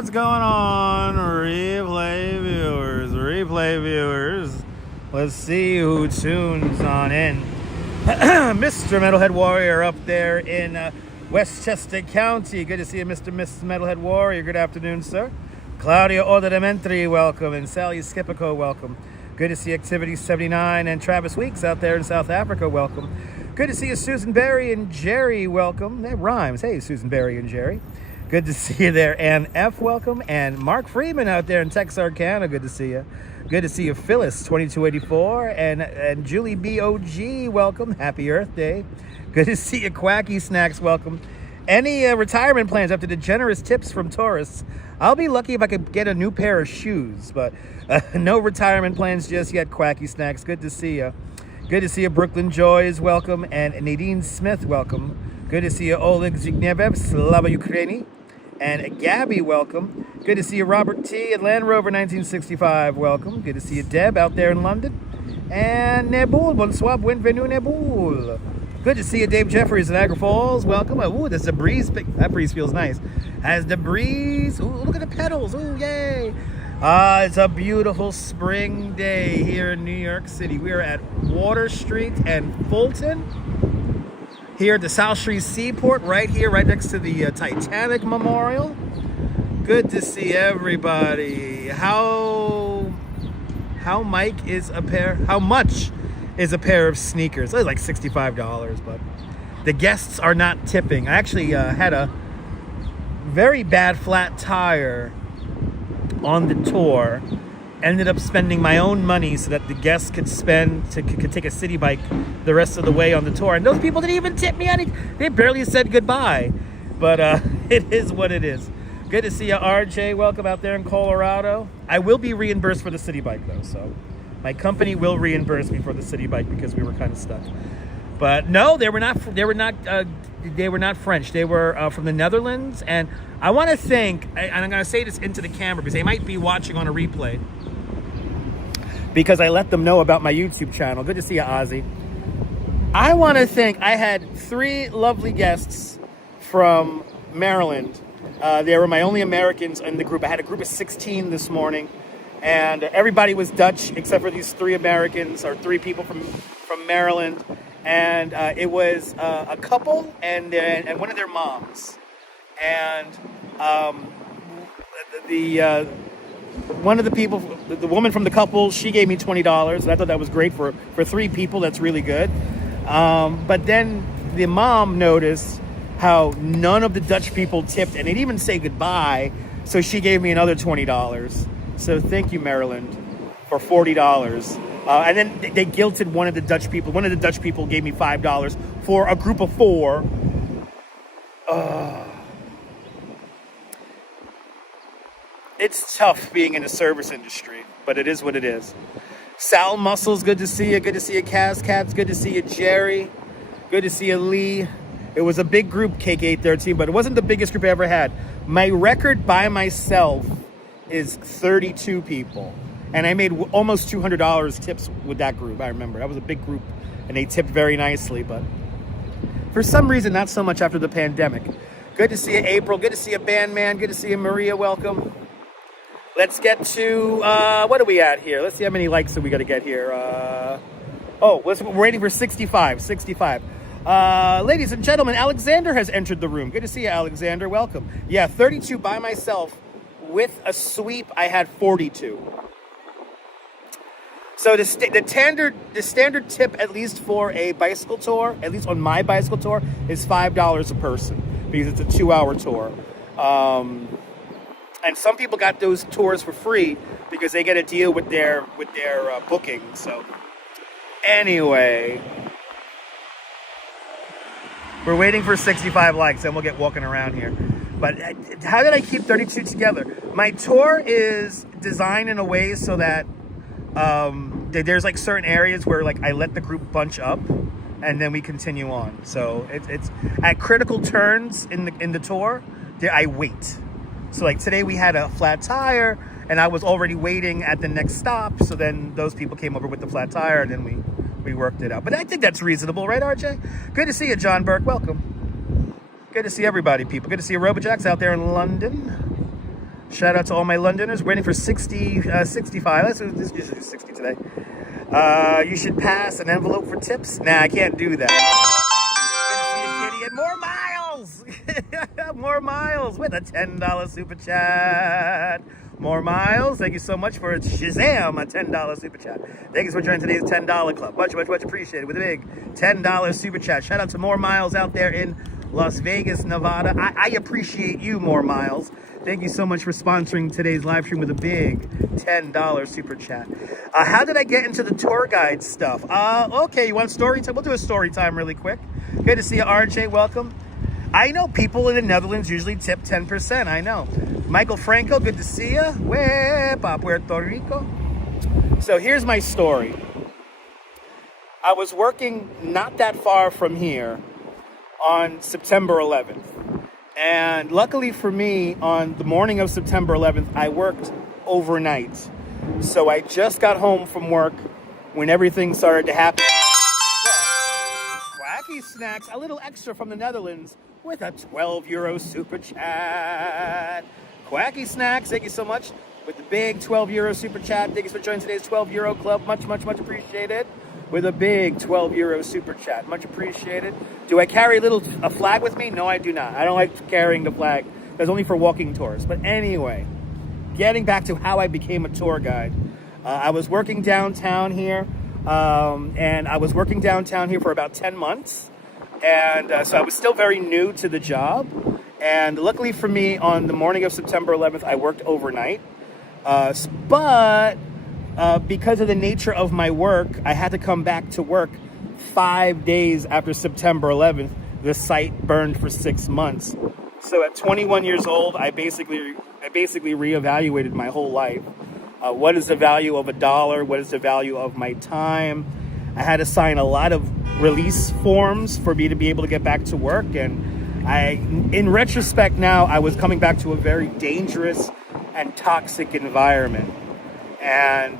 what's going on, replay viewers? Let's see who tunes on in. Mr. Metalhead Warrior up there in Westchester County. Good to see you, Mr. Mrs. Metalhead Warrior. Good afternoon, sir. Claudia Odementri, welcome. And Sally Skipico, welcome. Good to see Activity 79 and Travis Weeks out there in South Africa, welcome. Good to see you, Susan Berry and Jerry, welcome. That rhymes. Hey, Susan Berry and Jerry. Good to see you there. Ann F, welcome. And Mark Freeman out there in Texarkana, good to see you. Good to see you, Phyllis, 2284. And Julie B.O.G., welcome. Happy Earth Day. Good to see you, Quacky Snacks, welcome. Any retirement plans after the generous tips from tourists? I'll be lucky if I could get a new pair of shoes, but no retirement plans just yet, Quacky Snacks. Good to see you. Good to see you, Brooklyn Joys, welcome. And Nadine Smith, welcome. Good to see you, Oleg Zygnev, Slava Ukraini. And Gabby, welcome. Good to see you, Robert T. and Land Rover 1965, welcome. Good to see you, Deb, out there in London. And Nebul, bonsoir, bienvenue, Nebul. Good to see you, Dave Jeffries in Niagara Falls, welcome. Ooh, there's a breeze. That breeze feels nice. As the breeze, ooh, look at the pedals, ooh, yay. It's a beautiful spring day here in New York City. We are at Water Street and Fulton. Here at the South Street Seaport, right here, right next to the Titanic Memorial. Good to see everybody. How much is a pair of sneakers? It's like $65, but the guests are not tipping. I actually had a very bad flat tire on the tour. Ended up spending my own money so that the guests could take a city bike the rest of the way on the tour. And those people didn't even tip me anything. They barely said goodbye. But it is what it is. Good to see you, RJ. Welcome out there in Colorado. I will be reimbursed for the city bike though, so my company will reimburse me for the city bike because we were kind of stuck. But no, they were not French. They were from the Netherlands. And I want to thank, and I'm going to say this into the camera because they might be watching on a replay, because I let them know about my YouTube channel. Good to see you, Ozzy. I want to thank, I had 3 lovely guests from Maryland. They were my only Americans in the group. I had a group of 16 this morning, and everybody was Dutch except for these 3 Americans, or 3 people from Maryland. And it was a couple and one of their moms. And one of the people, the woman from the couple, she gave me $20. I thought that was great for 3 people. That's really good. But then the mom noticed how none of the Dutch people tipped, and they didn't even say goodbye. So she gave me another $20. So thank you, Maryland, for $40. And then they guilted one of the Dutch people. One of the Dutch people gave me $5 for a group of 4. It's tough being in the service industry, but it is what it is. Sal Muscles, good to see you. Good to see you, Cas Cats. Good to see you, Jerry. Good to see you, Lee. It was a big group, Cake813, but it wasn't the biggest group I ever had. My record by myself is 32 people. And I made almost $200 tips with that group, I remember. That was a big group, and they tipped very nicely, but for some reason, not so much after the pandemic. Good to see you, April. Good to see you, Bandman. Good to see you, Maria. Welcome. Let's get to, what are we at here? Let's see how many likes do we got to get here. We're waiting for 65. Ladies and gentlemen, Alexander has entered the room. Good to see you, Alexander. Welcome. Yeah, 32 by myself. With a sweep, I had 42. So the standard tip, at least for a bicycle tour, at least on my bicycle tour, is $5 a person because it's a 2-hour tour. And some people got those tours for free because they get a deal with their booking. So anyway, we're waiting for 65 likes, and we'll get walking around here. But how did I keep 32 together? My tour is designed in a way so that there's like certain areas where like I let the group bunch up and then we continue on. So it's at critical turns in the tour, I wait. So like today we had a flat tire and I was already waiting at the next stop. So then those people came over with the flat tire and then we worked it out. But I think that's reasonable, right, RJ? Good to see you, John Burke. Welcome. Good to see everybody, people. Good to see you, Robojacks out there in London. Shout out to all my Londoners. Waiting for 65. Let's do 60 today. You should pass an envelope for tips. Nah, I can't do that. Good to see you, Kitty. And more miles. More miles with a $10 super chat. More miles. Thank you so much for Shazam, a $10 super chat. Thank you for joining today's $10 club. Much appreciated with a big $10 super chat. Shout out to More Miles out there in Las Vegas, Nevada. I appreciate you, More Miles. Thank you so much for sponsoring today's live stream with a big $10 super chat. How did I get into the tour guide stuff? Okay, you want story time? We'll do a story time really quick. Good to see you, RJ. Welcome. I know people in the Netherlands usually tip 10%. I know. Michael Franco, good to see you. Wepa, Puerto Rico. So here's my story. I was working not that far from here on September 11th. And luckily for me, on the morning of September 11th, I worked overnight. So I just got home from work when everything started to happen. Wacky Snacks, a little extra from the Netherlands with a €12 super chat. Quacky Snacks, thank you so much with the big €12 super chat. Thank you for joining today's €12 club. Much appreciated. With a big €12 super chat. Much appreciated. Do I carry a flag with me? No, I do not. I don't like carrying the flag. That's only for walking tours. But anyway, getting back to how I became a tour guide. I was working downtown here, and I was working downtown here for about 10 months. And so I was still very new to the job. And luckily for me, on the morning of September 11th, I worked overnight. But because of the nature of my work, I had to come back to work 5 days after September 11th. The site burned for 6 months. So at 21 years old, I basically reevaluated my whole life. What is the value of $1? What is the value of my time? I had to sign a lot of release forms for me to be able to get back to work. And in retrospect now, I was coming back to a very dangerous and toxic environment. And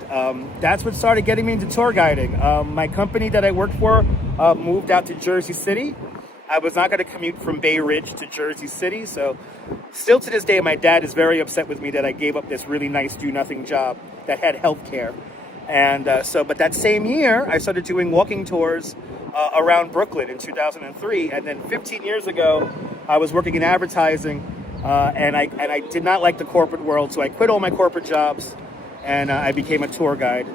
that's what started getting me into tour guiding. My company that I worked for moved out to Jersey City. I was not going to commute from Bay Ridge to Jersey City. So still to this day, my dad is very upset with me that I gave up this really nice do-nothing job that had health care. And but that same year, I started doing walking tours around Brooklyn in 2003. And then 15 years ago, I was working in advertising. And I did not like the corporate world. So I quit all my corporate jobs. And I became a tour guide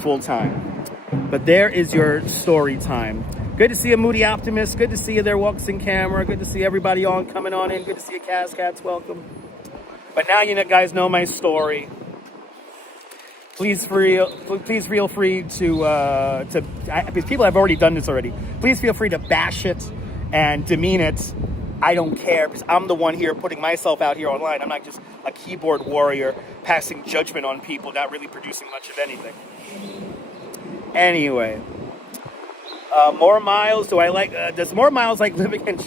full-time. But there is your story time. Good to see you, Moody Optimist. Good to see you there, Walks in Camera. Good to see everybody coming on in. Good to see you, Cats. Welcome. But now you guys know my story. Please feel free to because people have already done this already. Please feel free to bash it and demean it. I don't care, because I'm the one here putting myself out here online. I'm not just a keyboard warrior passing judgment on people, not really producing much of anything. Anyway, More Miles. Does More Miles like living in?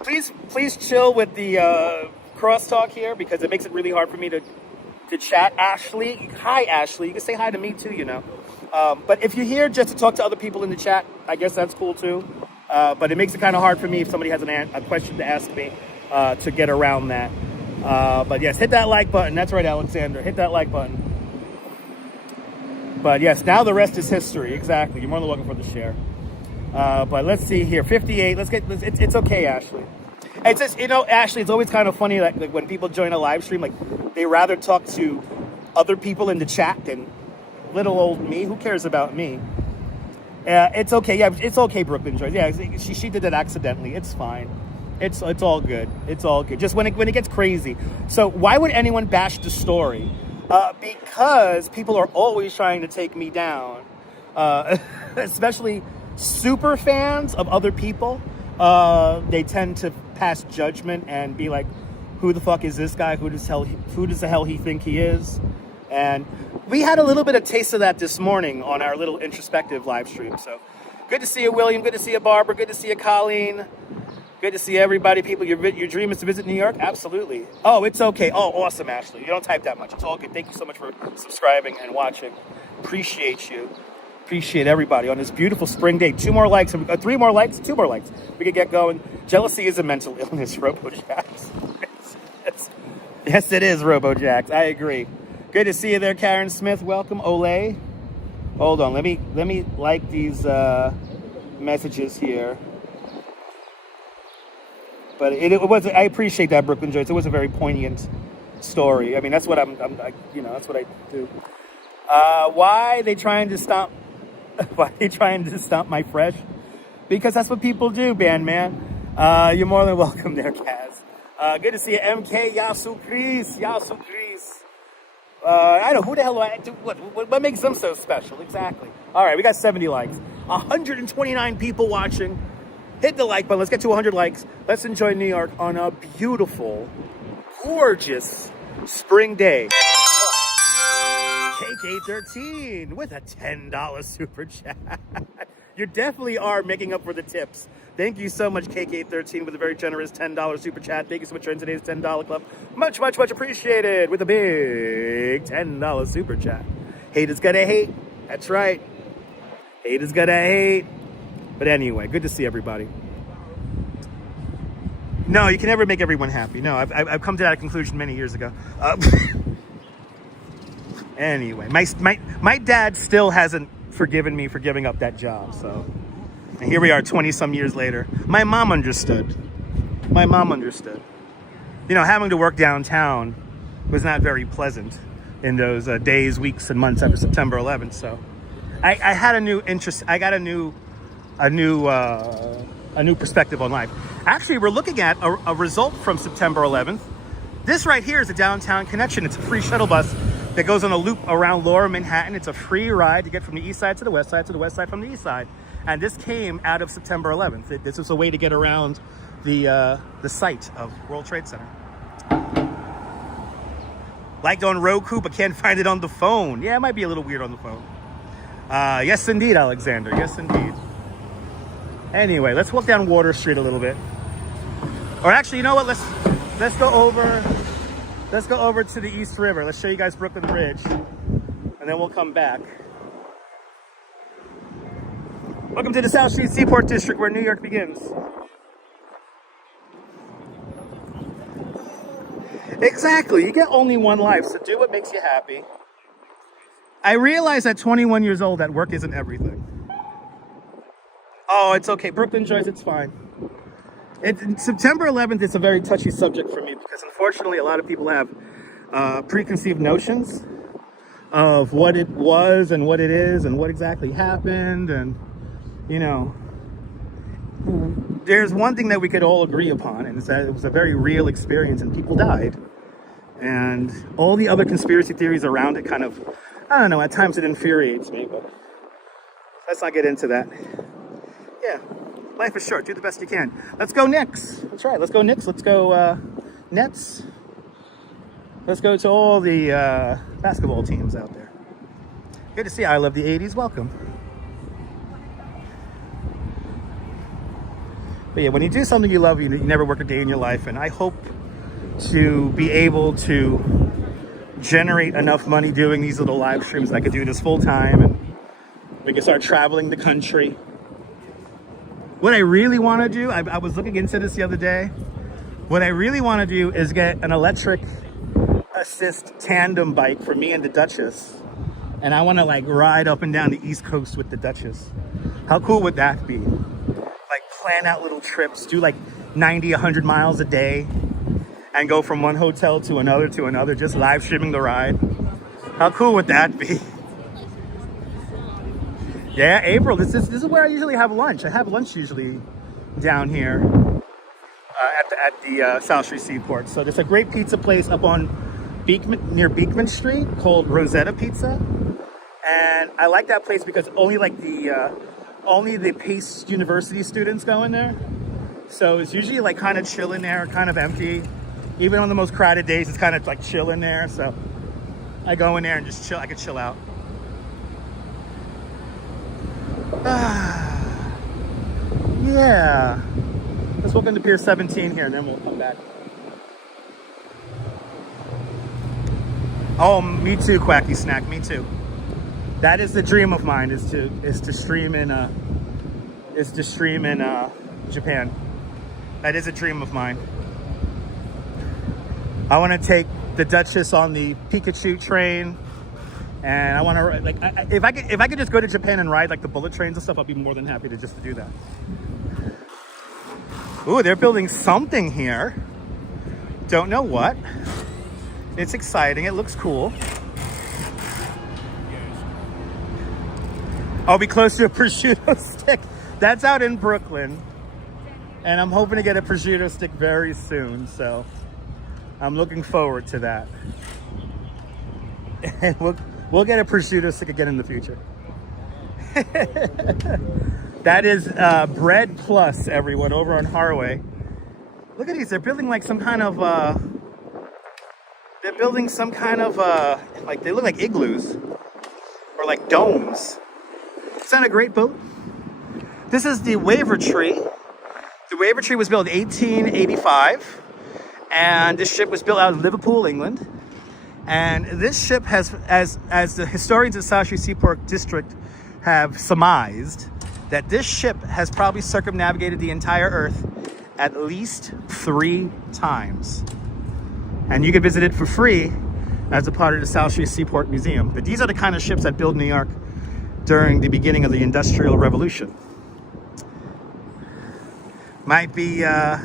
Please chill with the crosstalk here, because it makes it really hard for me to chat. Ashley, hi Ashley. You can say hi to me too, But if you're here just to talk to other people in the chat, I guess that's cool too. But it makes it kind of hard for me if somebody has a question to ask me to get around that. But yes, hit that like button. That's right, Alexander. Hit that like button. But yes, now the rest is history. Exactly. You're more than welcome for the share. But let's see here. 58. It's okay, Ashley. It's just, Ashley, it's always kind of funny like when people join a live stream, like they rather talk to other people in the chat than little old me. Who cares about me? It's okay. Yeah, it's okay, Brooklyn Joyce. Yeah, she did it accidentally. It's fine. It's all good. It's all good. Just when it gets crazy. So why would anyone bash the story? Because people are always trying to take me down, especially super fans of other people. They tend to pass judgment and be like, "Who the fuck is this guy? Who does the hell he think he is?" And we had a little bit of taste of that this morning on our little introspective live stream. So good to see you, William. Good to see you, Barbara. Good to see you, Colleen. Good to see everybody. People, your dream is to visit New York? Absolutely. Oh, it's okay. Oh, awesome, Ashley. You don't type that much. It's all good. Thank you so much for subscribing and watching. Appreciate you. Appreciate everybody on this beautiful spring day. 2 more likes. 3 more likes. 2 more likes. We could get going. Jealousy is a mental illness, RoboJax. Yes, it is, RoboJax. I agree. Good to see you there, Karen Smith. Welcome, Olay. Hold on, let me like these messages here. But it was. I appreciate that, Brooklyn Joyce. It was a very poignant story. I mean, that's what that's what I do. Why they trying to stop? Why they trying to stop my fresh? Because that's what people do, man. You're more than welcome there, Kaz. Good to see you, MK Yasu Chris. I don't know who the hell what makes them so special exactly. All right, we got 70 likes, 129 people watching. Hit the like button. Let's get to 100 likes. Let's enjoy New York on a beautiful, gorgeous spring day. KK13 with a $10 super chat. You definitely are making up for the tips. Thank you so much, KK13, with a very generous $10 super chat. Thank you so much for joining today's $10 club. Much appreciated with a big $10 super chat. Haters gonna hate. That's right. Haters gonna hate. But anyway, good to see everybody. No, you can never make everyone happy. No, I've come to that conclusion many years ago. Anyway, my dad still hasn't forgiven me for giving up that job. So, and here we are 20 some years later. My mom understood. You know, having to work downtown was not very pleasant in those days, weeks, and months after September 11th. So I had a new interest. I got a new perspective on life. Actually, we're looking at a result from September 11th. This right here is a downtown connection. It's a free shuttle bus that goes on a loop around Lower Manhattan. It's a free ride to get from the east side to the west side, to the west side from the east side. And this came out of September 11th. This was a way to get around the site of World Trade Center. Liked on Roku, but can't find it on the phone. Yeah, it might be a little weird on the phone. Yes, indeed, Alexander. Yes, indeed. Anyway, let's walk down Water Street a little bit. Or actually, you know what? Let's go over to the East River. Let's show you guys Brooklyn Bridge, and then we'll come back. Welcome to the South Street Seaport District, where New York begins. Exactly. You get only one life, so do what makes you happy. I realize at 21 years old that work isn't everything. Oh, it's okay. Brooklyn Joyce, it's fine. September 11th is a very touchy subject for me because unfortunately a lot of people have preconceived notions of what it was and what it is and what exactly happened. And, you know, there's one thing that we could all agree upon, and it's that it was a very real experience and people died. And all the other conspiracy theories around it kind of, I don't know, at times it infuriates me, but let's not get into that. Yeah, life is short. Do the best you can. Let's go Knicks. That's right. Let's go Knicks. Let's go Nets. Let's go to all the basketball teams out there. Good to see you. I love the 80s. Welcome. But yeah, when you do something you love, you never work a day in your life. And I hope to be able to generate enough money doing these little live streams that I could do this full time and we can start traveling the country. What I really want to do, I was looking into this the other day. What I really want to do is get an electric assist tandem bike for me and the Duchess. And I want to like ride up and down the East Coast with the Duchess. How cool would that be? Like plan out little trips, do like 90, 100 miles a day and go from one hotel to another, just live streaming the ride. How cool would that be? Yeah, April, this is where I usually have lunch. I have lunch usually down here at the South Street Seaport. So there's a great pizza place up on near Beekman Street called Rosetta Pizza. And I like that place because only the Pace University students go in there. So it's usually like kind of chill in there, kind of empty. Even on the most crowded days, it's kind of like chill in there. So I go in there and just chill. I could chill out. Yeah. Let's walk into Pier 17 here and then we'll come back. Oh, me too, Quacky Snack. Me too. That is the dream of mine, is to stream in Japan. That is a dream of mine. I want to take the Duchess on the Pikachu train, and I want to like if I could just go to Japan and ride like the bullet trains and stuff, I'd be more than happy to do that. Ooh, they're building something here. Don't know what. It's exciting. It looks cool. I'll be close to a prosciutto stick. That's out in Brooklyn. And I'm hoping to get a prosciutto stick very soon. So I'm looking forward to that. And we'll get a prosciutto stick again in the future. That is Bread Plus, everyone, over on Harway. Look at these. They're building like some kind of... like they look like igloos. Or like domes. Is that a great boat? This is the Wavertree. The Wavertree was built in 1885. And this ship was built out of Liverpool, England. And this ship has, as the historians of South Street Seaport District have surmised, that this ship has probably circumnavigated the entire Earth at least 3 times. And you can visit it for free as a part of the South Street Seaport Museum. But these are the kind of ships that built New York during the beginning of the Industrial Revolution. Might be a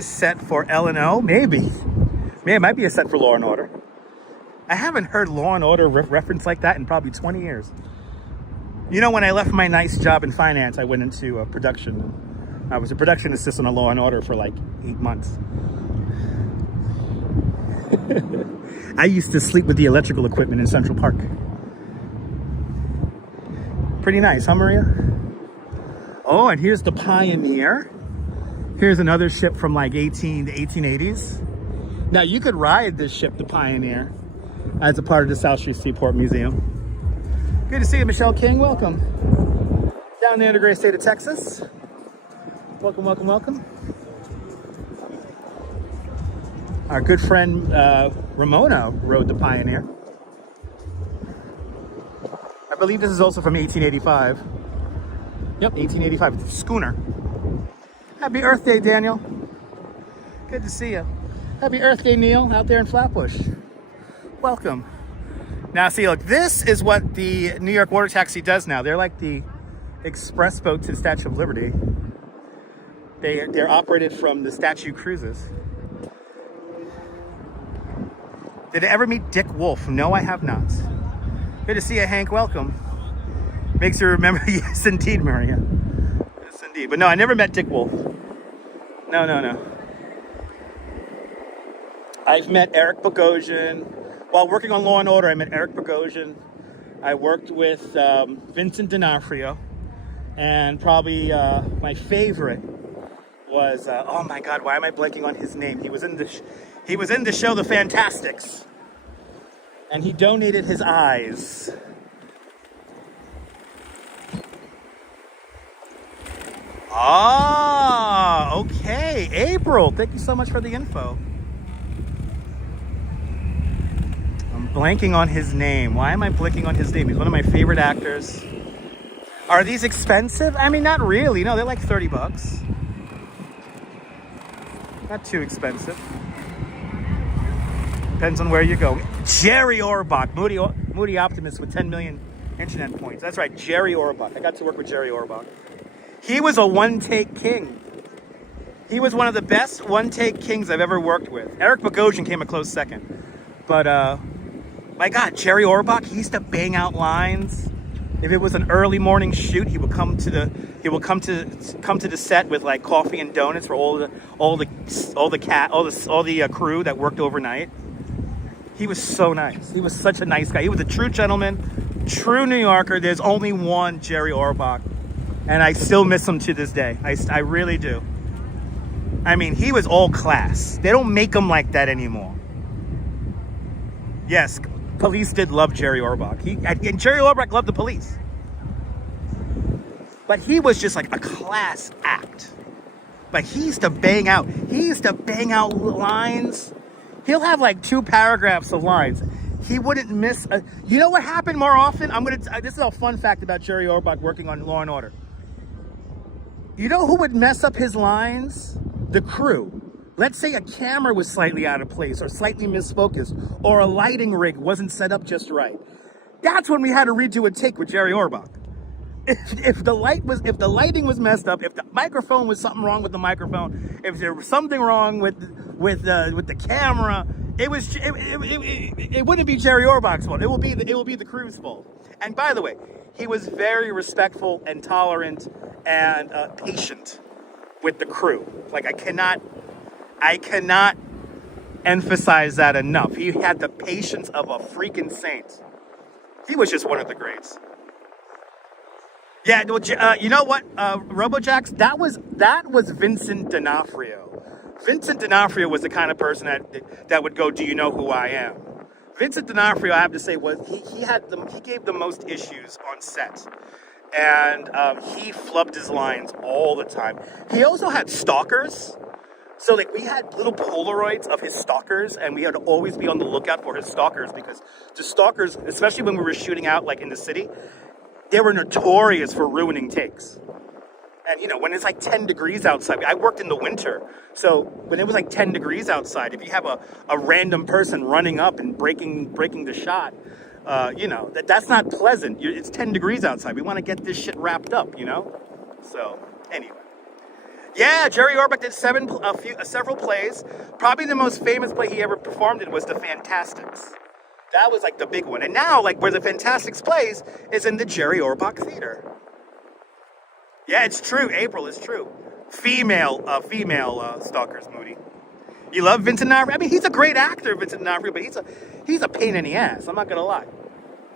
set for L&O, maybe. It might be a set for Law and Order. I haven't heard Law and Order reference like that in probably 20 years. You know, when I left my nice job in finance, I went into production. I was a production assistant on Law and Order for like 8 months. I used to sleep with the electrical equipment in Central Park. Pretty nice, huh, Maria? Oh, and here's the Pioneer. Here's another ship from like the 1880s. Now, you could ride this ship, the Pioneer, as a part of the South Street Seaport Museum. Good to see you, Michelle King. Welcome. Down there in the great state of Texas. Welcome, welcome, welcome. Our good friend Ramona rode the Pioneer. I believe this is also from 1885. Yep, 1885. It's a schooner. Happy Earth Day, Daniel. Good to see you. Happy Earth Day, Neil, out there in Flatbush. Welcome. Now, see, look, this is what the New York Water Taxi does now. They're like the express boat to the Statue of Liberty. They're operated from the Statue Cruises. Did I ever meet Dick Wolf? No, I have not. Good to see you, Hank. Welcome. Makes you remember. Yes, indeed, Maria. Yes, indeed. But no, I never met Dick Wolf. No. I've met Eric Bogosian. While working on Law and Order, I met Eric Bogosian. I worked with Vincent D'Onofrio. And probably my favorite was, oh my God, why am I blanking on his name? He was in the show The Fantastics. And he donated his eyes. Ah, okay. April, thank you so much for the info. I'm blanking on his name. Why am I blanking on his name? He's one of my favorite actors. Are these expensive? I mean, not really. No, they're like 30 bucks. Not too expensive. Depends on where you go. Jerry Orbach, Moody Optimist with 10 million internet points. That's right, Jerry Orbach. I got to work with Jerry Orbach. He was a one-take king. He was one of the best one-take kings I've ever worked with. Eric Bogosian came a close second. But, my God, Jerry Orbach, he used to bang out lines. If it was an early morning shoot, he would come to the set with like coffee and donuts for all the crew that worked overnight. He was so nice. He was such a nice guy. He was a true gentleman, true New Yorker. There's only one Jerry Orbach, and I still miss him to this day. I really do. I mean, he was all class. They don't make him like that anymore. Yes, police did love Jerry Orbach. And Jerry Orbach loved the police. But he was just like a class act. But he used to bang out lines. He'll have like 2 paragraphs of lines. He wouldn't miss a... You know what happened more often? This is a fun fact about Jerry Orbach working on Law and Order. You know who would mess up his lines? The crew. Let's say a camera was slightly out of place or slightly misfocused, or a lighting rig wasn't set up just right. That's when we had to redo a take with Jerry Orbach. If the lighting was messed up, if the microphone was something wrong with the microphone, if there was something wrong with the camera, it wouldn't be Jerry Orbach's fault. It will be the crew's fault. And by the way, he was very respectful and tolerant and patient with the crew. Like, I cannot emphasize that enough. He had the patience of a freaking saint. He was just one of the greats. Yeah, you know what, RoboJax? That was Vincent D'Onofrio. Vincent D'Onofrio was the kind of person that would go, "Do you know who I am?" Vincent D'Onofrio, I have to say, he gave the most issues on set, and he flubbed his lines all the time. He also had stalkers. So, like, we had little Polaroids of his stalkers, and we had to always be on the lookout for his stalkers, because the stalkers, especially when we were shooting out, like, in the city, they were notorious for ruining takes. And, you know, when it's like 10 degrees outside, I worked in the winter, so when it was like 10 degrees outside, if you have a random person running up and breaking the shot, you know, that's not pleasant. It's 10 degrees outside. We want to get this shit wrapped up, you know? So, anyway. Yeah, Jerry Orbach did several plays. Probably the most famous play he ever performed in was The Fantastics. That was like the big one. And now, like, where The Fantastics plays is in the Jerry Orbach Theater. Yeah, it's true, April, it's true. Female stalkers, Moody. You love Vincent D'Onofrio? I mean, he's a great actor, Vincent D'Onofrio, but he's a pain in the ass. I'm not gonna lie.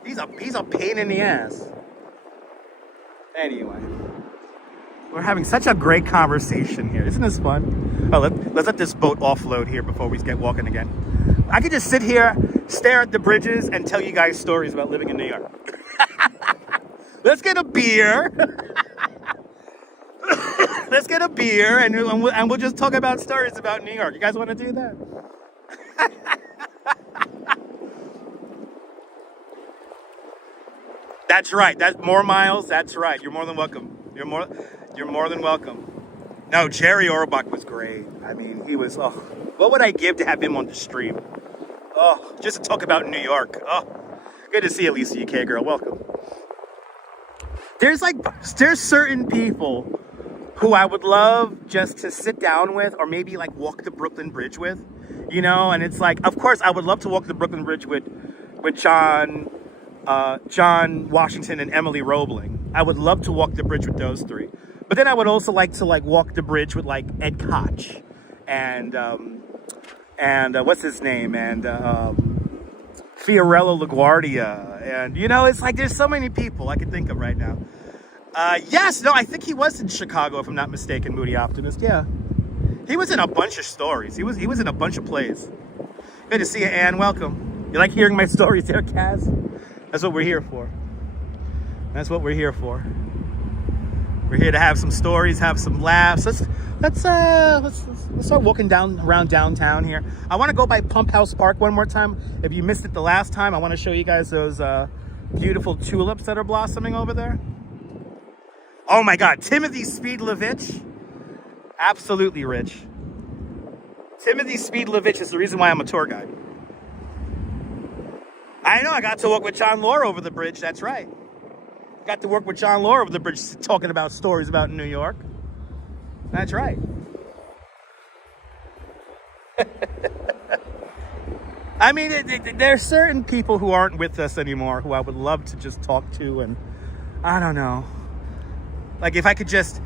He's a pain in the ass. Anyway. We're having such a great conversation here. Isn't this fun? Oh, let's let this boat offload here before we get walking again. I could just sit here, stare at the bridges, and tell you guys stories about living in New York. Let's get a beer. Let's get a beer, and we'll just talk about stories about New York. You guys want to do that? That's right. That's more miles. That's right. You're more than welcome. You're more than welcome. No, Jerry Orbach was great. I mean, he was, oh, what would I give to have him on the stream? Oh, just to talk about New York. Oh, good to see you, Lisa UK girl. Welcome. There's certain people who I would love just to sit down with, or maybe like walk the Brooklyn Bridge with, you know? And it's like, of course, I would love to walk the Brooklyn Bridge with John Washington and Emily Roebling. I would love to walk the bridge with those three. But then I would also like to walk the bridge with like Ed Koch and what's his name, and Fiorello LaGuardia, and you know, it's like there's so many people I can think of right now. Yes, no, I think he was in Chicago, if I'm not mistaken, Moody Optimist. Yeah, he was in a bunch of stories. He was in a bunch of plays. Good to see you, Ann. Welcome. You like hearing my stories there, Kaz? That's what we're here for. That's what we're here for. We're here to have some stories, have some laughs. Let's start walking around downtown here. I want to go by Pump House Park one more time. If you missed it the last time, I want to show you guys those beautiful tulips that are blossoming over there. Oh my God, Timothy Speedlovich, absolutely rich. Timothy Speedlovich is the reason why I'm a tour guide. I know, I got to walk with John Laura over the bridge, that's right. Got to work with John Laura over the bridge talking about stories about New York. That's right. I mean, there are certain people who aren't with us anymore who I would love to just talk to, and I don't know. Like, if I could just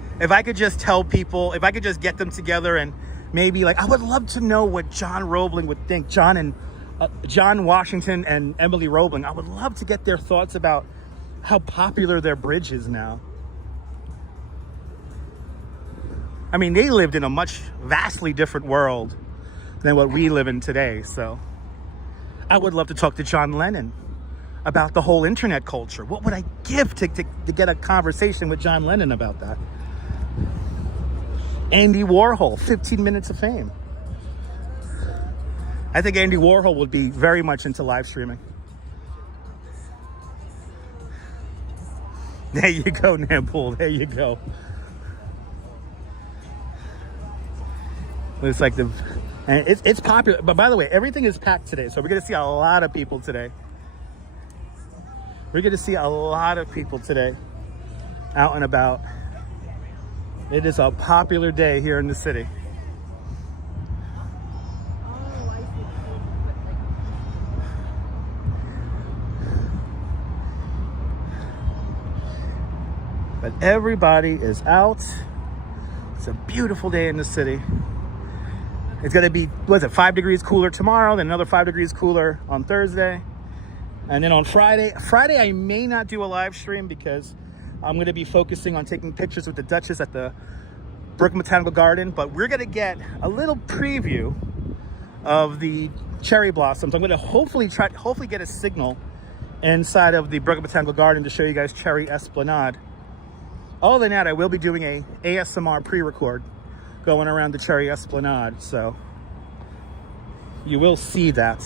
tell people, if I could just get them together and maybe, like, I would love to know what John Roebling would think. John Washington and Emily Roebling, I would love to get their thoughts about how popular their bridge is now. I mean, they lived in a vastly different world than what we live in today. So I would love to talk to John Lennon about the whole internet culture. What would I give to get a conversation with John Lennon about that? Andy Warhol, 15 minutes of fame. I think Andy Warhol would be very much into live streaming. There you go, Nampool. There you go. It's like the, and it's popular. But by the way, everything is packed today, so we're gonna see a lot of people today. We're gonna see a lot of people today, out and about. It is a popular day here in the city. But everybody is out. It's a beautiful day in the city. It's gonna be, what is it, 5 degrees cooler tomorrow, then another 5 degrees cooler on Thursday. And then on Friday I may not do a live stream because I'm gonna be focusing on taking pictures with the Duchess at the Brooklyn Botanical Garden, but we're gonna get a little preview of the cherry blossoms. I'm gonna hopefully get a signal inside of the Brooklyn Botanical Garden to show you guys Cherry Esplanade. Other than that, I will be doing a ASMR pre-record going around the Cherry Esplanade, so you will see that.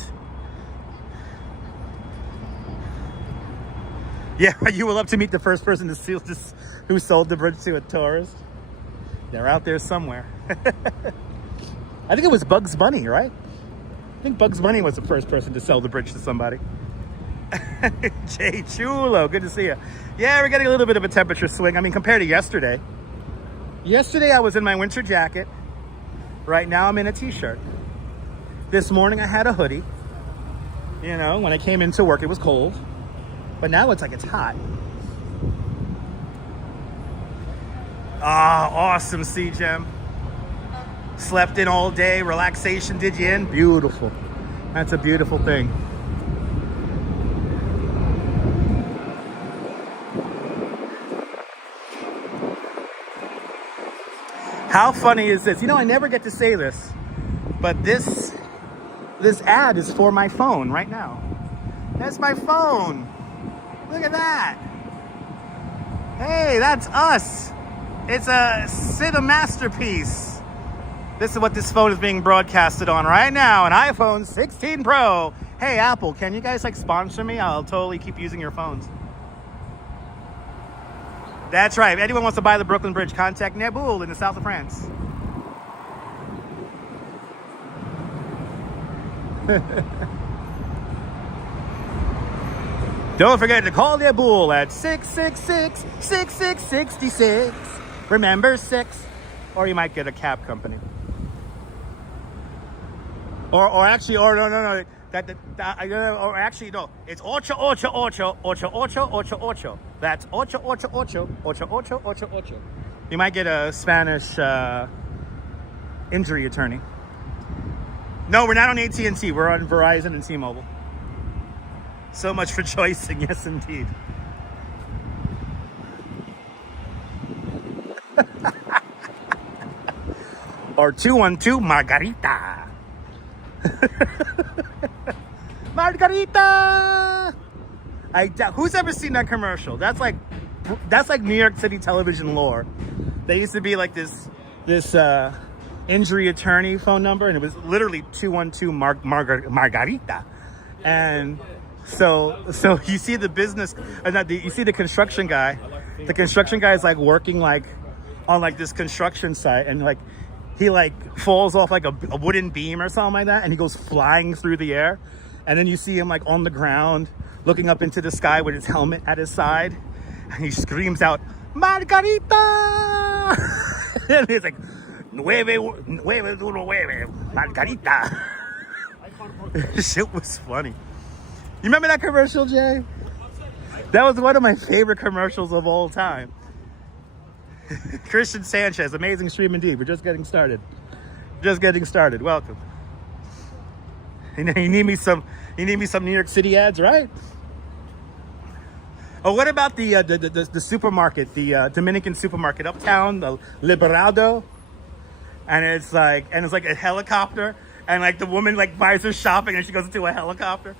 Yeah, you will love to meet the first person to see this, who sold the bridge to a tourist. They're out there somewhere. I think it was Bugs Bunny, right? I think Bugs Bunny was the first person to sell the bridge to somebody. Jay Chulo, good to see you. Yeah, we're getting a little bit of a temperature swing. I mean, compared to yesterday. Yesterday, I was in my winter jacket. Right now, I'm in a t-shirt. This morning, I had a hoodie. You know, when I came into work, it was cold. But now it's like it's hot. Ah, awesome, C-Gem. Slept in all day. Relaxation did you in. Beautiful. That's a beautiful thing. How funny is this? You know, I never get to say this, but this ad is for my phone right now. That's my phone. Look at that. Hey, that's us. It's a cinema masterpiece. This is what this phone is being broadcasted on right now, an iPhone 16 Pro. Hey, Apple, can you guys like sponsor me? I'll totally keep using your phones. That's right. If anyone wants to buy the Brooklyn Bridge, contact Naboul in the south of France. Don't forget to call Naboul at 666-6666. Remember, 6. Or you might get a cab company. Or actually, no. Or actually, no. It's ocho. That's ocho. You might get a Spanish injury attorney. No, we're not on AT&T. We're on Verizon and T-Mobile. So much for choicing. Yes, indeed. Or 212 Margarita. Margarita. Who's ever seen that commercial? That's like New York City television lore. They used to be like this injury attorney phone number, and it was literally 212 Margarita. And so you see the business, you see the construction guy. The construction guy is like working like on like this construction site, and like he like falls off like a wooden beam or something like that, and he goes flying through the air. And then you see him like on the ground looking up into the sky with his helmet at his side, and he screams out, Margarita! And he's like, nueve, Margarita. Shit was funny. You remember that commercial, Jay? That was one of my favorite commercials of all time. Christian Sanchez, amazing stream indeed. We're just getting started. Welcome. You need me some New York City ads, right? Oh, what about the supermarket, the Dominican supermarket uptown, the Liberado? And it's like a helicopter, and like the woman like buys her shopping and she goes into a helicopter.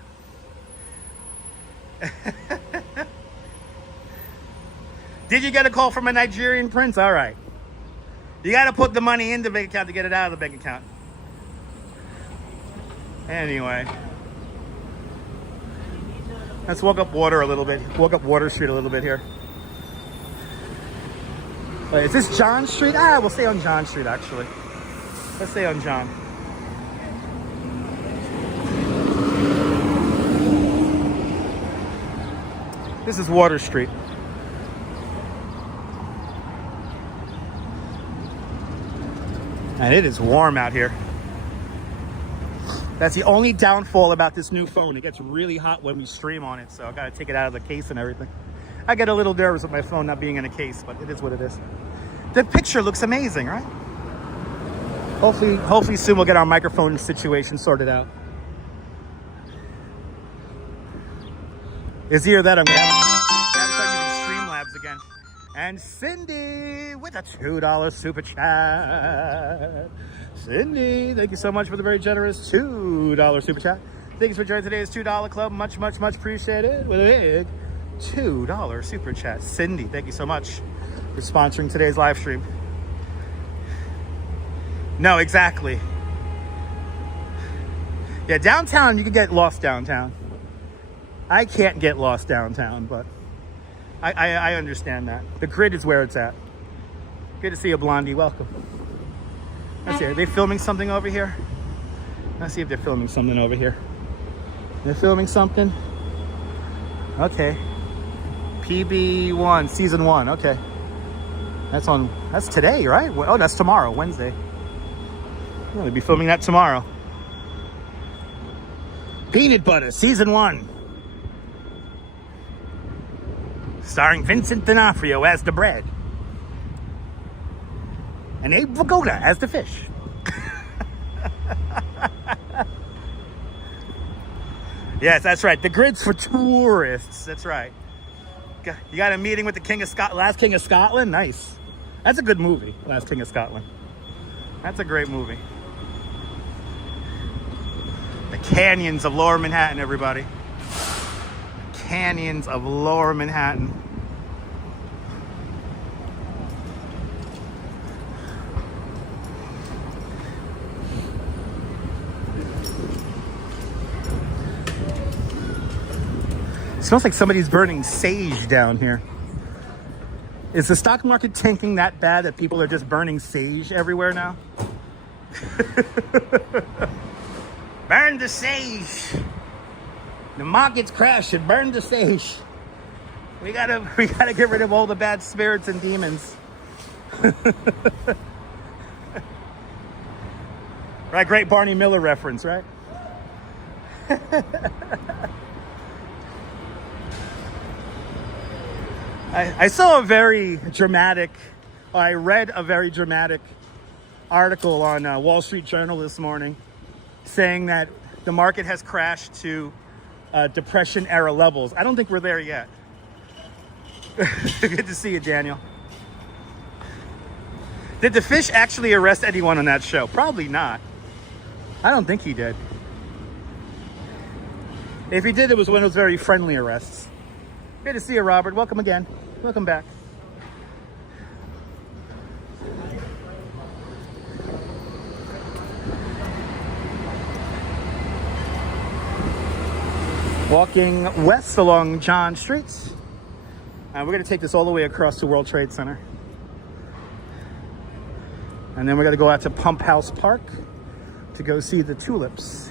Did you get a call from a Nigerian prince? All right. You got to put the money in the bank account to get it out of the bank account. Anyway. Let's walk up Water a little bit. Walk up Water Street a little bit here. Wait, is this John Street? We'll stay on John Street, actually. Let's stay on John. This is Water Street. And it is warm out here. That's the only downfall about this new phone. It gets really hot when we stream on it, so I gotta take it out of the case and everything. I get a little nervous with my phone not being in a case, but it is what it is. The picture looks amazing, right? Hopefully soon we'll get our microphone situation sorted out. It's either that I'm gonna start using Streamlabs again. And Cindy with a $2 super chat. Cindy, thank you so much for the very generous $2 super chat. Thanks for joining today's $2 club. Much appreciated. With a big $2 super chat. Cindy, thank you so much for sponsoring today's live stream. No, exactly. Yeah, downtown, you can get lost downtown. I can't get lost downtown, but I understand that. The grid is where it's at. Good to see you, Blondie. Welcome. Let's see. Are they filming something over here? Let's see if they're filming something over here. They're filming something? Okay. PB1, season 1. Okay. That's today, right? Oh, that's tomorrow, Wednesday. I'm going to be filming that tomorrow. Peanut Butter, season 1. Starring Vincent D'Onofrio as the bread. And Abe Vigoda as the fish. Yes, that's right. The grid's for tourists. That's right. You got a meeting with the King of Last King of Scotland? Nice. That's a good movie, Last King of Scotland. That's a great movie. The canyons of Lower Manhattan, everybody. Canyons of Lower Manhattan. It smells like somebody's burning sage down here. Is the stock market tanking that bad that people are just burning sage everywhere now? Burn the sage. The market's crashing. Burn the sage. We gotta get rid of all the bad spirits and demons. Right, great Barney Miller reference, right? I saw a very dramatic, I read a very dramatic article on Wall Street Journal this morning saying that the market has crashed to Depression era levels. I don't think we're there yet. Good to see you, Daniel. Did the fish actually arrest anyone on that show? Probably not. I don't think he did. If he did, it was one of those very friendly arrests. Good to see you, Robert. Welcome again. Welcome back. Walking west along John Streets. And we're going to take this all the way across to World Trade Center. And then we're going to go out to Pump House Park to go see the Tulips.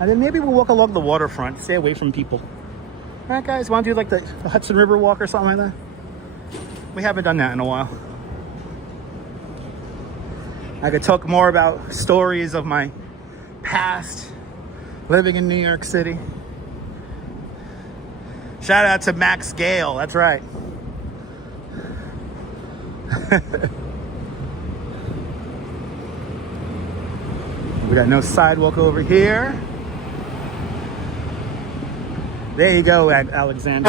And then maybe we'll walk along the waterfront, stay away from people. All right, guys, want to do like the Hudson River walk or something like that? We haven't done that in a while. I could talk more about stories of my past living in New York City. Shout out to Max Gale, that's right. We got no sidewalk over here. There you go, Alexander.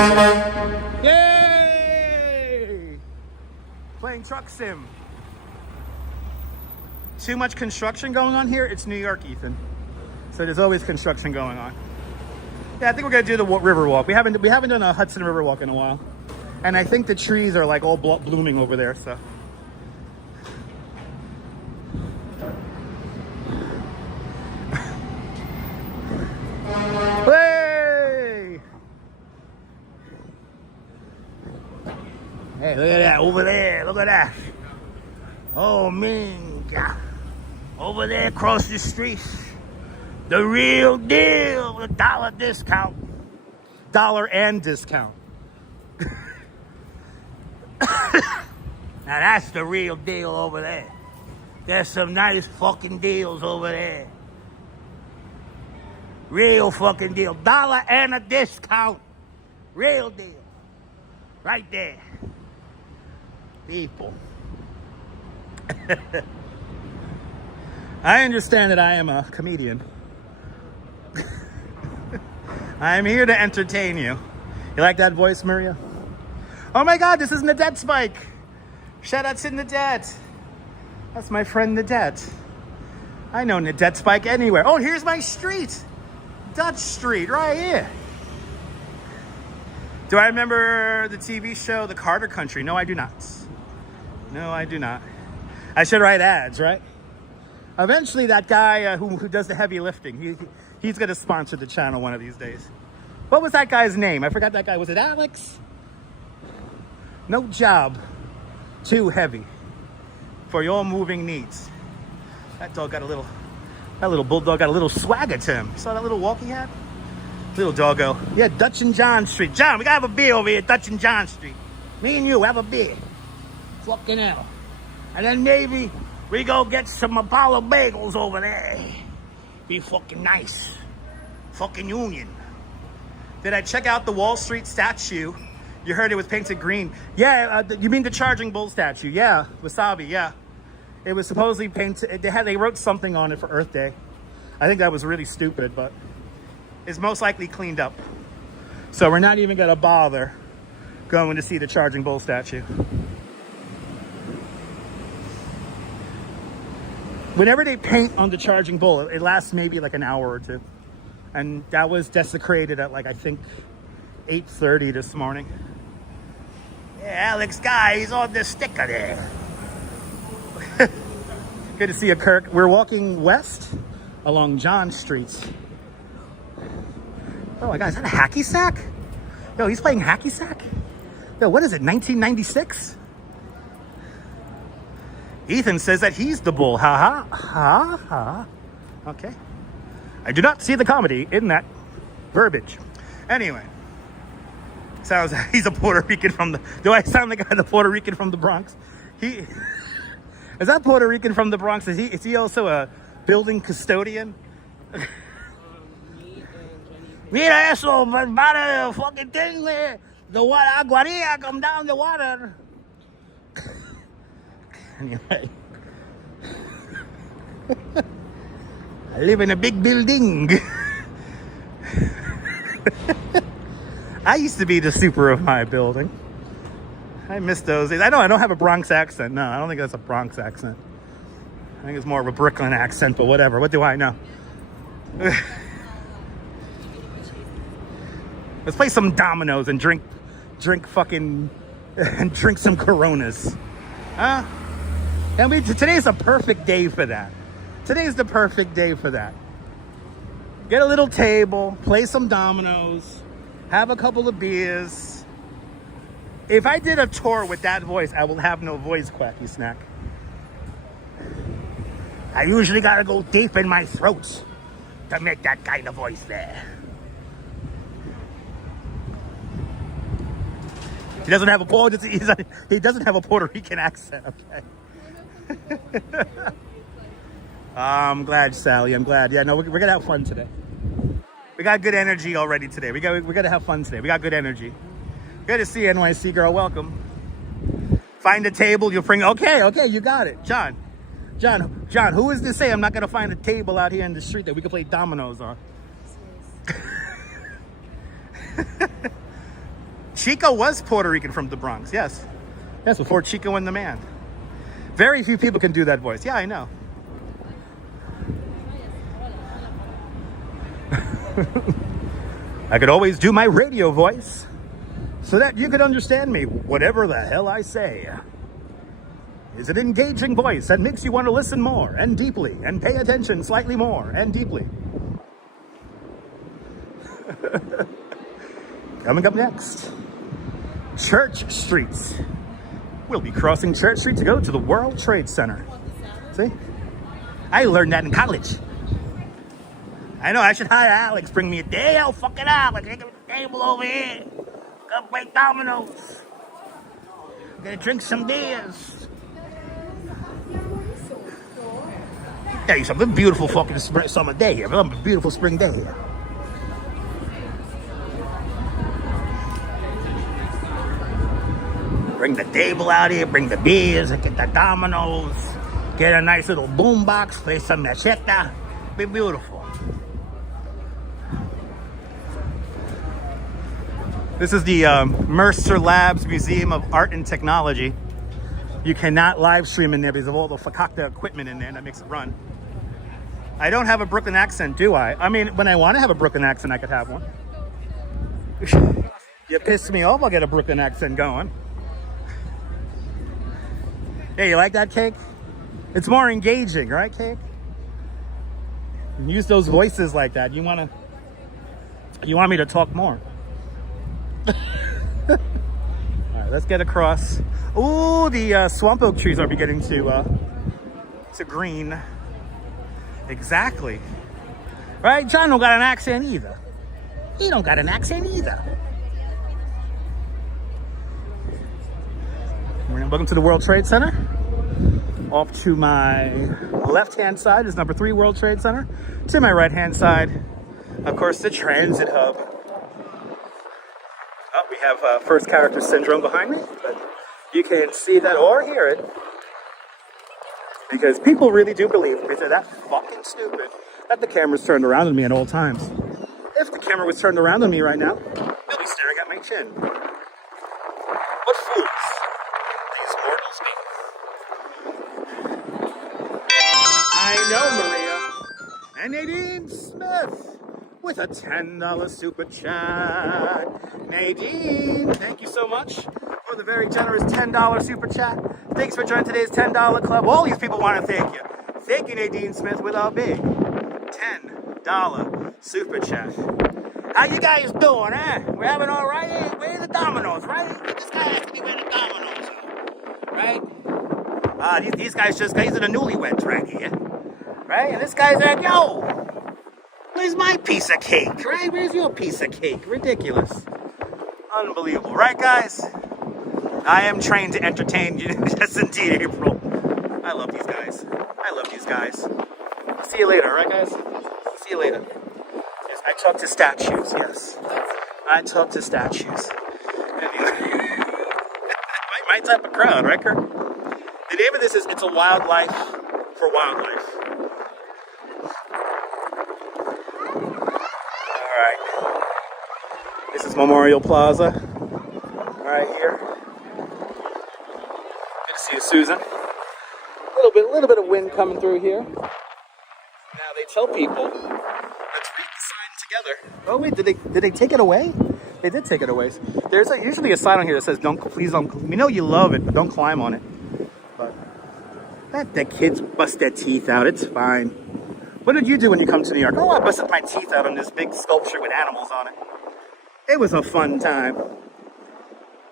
Yay! Playing truck sim. Too much construction going on here? It's New York, Ethan. So there's always construction going on. Yeah, I think we're gonna do the river walk. We haven't done a Hudson River walk in a while. And I think the trees are like all blooming over there, so. Hey, look at that, over there, look at that. Oh, man. Over there across the street. The real deal. The dollar discount. Dollar and discount. Now that's the real deal over there. There's some nice fucking deals over there. Real fucking deal. Dollar and a discount. Real deal. Right there. People. I understand that I am a comedian. I am here to entertain you. You like that voice, Maria? Oh my God, this is Nadette Spike. Shout out to Nadette. That's my friend Nadette. I know Nadette Spike anywhere. Oh, here's my street. Dutch Street, right here. Do I remember the TV show, The Carter Country? No, I do not. No, I do not. I should write ads, right? Eventually, that guy who does the heavy lifting, he's going to sponsor the channel one of these days. What was that guy's name? I forgot that guy. Was it Alex? No job too heavy for your moving needs. That little bulldog got a little swagger to him. Saw that little walk he had? Little doggo. Yeah, Dutch and John Street. John, we gotta have a beer over here at Dutch and John Street. Me and you have a beer. Fucking hell. And then maybe we go get some Apollo bagels over there. Be fucking nice. Fucking Union. Did I check out the Wall Street statue? You heard it was painted green. Yeah, you mean the Charging Bull statue? Yeah, Wasabi, yeah. It was supposedly painted, they wrote something on it for Earth Day. I think that was really stupid, but it's most likely cleaned up. So we're not even gonna bother going to see the Charging Bull statue. Whenever they paint on the Charging Bull, it lasts maybe like an hour or two. And that was desecrated at like, I think, 8:30 this morning. Yeah, Alex Guy, he's on the sticker there. Good to see you, Kirk. We're walking west along John Street. Oh my God, is that a hacky sack? Yo, he's playing hacky sack? Yo, what is it, 1996? Ethan says that he's the bull. Ha ha, ha ha. Okay. I do not see the comedy in that verbiage. Anyway. Sounds like he's a Puerto Rican from the... Do I sound like the Puerto Rican from the Bronx? Is that Puerto Rican from the Bronx? Is he also a building custodian? Mira eso, para the fucking thing there. The water, aguarilla, come down the water. Anyway. I live in a big building. I used to be the super of my building. I miss those days. I know I don't have a Bronx accent. No, I don't think that's a Bronx accent. I think it's more of a Brooklyn accent, but whatever. What do I know? Let's play some dominoes and drink fucking, and drink some Coronas. Huh? And today's a perfect day for that. Today's the perfect day for that. Get a little table, play some dominoes, have a couple of beers. If I did a tour with that voice, I will have no voice, Quacky Snack. I usually gotta go deep in my throat to make that kind of voice there. He doesn't have a Puerto Rican accent, okay? I'm glad, Sally. I'm glad. Yeah, no, we're gonna have fun today. We got good energy already today. We're gonna have fun today. We got good energy. Good to see you, NYC girl. Welcome. Find a table. You'll bring. Okay, you got it, John. Who is to say I'm not gonna find a table out here in the street that we can play dominoes on? Chico was Puerto Rican from the Bronx. Yes, before Chico and the Man. Very few people can do that voice. Yeah, I know. I could always do my radio voice so that you could understand me, whatever the hell I say. It's an engaging voice that makes you want to listen more and deeply and pay attention slightly more and deeply. Coming up next, Church Streets We'll be crossing Church Street to go to the World Trade Center. See? I learned that in college. I know, I should hire Alex. Bring me a day. Yo, fucking Alex. Take a table over here. Go play dominoes. Gonna drink some beers. Tell you something, beautiful fucking summer day here. A beautiful spring day here. Bring the table out here, bring the beers, get the dominoes, get a nice little boombox, play some macheta. Be beautiful. This is the Mercer Labs Museum of Art and Technology. You cannot live stream in there because of all the fakakta equipment in there that makes it run. I don't have a Brooklyn accent, do I? I mean, when I want to have a Brooklyn accent, I could have one. You piss me off, I'll get a Brooklyn accent going. Hey, you like that, Cake? It's more engaging, right, Cake? Use those voices like that. You want me to talk more? All right, let's get across. Ooh, the swamp oak trees are beginning to green. Exactly. Right? John don't got an accent either. He don't got an accent either. Welcome to the World Trade Center. Off to my left-hand side is number 3 World Trade Center. To my right-hand side, of course, the transit hub. Oh, we have first character syndrome behind me, but you can't see that or hear it. Because people really do believe, because they're that fucking stupid, that the camera's turned around on me at all times. If the camera was turned around on me right now, they'll be staring at my chin. What fools these mortals be. I know, Maria. And Nadine Smith with a $10 super chat. Nadine, thank you so much for the very generous $10 super chat. Thanks for joining today's $10 club. All these people want to thank you. Thank you, Nadine Smith, with our big $10 super chat. How you guys doing, eh? We're having all right? Hey, where are the dominoes, right? This guy has to be where the dominoes are, right? These guys these are the newlyweds right here, right? And this guy's like, yo, where's my piece of cake, right? Where's your piece of cake? Ridiculous. Unbelievable, right, guys? I am trained to entertain you. Yes, indeed, April. I love these guys. I love these guys. I'll see you later, right, guys? See you later. Yes, I talk to statues, yes. I talk to statues. Anyway. my type of crowd, right, Kurt? The name of this is It's a Wildlife for Wildlife. All right. This is Memorial Plaza. Right here. Good to see you, Susan. A little bit of wind coming through here. Now they tell people, let's read the sign together. Oh wait, did they take it away? They did take it away. There's usually a sign on here that says, please don't. We know you love it, but don't climb on it. But let the kids bust their teeth out. It's fine. What did you do when you come to New York? Oh, I busted my teeth out on this big sculpture with animals on it. It was a fun time.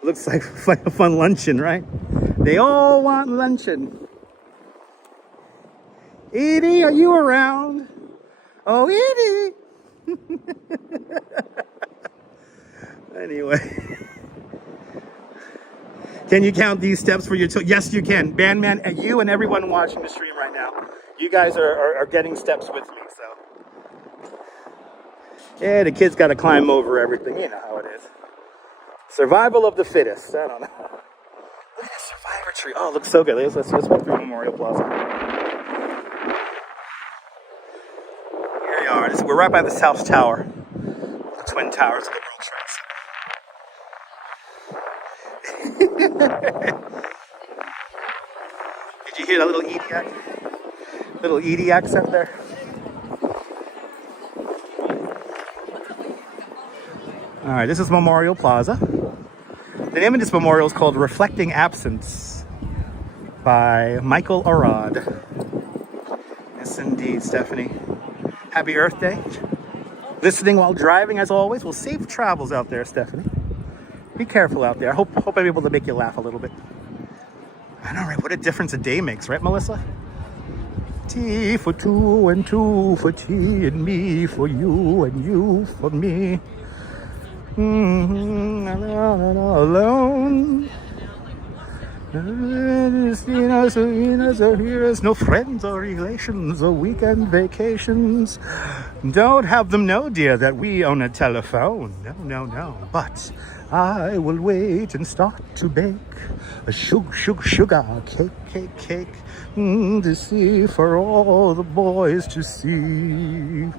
Looks like a fun luncheon, right? They all want luncheon. Edie, are you around? Oh, Edie! Anyway. Can you count these steps for your yes, you can. Bandman, and you and everyone watching the stream right now. You guys are getting steps with me, so. Yeah, the kids got to climb over everything. You know how it is. Survival of the fittest. I don't know. Look at this survivor tree. Oh, it looks so good. Let's walk through Memorial Plaza. Here we are. We're right by the South Tower. The Twin Towers of the World Trade Center. Did you hear that little Ediac? Little Ediacs up there? All right, this is Memorial Plaza. The name of this memorial is called Reflecting Absence by Michael Arad. Yes, indeed, Stephanie. Happy Earth Day. Listening while driving, as always. Well, safe travels out there, Stephanie. Be careful out there. I hope I'm able to make you laugh a little bit. I know, right? What a difference a day makes, right, Melissa? Tea for two and two for tea and me for you and you for me. Alone. Here's no friends or relations or weekend vacations. Don't have them know, dear, that we own a telephone. No. But I will wait and start to bake a sugar cake to see for all the boys to see.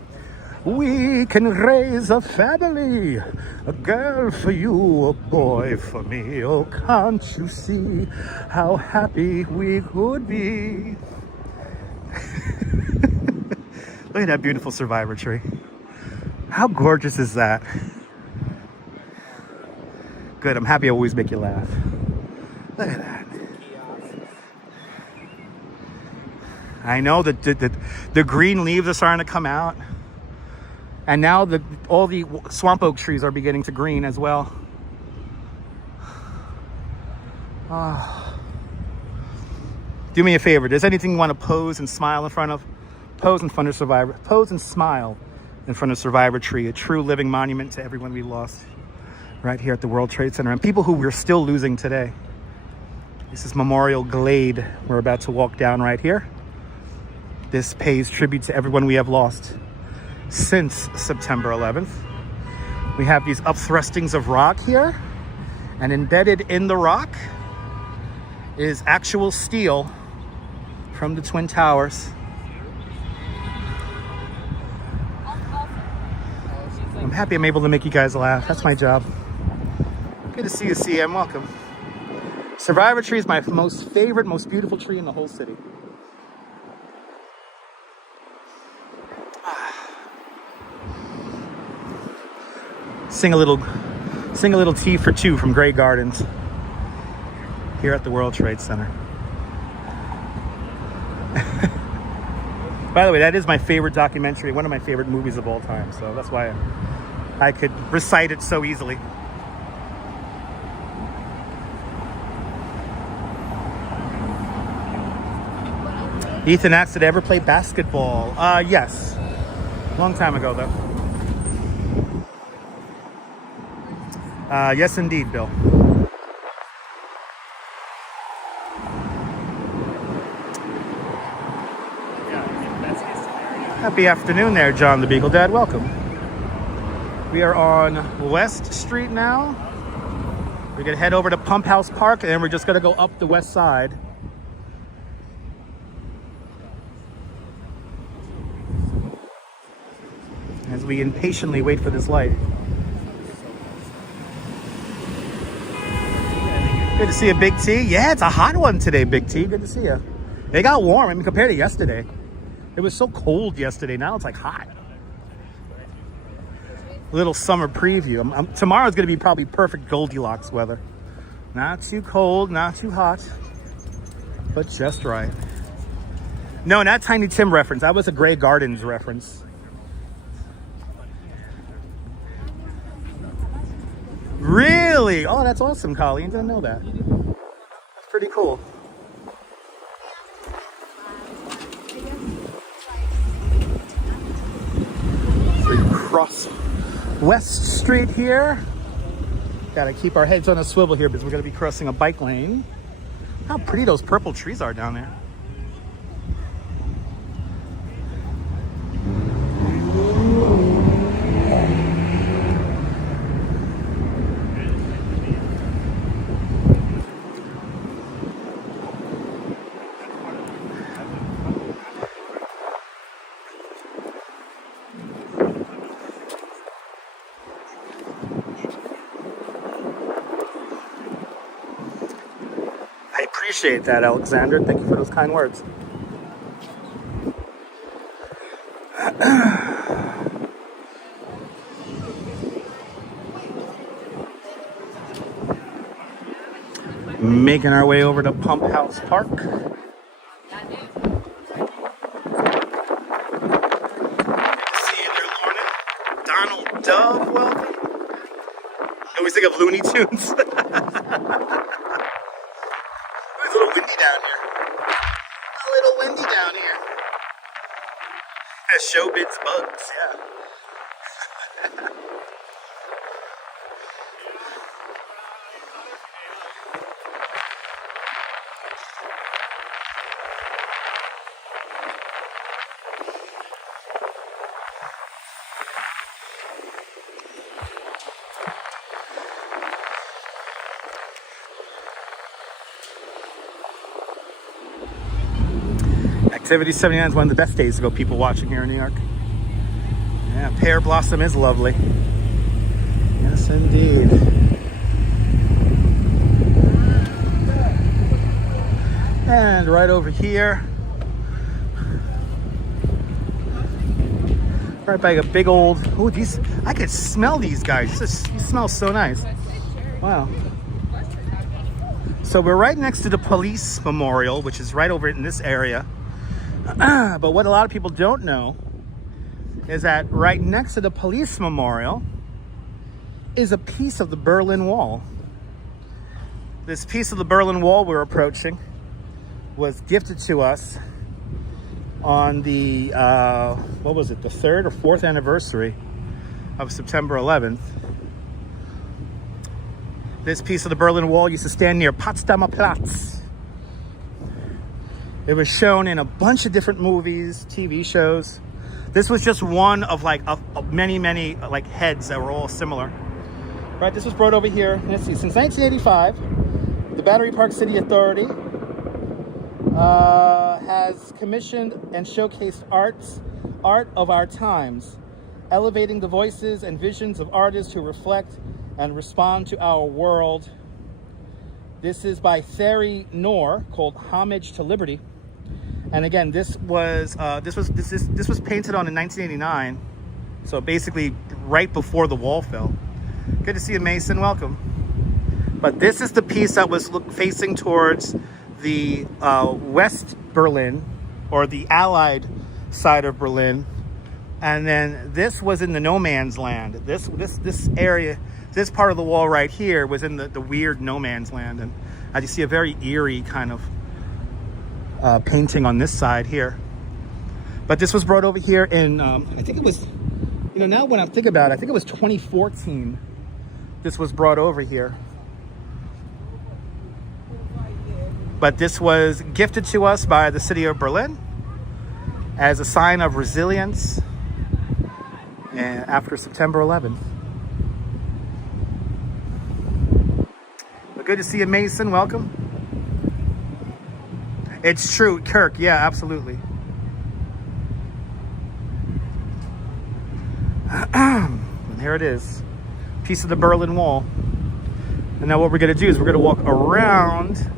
We can raise a family, a girl for you, a boy for me. Oh, can't you see how happy we could be? Look at that beautiful survivor tree. How gorgeous is that? Good, I'm happy I always make you laugh. Look at that. I know that the green leaves are starting to come out. And now all the swamp oak trees are beginning to green as well. Do me a favor. Does anything you want to pose and smile in front of? Pose in front of Survivor. Pose and smile in front of Survivor Tree, a true living monument to everyone we lost right here at the World Trade Center and people who we're still losing today. This is Memorial Glade. We're about to walk down right here. This pays tribute to everyone we have lost since September 11th. We have these upthrustings of rock here, and embedded in the rock is actual steel from the Twin Towers. I'm happy I'm able to make you guys laugh. That's my job. Good to see you, CM. Welcome. Survivor Tree is my most favorite, most beautiful tree in the whole city. Sing a little tea for two from Grey Gardens here at the World Trade Center. By the way, that is my favorite documentary, one of my favorite movies of all time. So that's why I could recite it so easily. Ethan asked, did I ever play basketball? Yes. Long time ago, though. Yes, indeed, Bill. Happy afternoon there, John the Beagle Dad. Welcome. We are on West Street now. We're going to head over to Pump House Park, and then we're just going to go up the west side. As we impatiently wait for this light. Good to see you, Big T. Yeah, it's a hot one today, Big T. Good to see you. It got warm. I mean, compared to yesterday. It was so cold yesterday. Now it's like hot. Little summer preview. Tomorrow's going to be probably perfect Goldilocks weather. Not too cold, not too hot, but just right. No, not Tiny Tim reference. That was a Grey Gardens reference. Really? Oh, that's awesome, Colleen. Didn't know that. That's pretty cool. So we cross West Street here. Gotta keep our heads on a swivel here because we're gonna be crossing a bike lane. How pretty those purple trees are down there. Appreciate that, Alexander. Thank you for those kind words. Making our way over to Pump House Park. Good to see you there, Lorna. Donald Dove, welcome. I always think of Looney Tunes. Little windy down here. A little windy down here. Showbiz bugs, yeah. Activity 79 is one of the best days to go people watching here in New York. Yeah, pear blossom is lovely. Yes, indeed. And right over here, right by a big old, oh, these, I could smell these guys. These smell so nice. Wow. So we're right next to the police memorial, which is right over in this area. But what a lot of people don't know is that right next to the police memorial is a piece of the Berlin Wall. This piece of the Berlin Wall we're approaching was gifted to us on the, what was it, the 3rd or 4th anniversary of September 11th. This piece of the Berlin Wall used to stand near Potsdamer Platz. It was shown in a bunch of different movies, TV shows. This was just one of like many like heads that were all similar. Right, this was brought over here, let's see, since 1985, the Battery Park City Authority has commissioned and showcased art of our times, elevating the voices and visions of artists who reflect and respond to our world. This is by Thierry Noor, called Homage to Liberty. And again, this was painted on in 1989, so basically right before the wall fell. Good to see you, Mason. Welcome. But this is the piece that was facing towards the West Berlin, or the Allied side of Berlin, and then this was in the no man's land. This area, this part of the wall right here was in the weird no man's land, and as you see, a very eerie kind of painting on this side here. But this was brought over here in I think it was, you know, now when I think about it, I think it was 2014 this was brought over here. But this was gifted to us by the city of Berlin as a sign of resilience after September 11th. But good to see you, Mason. Welcome. It's true, Kirk. Yeah, absolutely. And here it is, piece of the Berlin Wall. And now what we're going to do is we're going to walk around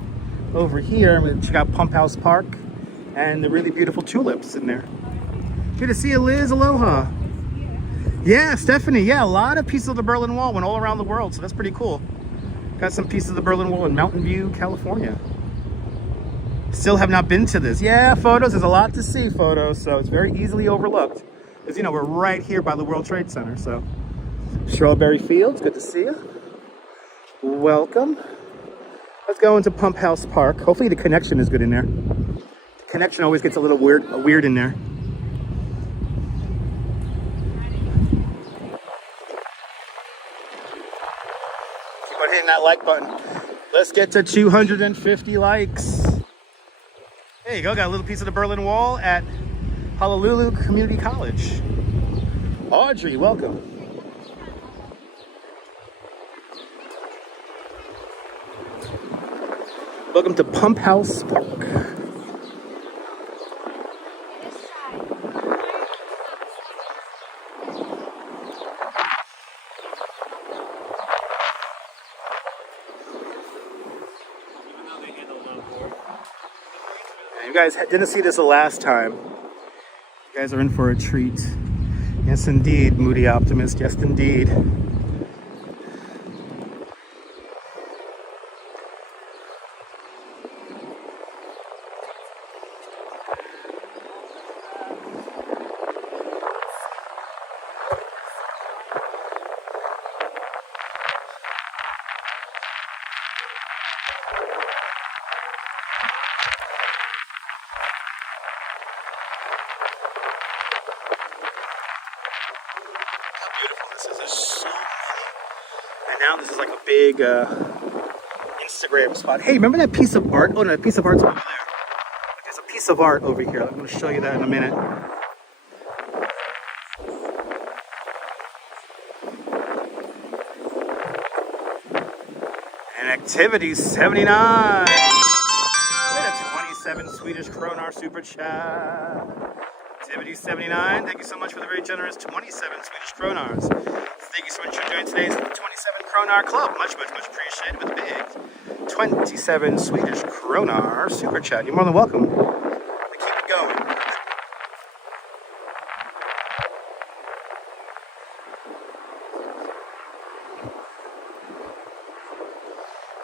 over here. I'm going to check out Pump House Park and the really beautiful tulips in there. Good to see you, Liz. Aloha. Yeah, Stephanie. Yeah, a lot of pieces of the Berlin Wall went all around the world, so that's pretty cool. Got some pieces of the Berlin Wall in Mountain View, California. Still have not been to this. Yeah, photos. There's a lot to see, photos, so it's very easily overlooked. Because, you know, we're right here by the World Trade Center, so. Strawberry Fields, good to see you. Welcome. Let's go into Pump House Park. Hopefully the connection is good in there. The connection always gets a little weird in there. Keep on hitting that like button. Let's get to 250 likes. There you go, got a little piece of the Berlin Wall at Honolulu Community College. Audrey, welcome. Welcome to Pump House Park. You guys didn't see this the last time. You guys are in for a treat. Yes, indeed, Moody Optimist. Yes, indeed. businesses. There's so many. And now this is like a big Instagram spot. Hey, remember that piece of art? Oh no, that piece of art's over there. There's a piece of art over here. I'm going to show you that in a minute. And activity 79. With a 27 Swedish kronar super chat. Activity 79. Thank you so much for the very generous 27 Swedish kronars. Thank you so much for joining today's 27 kronar club. Much, much, much appreciated with a big 27 Swedish kronar super chat. You're more than welcome. Keep it going.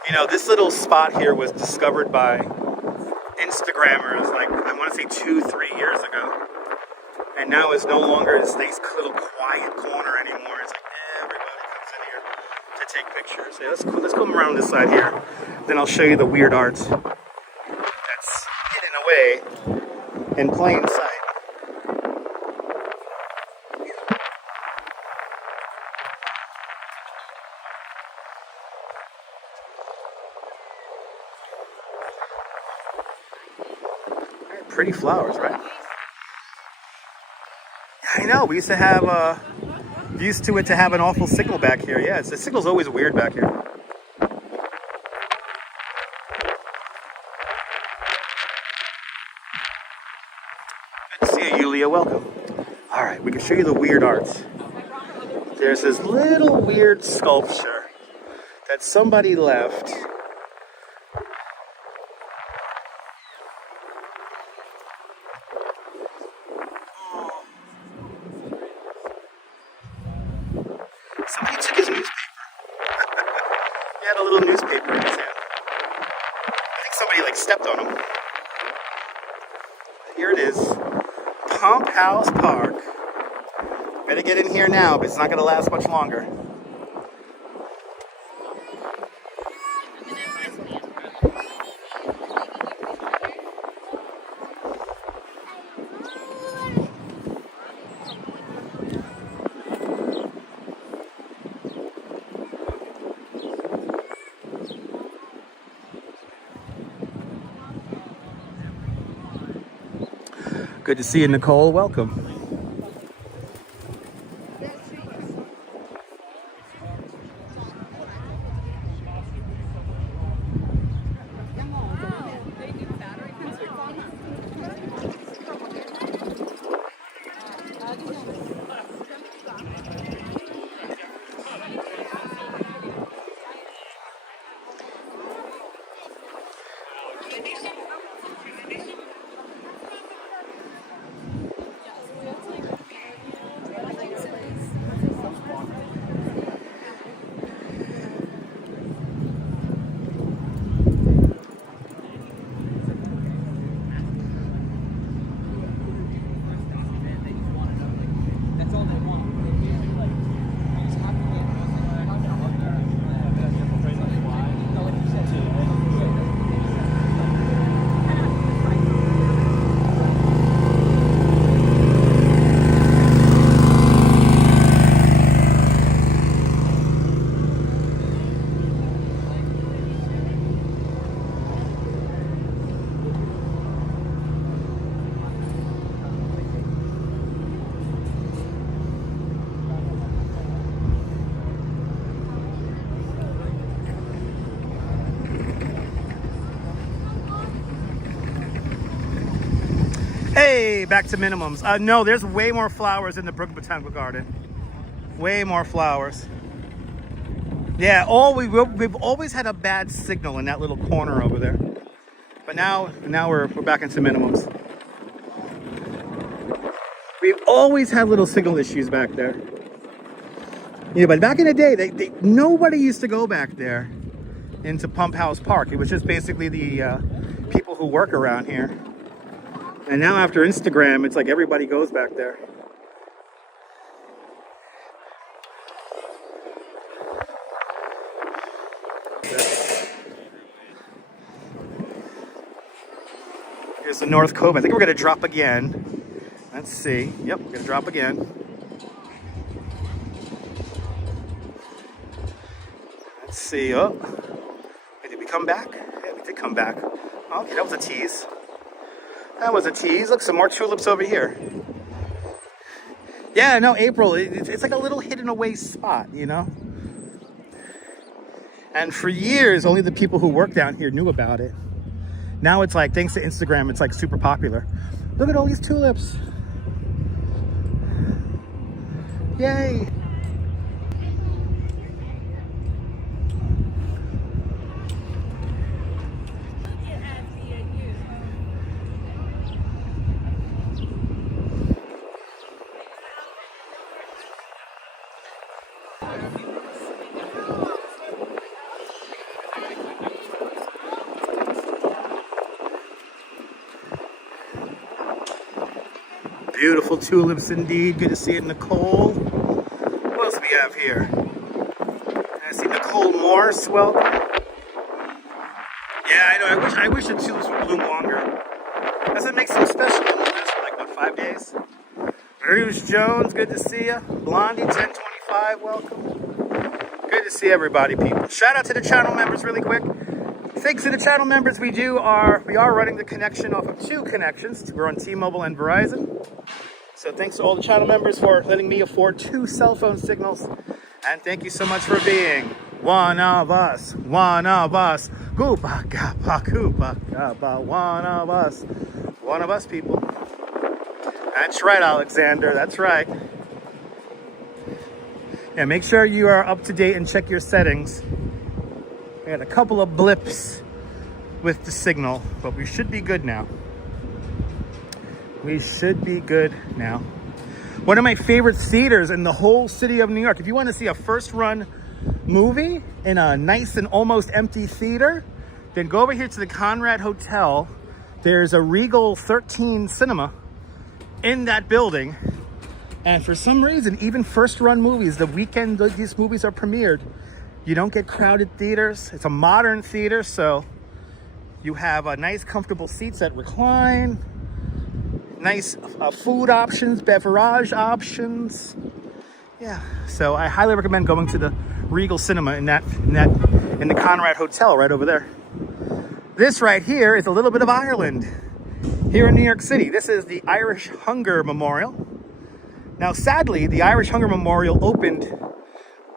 You know, this little spot here was discovered by Instagrammers like, I want to say 2-3 years ago. And now it's no longer this nice little quiet corner anymore. It's like everybody comes in here to take pictures. Yeah, let's come around this side here. Then I'll show you the weird art that's hidden away in plain sight. Pretty flowers, right? I know, we used to have, used to it to have an awful signal back here. Yeah, the signal's always weird back here. Good to see you, Yulia, welcome. All right, we can show you the weird arts. There's this little weird sculpture that somebody left. Somebody took his newspaper. He had a little newspaper in his hand. I think somebody like stepped on him. Here it is. Pump House Park. Better get in here now, but it's not going to last much longer. Good to see you, Nicole. Welcome. Hey, back to minimums. No, there's way more flowers in the Brooklyn Botanical Garden. Way more flowers. Yeah, we've always had a bad signal in that little corner over there. But now we're back into minimums. We've always had little signal issues back there. Yeah, but back in the day, nobody used to go back there into Pump House Park. It was just basically the people who work around here. And now after Instagram, it's like everybody goes back there. Here's the North Cove. I think we're going to drop again. Let's see. Yep, we're going to drop again. see. Oh, wait, did we come back? Yeah, we did come back. Okay, that was a tease. That was a tease. Look, some more tulips over here. Yeah, no, April, it's like a little hidden away spot, you know? And for years, only the people who work down here knew about it. Now it's like, thanks to Instagram, it's like super popular. Look at all these tulips. Yay. Beautiful tulips indeed. Good to see it, Nicole. What else do we have here? I see Nicole Morse. Well, yeah, I know. I wish the tulips would bloom longer. Doesn't make them special in the last, like, what, 5 days? Bruce Jones, good to see you. Blondie 1025, welcome. Good to see everybody, people. Shout out to the channel members really quick. Thanks to the channel members, we are running the connection off of 2 connections. We're on T-Mobile and Verizon. So thanks to all the channel members for letting me afford 2 cell phone signals. And thank you so much for being one of us. One of us. Goopa gapa koopa gapa. One of us. One of us, people. That's right, Alexander. That's right. Yeah, make sure you are up to date and check your settings. We had a couple of blips with the signal, but we should be good now. We should be good now. One of my favorite theaters in the whole city of New York. If you want to see a first run movie in a nice and almost empty theater, then go over here to the Conrad Hotel. There's a Regal 13 cinema in that building. And for some reason, even first run movies, the weekend these movies are premiered, you don't get crowded theaters. It's a modern theater, so you have nice, comfortable seats that recline, nice food options, beverage options. Yeah, so I highly recommend going to the Regal Cinema in the Conrad Hotel right over there. This right here is a little bit of Ireland here in New York City. This is the Irish Hunger Memorial. Now, sadly, the Irish Hunger Memorial opened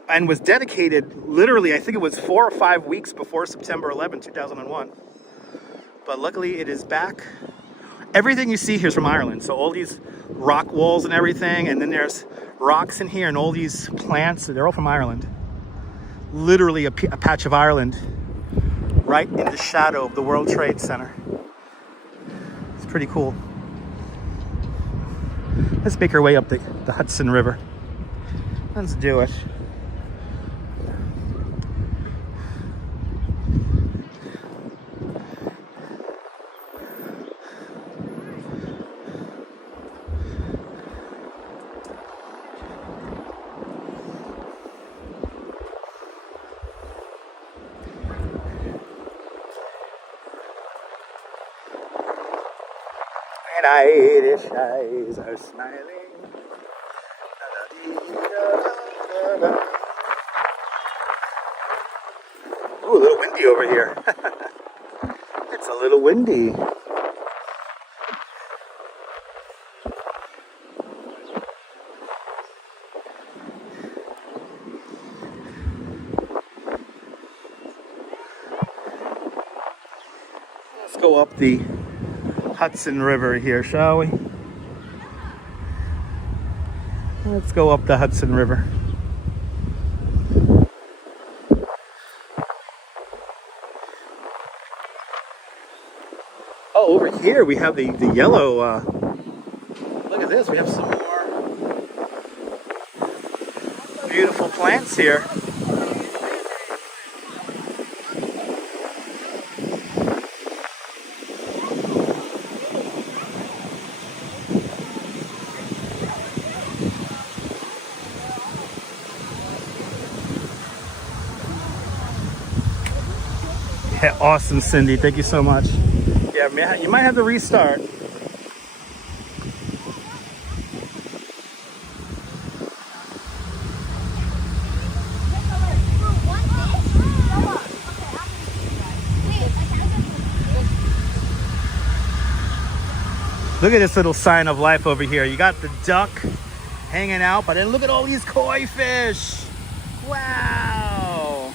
and was dedicated literally, I think it was 4 or 5 weeks before September 11, 2001. But luckily it is back. Everything you see here is from Ireland. So all these rock walls and everything, and then there's rocks in here and all these plants, they're all from Ireland. Literally a patch of Ireland right in the shadow of the World Trade Center. It's pretty cool. Let's make our way up the Hudson River. Let's do it. Irish eyes are smiling. Ooh, a little windy over here. It's a little windy. Let's go up the Hudson River here, shall we? Let's go up the Hudson River. Oh, over here we have the yellow, look at this, we have some more beautiful plants here. Yeah, awesome, Cindy. Thank you so much. Yeah, you might have to restart. Look at this little sign of life over here. You got the duck hanging out, but then look at all these koi fish. Wow.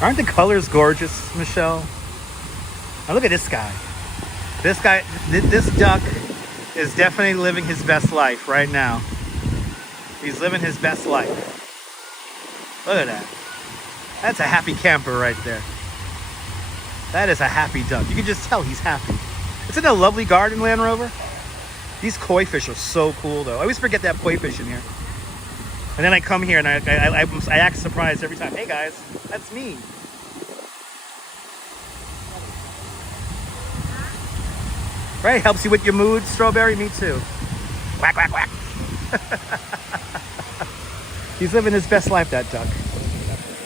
Aren't the colors gorgeous, Michelle? Now look at this guy. This duck is definitely living his best life right now. He's living his best life. Look at that. That's a happy camper right there. That is a happy duck. You can just tell he's happy. Isn't it a lovely garden, Land Rover? These koi fish are so cool, though. I always forget that koi fish in here. And then I come here and I act surprised every time. Hey, guys, that's me. Right? Helps you with your mood, Strawberry? Me too. Quack, quack, quack. He's living his best life, that duck.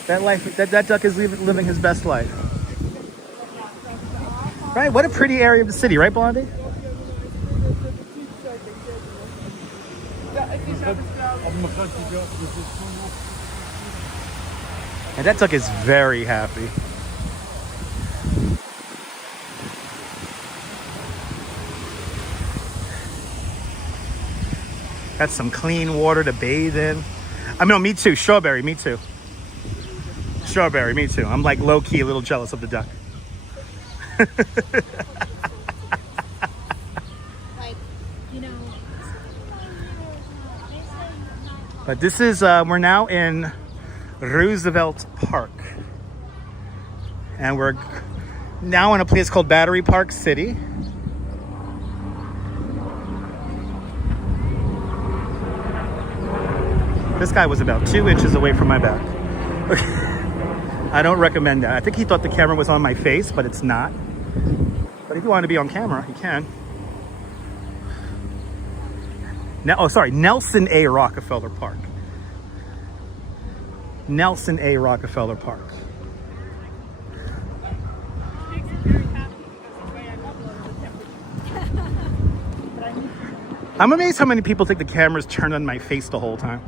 That duck is living his best life. Right? What a pretty area of the city, right, Blondie? And that duck is very happy. Got some clean water to bathe in. I mean, no, me too. Strawberry, me too. Strawberry, me too. I'm like low-key a little jealous of the duck. But this is, we're now in Roosevelt Park. And we're now in a place called Battery Park City. This guy was about 2 inches away from my back. I don't recommend that. I think he thought the camera was on my face, but it's not. But if you want to be on camera, you can. Nelson A. Rockefeller Park. Nelson A. Rockefeller Park. I'm amazed how many people think the camera's turned on my face the whole time.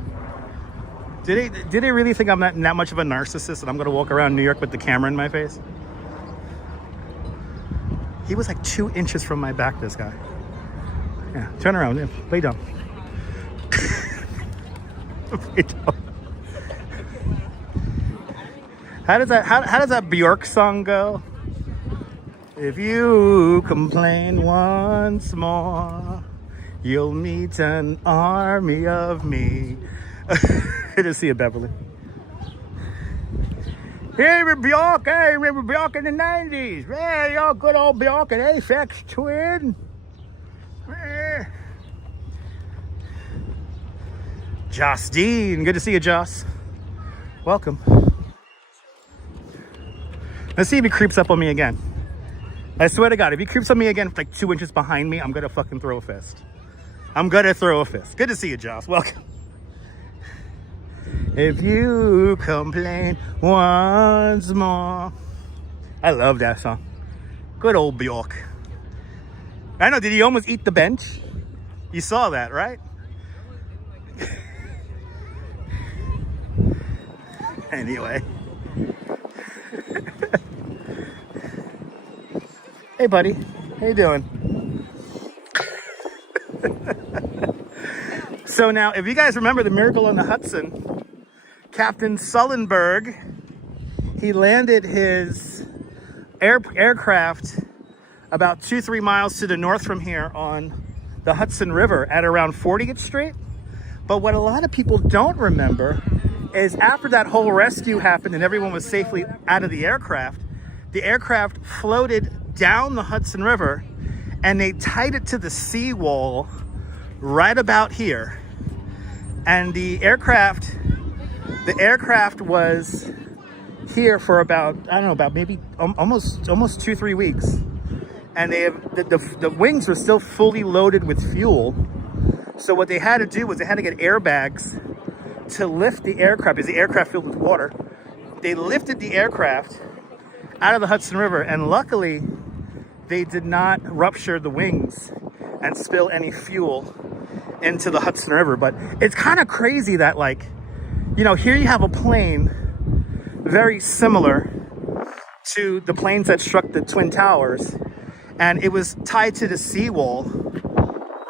Did they really think I'm not that much of a narcissist and I'm gonna walk around New York with the camera in my face? He was like 2 inches from my back, this guy. Yeah, turn around, yeah, lay down. Lay down. How does that Bjork song go? If you complain once more, you'll meet an army of me. Good to see you, Beverly. Hey, Bjork. Hey, remember Bjork in the 90s? Yeah, y'all good old Bjork and Aphex Twin. Yeah. Joss Dean. Good to see you, Joss. Welcome. Let's see if he creeps up on me again. I swear to God, if he creeps on me again, like 2 inches behind me, I'm going to fucking throw a fist. I'm going to throw a fist. Good to see you, Joss. Welcome. If you complain once more. I love that song. Good old Bjork. I know, did he almost eat the bench? You saw that, right? Anyway. Hey, buddy. How you doing? So now, if you guys remember the Miracle on the Hudson, Captain Sullenberg, he landed his aircraft about 2-3 miles to the north from here on the Hudson River at around 40th Street. But what a lot of people don't remember is after that whole rescue happened and everyone was safely out of the aircraft floated down the Hudson River and they tied it to the seawall right about here. And the aircraft was here for about, I don't know, about maybe almost 2-3 weeks. And they have the wings were still fully loaded with fuel. So what they had to do was they had to get airbags to lift the aircraft. Is the aircraft filled with water? They lifted the aircraft out of the Hudson River, and luckily they did not rupture the wings and spill any fuel into the Hudson River. But it's kind of crazy that, like, you know, here you have a plane very similar to the planes that struck the Twin Towers, and it was tied to the seawall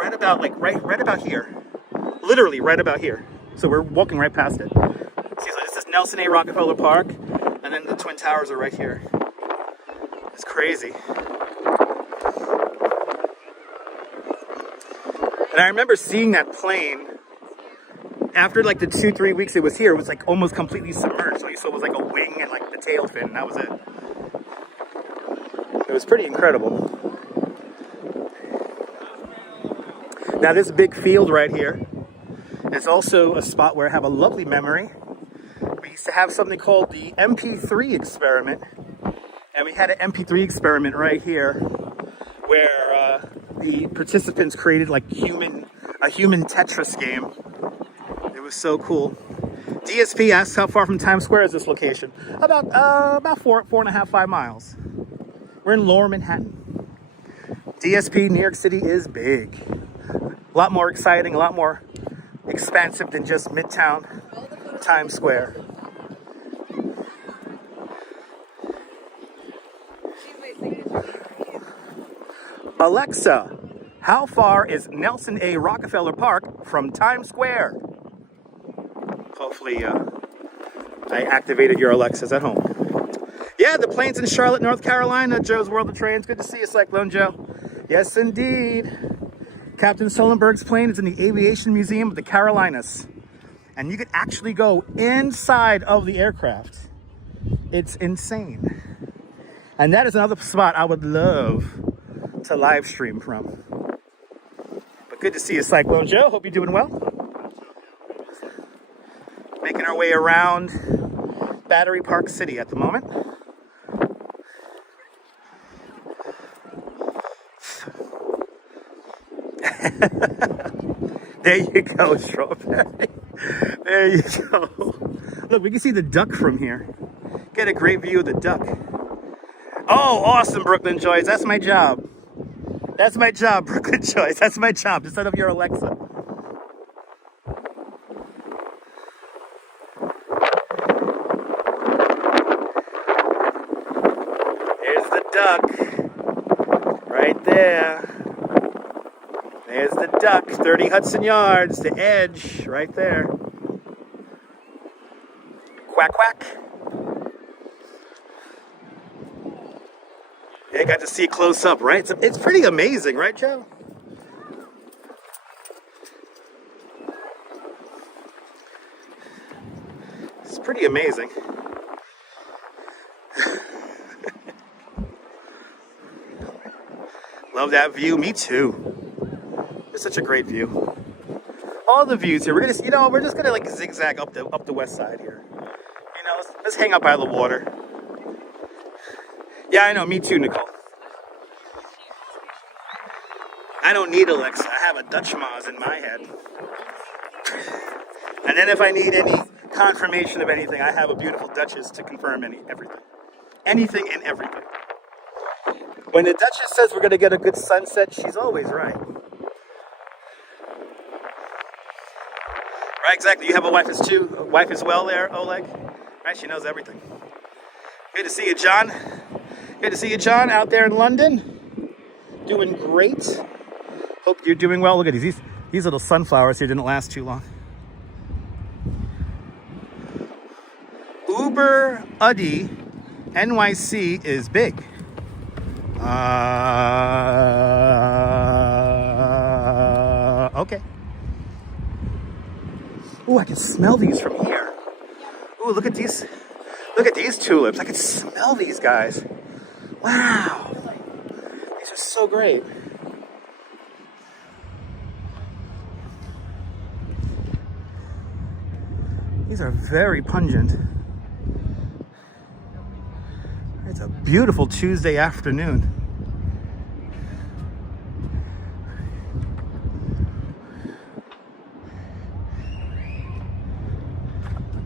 right about, like, right about here. Literally right about here. So we're walking right past it. See, so this is Nelson A. Rockefeller Park, and then the Twin Towers are right here. It's crazy. And I remember seeing that plane after like the 2-3 weeks it was here. It was like almost completely submerged. So you saw it was like a wing and like the tail fin, and that was it. It was pretty incredible. Now this big field right here is also a spot where I have a lovely memory. We used to have something called the MP3 experiment. And we had an MP3 experiment right here where the participants created like a human Tetris game. It was so cool. DSP asks, how far from Times Square is this location? About 4.5 miles. We're in Lower Manhattan. DSP, New York City is big. A lot more exciting, a lot more expansive than just Midtown Times Square. Alexa, how far is Nelson A. Rockefeller Park from Times Square? Hopefully, I activated your Alexas at home. Yeah, the plane's in Charlotte, North Carolina. Joe's World of Trains. Good to see you, Cyclone Joe. Yes, indeed. Captain Sullenberg's plane is in the Aviation Museum of the Carolinas. And you could actually go inside of the aircraft. It's insane. And that is another spot I would love to live stream from. But good to see you, Cyclone Joe. Hope you're doing well. Making our way around Battery Park City at the moment. There you go, Strawberry. There you go. Look, we can see the duck from here. Get a great view of the duck. Oh, awesome, Brooklyn Joyce. That's my job. That's my job, Brooklyn Joyce. That's my job, to set up your Alexa. There's the duck. Right there. There's the duck. 30 Hudson Yards. The edge. Right there. Quack, quack. I got to see it close up, right? It's pretty amazing, right, Joe? It's pretty amazing. Love that view. Me too. It's such a great view. All the views here. We're gonna, we're just gonna like zigzag up the west side here. You know, let's hang out by the water. Yeah, I know. Me too, Nicole. I don't need Alexa. I have a Dutch Maz in my head. And then if I need any confirmation of anything, I have a beautiful Duchess to confirm everything. Anything and everything. When the Duchess says we're going to get a good sunset, she's always right. Right, exactly. You have a wife as well there, Oleg? Right, she knows everything. Good to see you, John. Good to see you, John, out there in London. Doing great. Hope you're doing well. Look at these little sunflowers here didn't last too long. Uber Uddy NYC is big. Okay. Oh, I can smell these from here. Oh, look at these. Look at these tulips. I can smell these guys. Wow. These are so great. These are very pungent. It's a beautiful Tuesday afternoon.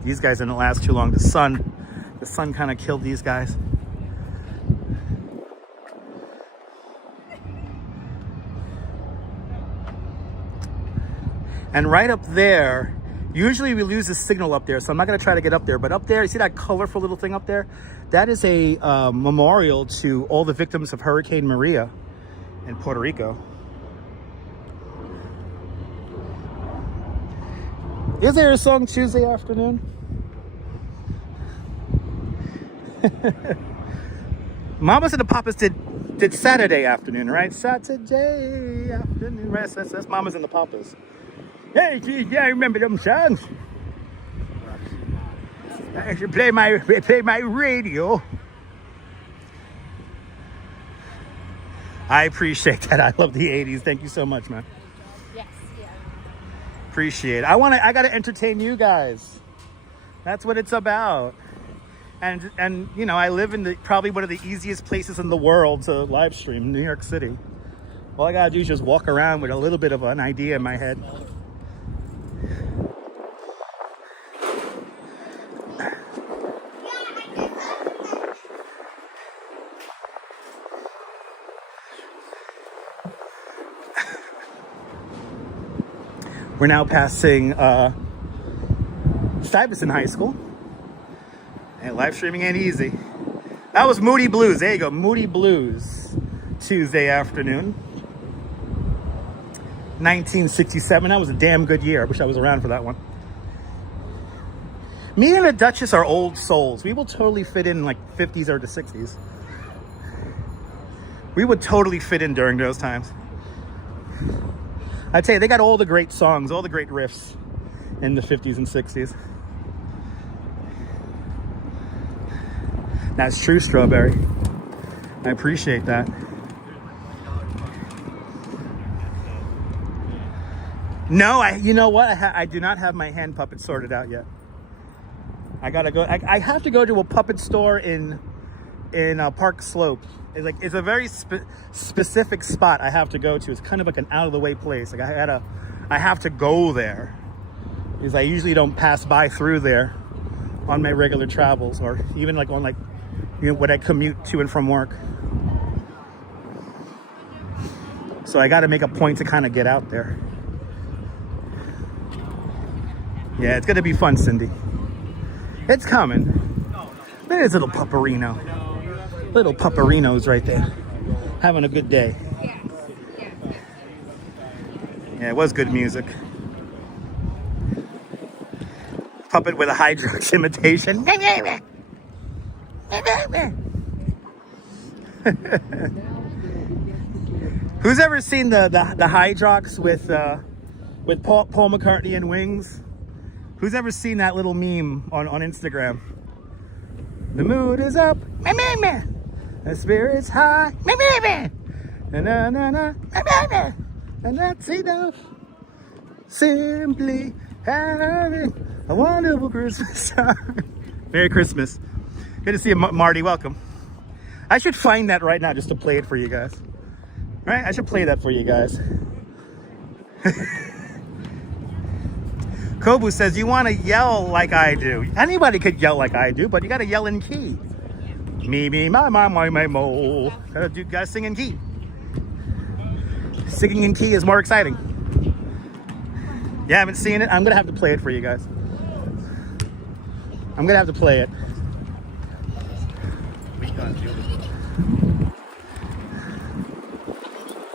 These guys didn't last too long. The sun kind of killed these guys. And right up there, usually we lose the signal up there, so I'm not gonna try to get up there, but up there, you see that colorful little thing up there? That is a memorial to all the victims of Hurricane Maria in Puerto Rico. Is there a song Tuesday afternoon? Mamas and the Papas did Saturday afternoon, right? Saturday afternoon, right? That's Mamas and the Papas. Hey, geez, yeah, I remember them songs. I should play my radio. I appreciate that. I love the 80s. Thank you so much, man. Yes, yeah. Appreciate it. I gotta entertain you guys. That's what it's about. And you know, I live in probably one of the easiest places in the world to live stream, New York City. All I gotta do is just walk around with a little bit of an idea in my head. We're now passing Stuyvesant High School. And live streaming ain't easy. That was Moody Blues. There you go, Moody Blues. Tuesday afternoon. 1967. That was a damn good year. I wish I was around for that one. Me and the Duchess are old souls. We will totally fit in like 50s or the 60s. We would totally fit in during those times. I tell you, they got all the great songs, all the great riffs in the 50s and 60s. That's true, Strawberry. I appreciate that. No, you know what? I do not have my hand puppet sorted out yet. I gotta go. I have to go to a puppet store in Park Slope. It's a very specific spot I have to go to. It's kind of like an out of the way place. Like I have to go there because I usually don't pass by through there on my regular travels, or even like on when I commute to and from work. So I got to make a point to kind of get out there. Yeah, it's gonna be fun, Cindy. It's coming. There's little Pupperino. Little Pupperinos right there. Having a good day. Yeah, it was good music. Puppet with a Hydrox imitation. Who's ever seen the Hydrox with Paul McCartney and Wings? Who's ever seen that little meme on Instagram? The mood is up, the spirit's high, and that's enough. Simply having a wonderful Christmas time. Merry Christmas. Good to see you, Marty. Welcome. I should find that right now just to play it for you guys. Right? I should play that for you guys. Kobu says, you want to yell like I do. Anybody could yell like I do, but you got to yell in key. Me, my, mo. Gotta sing in key. Singing in key is more exciting. You haven't seen it? I'm going to have to play it for you guys. I'm going to have to play it.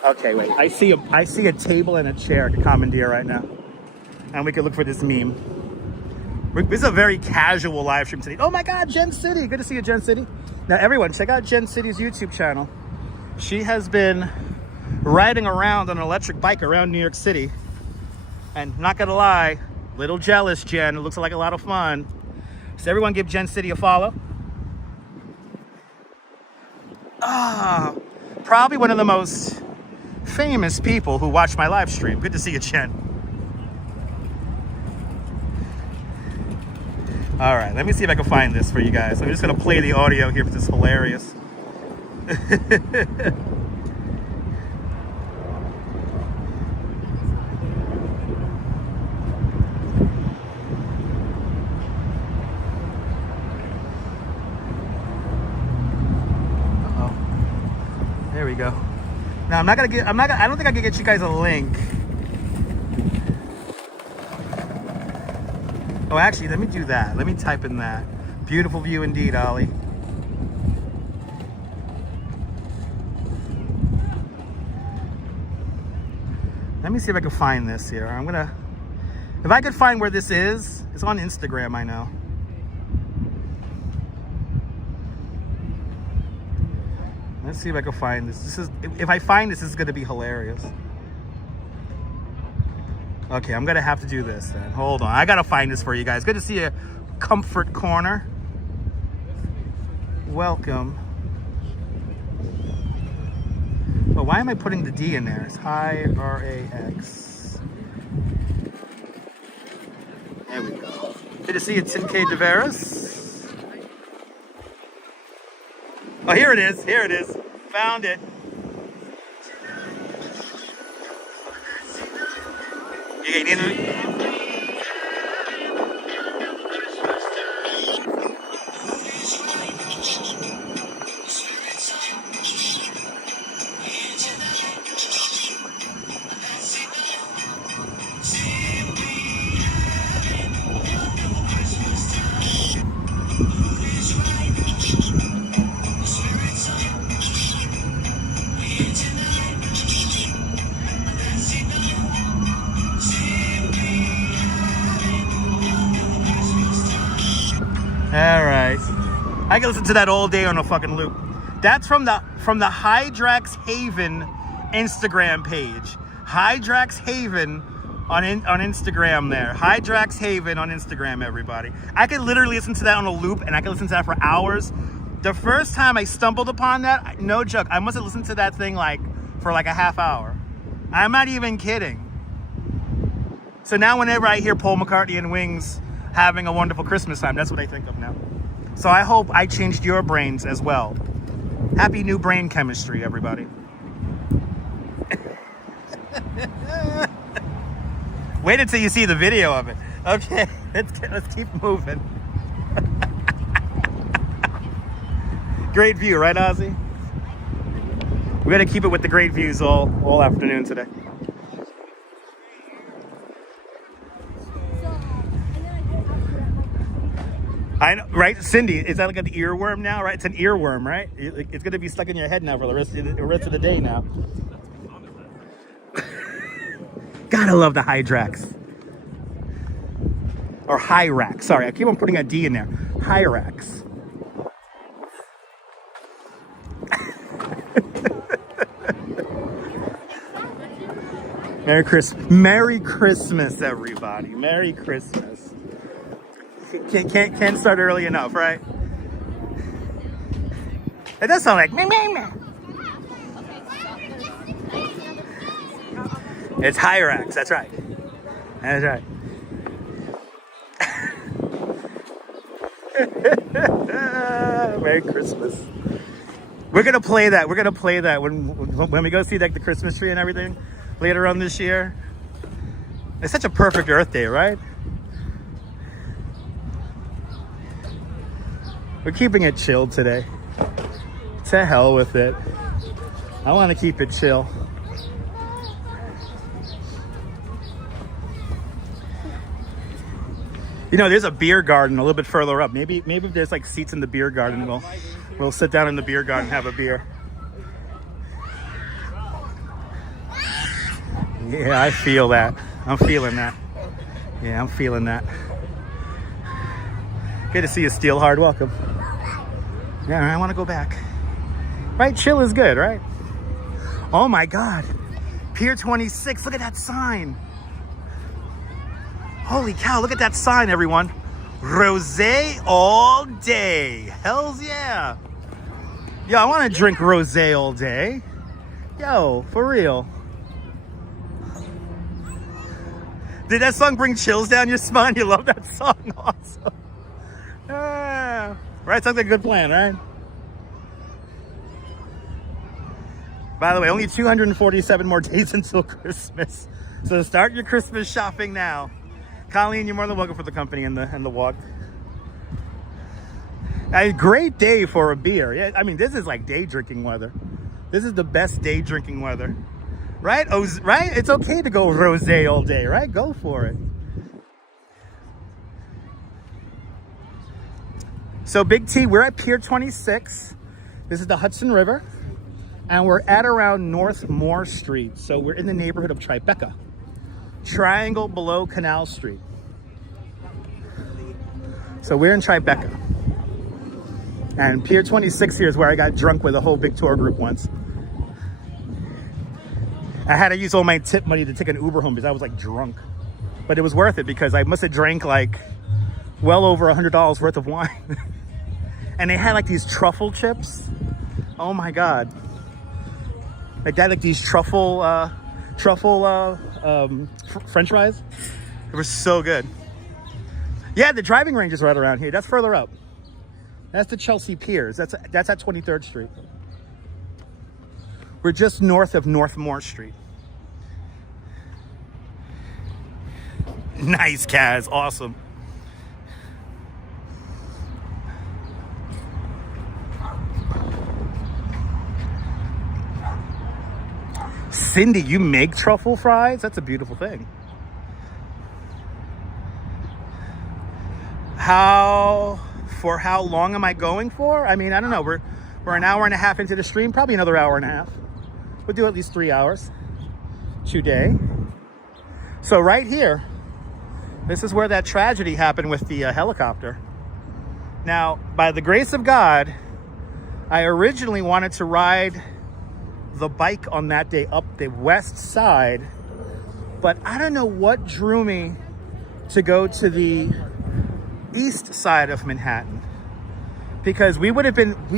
Okay, wait. I see a table and a chair to commandeer right now. And we could look for this meme. This is a very casual live stream today. Oh my God, Jen City. Good to see you, Jen City. Now, everyone, check out Jen City's YouTube channel. She has been riding around on an electric bike around New York City. And not gonna lie, little jealous, Jen. It looks like a lot of fun. So everyone give Jen City a follow. Probably one of the most famous people who watch my live stream. Good to see you, Jen. All right, let me see if I can find this for you guys. I'm just gonna play the audio here because it's hilarious. There we go. Now I don't think I can get you guys a link. Oh, actually, let me do that. Let me type in that. Beautiful view indeed, Ollie. Let me see if I can find this here. If I could find where this is, it's on Instagram, I know. Let's see if I can find this. If I find this, this is gonna be hilarious. Okay, I'm gonna have to do this then. Hold on, I gotta find this for you guys. Good to see you, Comfort Corner. Welcome. Oh, why am I putting the D in there? It's high RAX. There we go. Good to see you, Tim K. DeVeris. Oh, here it is. Here it is. Found it. You need it? All right, I can listen to that all day on a fucking loop. That's from the Hydrax Haven Instagram page. Hydrax Haven on Instagram there. Hydrax Haven on Instagram, everybody. I could literally listen to that on a loop, and I could listen to that for hours. The first time I stumbled upon that, no joke, I must have listened to that thing for a half hour. I'm not even kidding. So now whenever I hear Paul McCartney and Wings having a wonderful Christmas time, that's what I think of now. So I hope I changed your brains as well. Happy new brain chemistry, everybody. Wait until you see the video of it. Okay, let's keep moving. Great view, right, Ozzy? We're gonna keep it with the great views all afternoon today. I know, right, Cindy? Is that like an earworm now, right? It's an earworm, right? It's gonna be stuck in your head now for the rest of the day now. Gotta love the Hydrax. Or Hyrax. Sorry, I keep on putting a D in there. Hyrax. Merry Christmas, everybody. Merry Christmas. Can't start early enough, right? It does sound like meh, meh, meh. It's Hyrax, that's right. That's right. Merry Christmas. We're gonna play that. We're gonna play that when we go see the Christmas tree and everything later on this year. It's such a perfect Earth Day, right? We're keeping it chill today. To hell with it. I want to keep it chill. You know, there's a beer garden a little bit further up. Maybe if there's seats in the beer garden, we'll sit down in the beer garden and have a beer. Yeah, I feel that. I'm feeling that. Yeah, I'm feeling that. Good to see you, Steelhard. Welcome. Yeah, I want to go back. Right? Chill is good, right? Oh my God. Pier 26. Look at that sign. Holy cow, look at that sign, everyone. Rosé all day. Hells yeah. Yo, I want to drink rosé all day. Yo, for real. Did that song bring chills down your spine? You love that song also. Right, sounds like a good plan, right? By the way, only 247 more days until Christmas. So start your Christmas shopping now. Colleen, you're more than welcome for the company and the walk. A great day for a beer. Yeah, I mean, this is like day drinking weather. This is the best day drinking weather. Right? Oh, right? It's okay to go rosé all day, right? Go for it. So Big T, we're at Pier 26. This is the Hudson River. And we're at around North Moore Street. So we're in the neighborhood of Tribeca. Triangle below Canal Street. So we're in Tribeca. And Pier 26 here is where I got drunk with a whole big tour group once. I had to use all my tip money to take an Uber home because I was like drunk. But it was worth it because I must have drank like well over $100 worth of wine. And they had like these truffle chips. Oh my God. Like that, like these truffle French fries. It was so good. Yeah, the driving range is right around here. That's further up. That's the Chelsea Piers. That's at 23rd Street. We're just north of North Moore Street. Nice, Kaz. Awesome. Cindy, you make truffle fries? That's a beautiful thing. For how long am I going for? I mean, I don't know. We're an hour and a half into the stream, probably another hour and a half. We'll do at least 3 hours today. So right here, this is where that tragedy happened with the helicopter. Now, by the grace of God, I originally wanted to ride the bike on that day up the west side, but I don't know what drew me to go to the east side of Manhattan, because we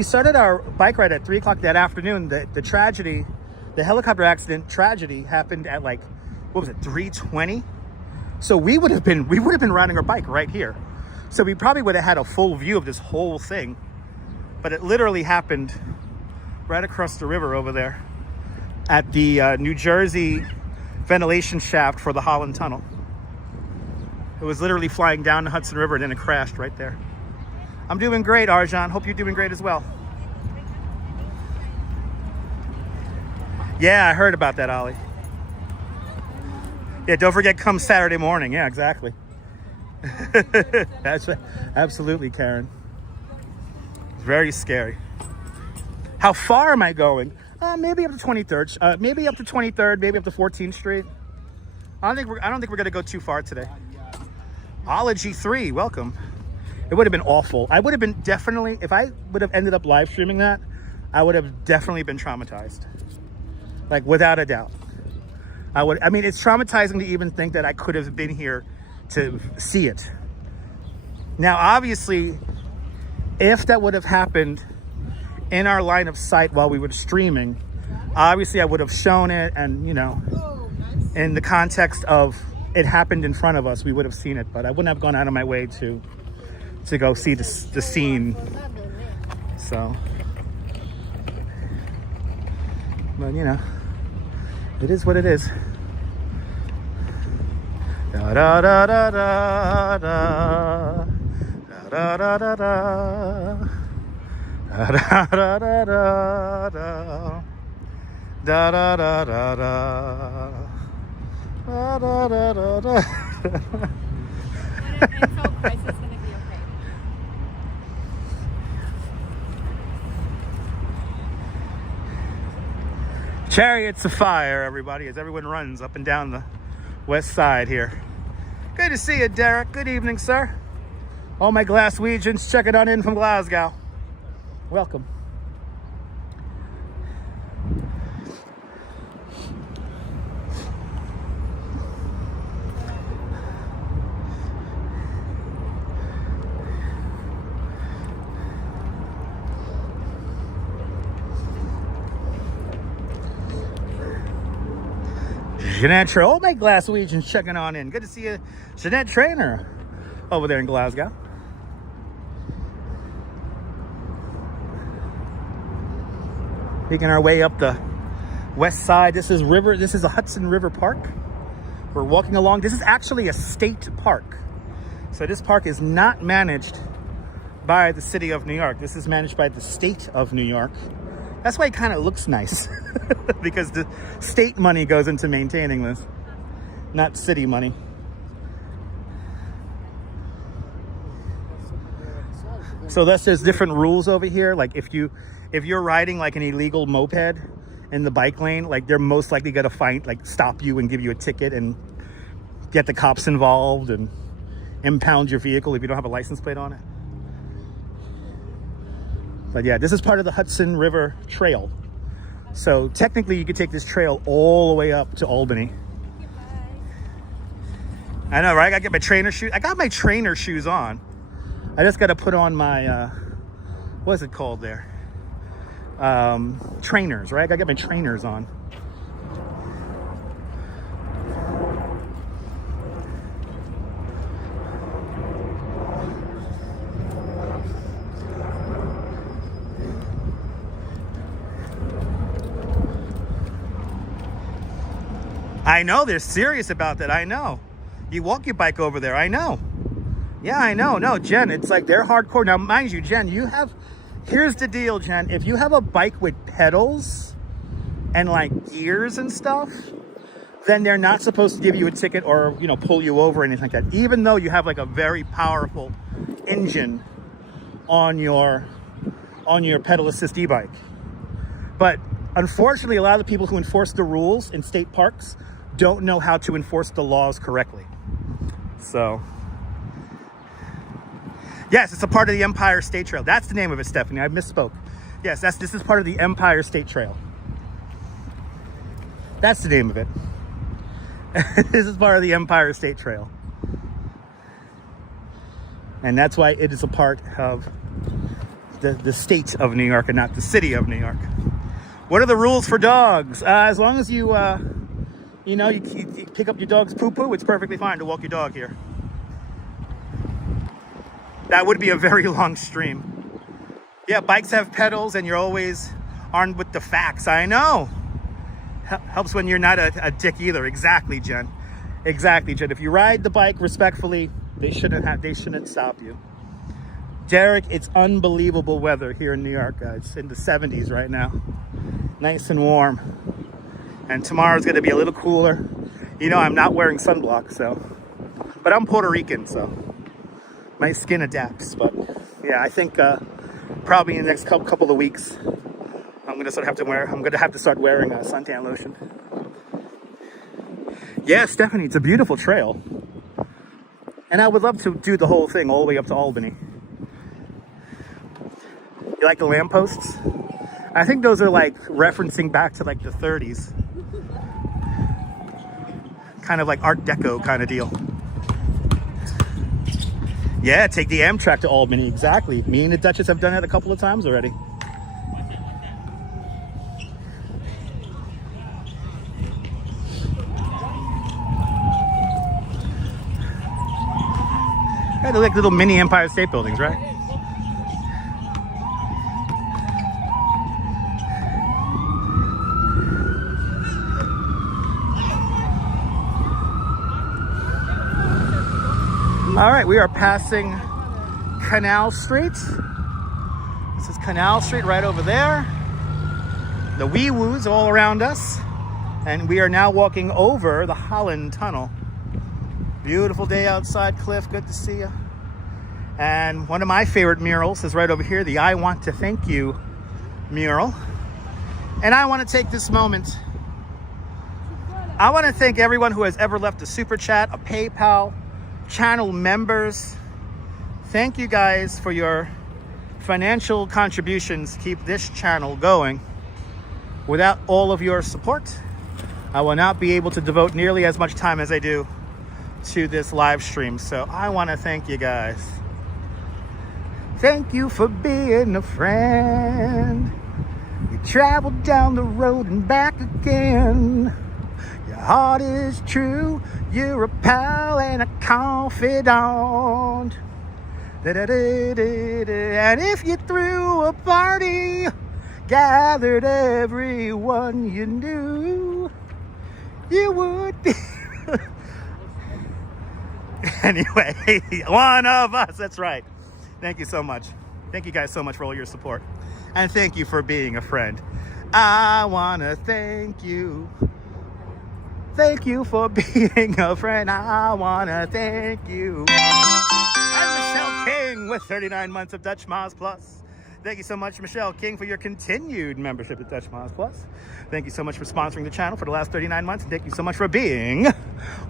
started our bike ride at 3 o'clock that afternoon. The tragedy, the helicopter accident tragedy happened at like, what was it, 3:20? So we would have been riding our bike right here. So we probably would have had a full view of this whole thing, but it literally happened right across the river over there at the New Jersey ventilation shaft for the Holland Tunnel. It was literally flying down the Hudson River and then it crashed right there. I'm doing great, Arjan. Hope you're doing great as well. Yeah, I heard about that, Ollie. Yeah, don't forget, come Saturday morning. Yeah, exactly. That's absolutely, Karen. It's very scary. How far am I going? Maybe up to 23rd. Maybe up to 23rd. Maybe up to 14th Street. I don't think we're gonna go too far today. Ology 3, welcome. It would have been awful. I would have been definitely, if I would have ended up live streaming that, I would have definitely been traumatized. Like, without a doubt. I mean, it's traumatizing to even think that I could have been here to see it. Now, obviously, if that would have happened in our line of sight while we were streaming, obviously I would have shown it, and, you know, in the context of it happened in front of us, we would have seen it, but I wouldn't have gone out of my way to go see the scene. So, but you know, it is what it is. Da da da da da da da da da da da da da da da da da da da. Da, da, da, da, da. And so Christ is going to be okay. Chariots of fire, everybody, as everyone runs up and down the west side here. Good to see you, Derek. Good evening, sir. All my Glaswegians checking on in from Glasgow. Welcome. Jeanette, all my Glaswegians checking on in. Good to see you, Jeanette Trainer, over there in Glasgow. Making our way up the west side. This is a Hudson River Park. We're walking along. This is actually a state park. So this park is not managed by the city of New York. This is managed by the state of New York. That's why it kind of looks nice, because the state money goes into maintaining this, not city money. So there's different rules over here. Like if you're riding like an illegal moped in the bike lane, like they're most likely gonna stop you and give you a ticket and get the cops involved and impound your vehicle if you don't have a license plate on it. But yeah, this is part of the Hudson River Trail. So technically you could take this trail all the way up to Albany. I know, right? I gotta get my trainer shoes. I got my trainer shoes on. I just gotta put on my, what is it called there? Trainers, right? I gotta get my trainers on. I know, they're serious about that. I know. You walk your bike over there. I know. Yeah, I know. No, Jen, it's like they're hardcore. Now, mind you, Jen, here's the deal, Jen. If you have a bike with pedals and like gears and stuff, then they're not supposed to give you a ticket or, you know, pull you over or anything like that. Even though you have like a very powerful engine on your pedal assist e-bike. But unfortunately, a lot of the people who enforce the rules in state parks don't know how to enforce the laws correctly. So, yes, it's a part of the Empire State Trail. That's the name of it, Stephanie. I misspoke. Yes, this is part of the Empire State Trail. That's the name of it. This is part of the Empire State Trail. And that's why it is a part of the state of New York and not the city of New York. What are the rules for dogs? As long as you pick up your dog's poo-poo, it's perfectly fine to walk your dog here. That would be a very long stream. Yeah, bikes have pedals and you're always armed with the facts. I know. Helps when you're not a dick either. Exactly, Jen. Exactly, Jen. If you ride the bike respectfully, they shouldn't stop you. Derek, it's unbelievable weather here in New York, guys. In the 70s right now. Nice and warm. And tomorrow's going to be a little cooler. You know, I'm not wearing sunblock, but I'm Puerto Rican, so my skin adapts. But yeah, I think probably in the next couple of weeks, I'm going to have to start wearing suntan lotion. Yeah, Stephanie, it's a beautiful trail. And I would love to do the whole thing all the way up to Albany. You like the lampposts? I think those are like referencing back to like the 30s. Kind of like Art Deco kind of deal. Yeah, take the Amtrak to Albany, exactly. Me and the Duchess have done it a couple of times already. Yeah, they're like little mini Empire State Buildings, right? All right, we are passing Canal Street. This is Canal Street right over there. The wee-woos all around us. And we are now walking over the Holland Tunnel. Beautiful day outside, Cliff. Good to see you. And one of my favorite murals is right over here, the I Want to Thank You mural. And I want to take this moment. I want to thank everyone who has ever left a super chat, a PayPal, channel members. Thank you guys for your financial contributions to keep this channel going. Without all of your support, I will not be able to devote nearly as much time as I do to this live stream. So I want to thank you guys. Thank you for being a friend. You traveled down the road and back again. Your heart is true. You're a pal and a confidant. And if you threw a party, gathered everyone you knew, you would be. Anyway, one of us. That's right. Thank you so much. Thank you guys so much for all your support. And thank you for being a friend. I want to thank you. Thank you for being a friend. I want to thank you. And Michelle King. King with 39 months of Dutch Miles Plus. Thank you so much, Michelle King, for your continued membership at Dutch Miles Plus. Thank you so much for sponsoring the channel for the last 39 months. And thank you so much for being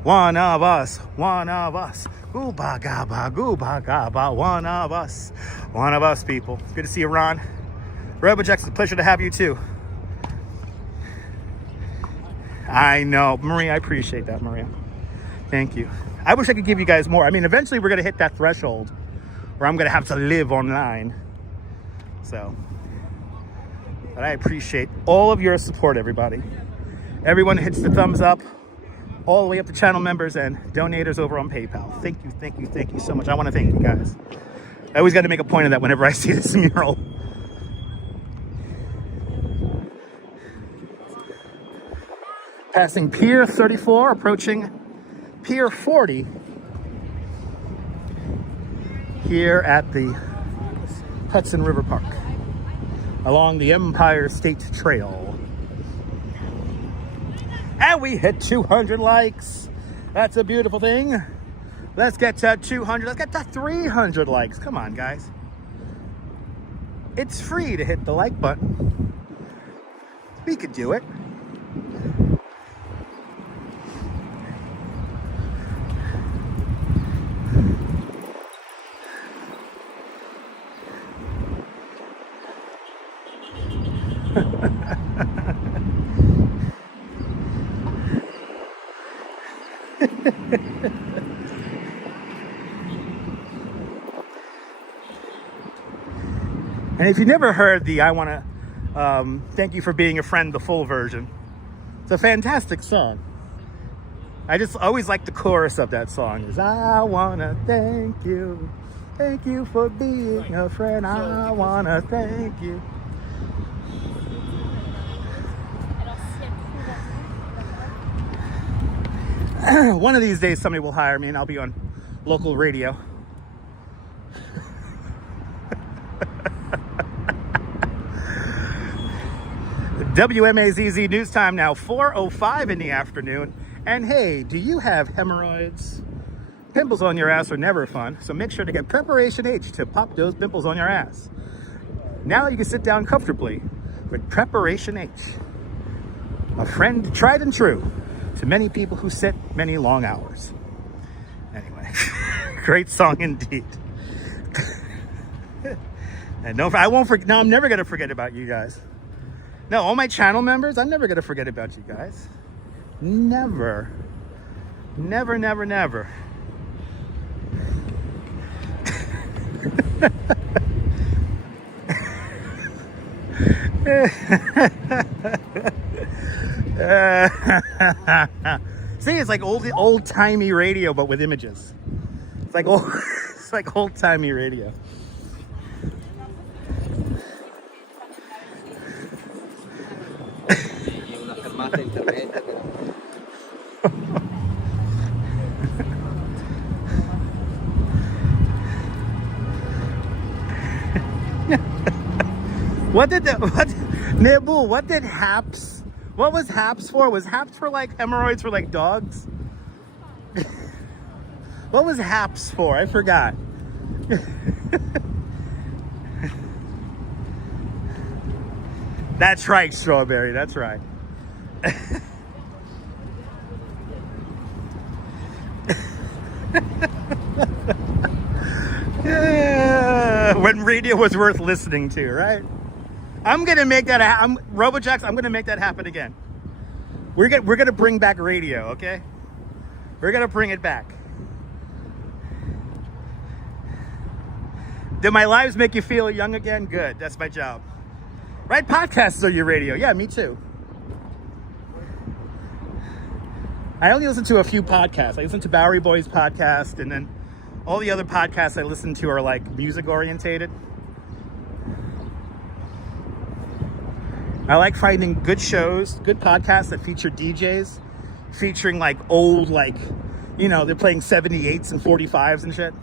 one of us. One of us. Gooba gaba, one of us. One of us, people. Good to see you, Ron. RoboJax, it's a pleasure to have you too. I know, Maria, I appreciate that, Maria. Thank you. I wish I could give you guys more. I mean, eventually we're gonna hit that threshold where I'm gonna have to live online. So, but I appreciate all of your support, everybody. Everyone hits the thumbs up, all the way up to channel members and donators over on PayPal. Thank you, thank you, thank you so much. I wanna thank you guys. I always gotta make a point of that whenever I see this mural. Passing Pier 34, approaching Pier 40 here at the Hudson River Park along the Empire State Trail. And we hit 200 likes. That's a beautiful thing. Let's get to 200. Let's get to 300 likes. Come on, guys. It's free to hit the like button. We could do it. And if you never heard the I Want to Thank You for Being a Friend, the full version, it's a fantastic song. I just always like the chorus of that song. Is I want to thank you for being a friend. I want to thank you. One of these days somebody will hire me and I'll be on local radio. WMAZZ news time now, 4:05 in the afternoon. And hey, do you have hemorrhoids? Pimples on your ass are never fun, so make sure to get Preparation H to pop those pimples on your ass. Now you can sit down comfortably with Preparation H, a friend tried and true to many people who sit many long hours. Anyway, great song indeed. And no, I won't forget. No, I'm never gonna forget about you guys. No, all my channel members, I'm never gonna forget about you guys. Never, never, never, never. See, it's like old-timey radio, but with images. It's like old-timey radio. What did HAPS? What was HAPS for? Was HAPS for like hemorrhoids for like dogs? What was HAPS for? I forgot. That's right, Strawberry. That's right. Yeah, when radio was worth listening to, right? I'm gonna make that. RoboJax. I'm gonna make that happen again. We're gonna bring back radio, okay? We're gonna bring it back. Did my lives make you feel young again? Good. That's my job. Right? Podcasts are your radio. Yeah, me too. I only listen to a few podcasts. I listen to Bowery Boys podcast, and then all the other podcasts I listen to are like music orientated. I like finding good shows, good podcasts that feature DJs, featuring like old, like, you know, they're playing 78s and 45s and shit.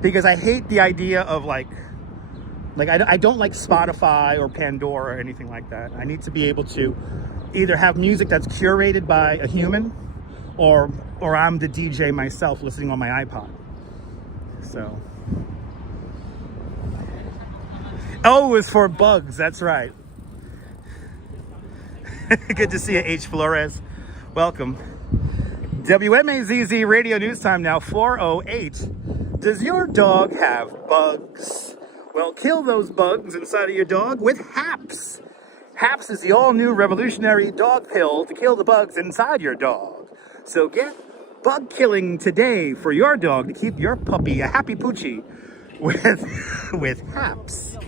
Because I hate the idea of like I don't like Spotify or Pandora or anything like that. I need to be able to either have music that's curated by a human, or I'm the DJ myself listening on my iPod. So, oh, it's for bugs. That's right. Good to see you, H. Flores. Welcome. WMAZZ Radio News Time now, 4:08. Does your dog have bugs? Well, kill those bugs inside of your dog with HAPS. HAPS is the all-new revolutionary dog pill to kill the bugs inside your dog. So get bug killing today for your dog to keep your puppy a happy poochie with HAPS.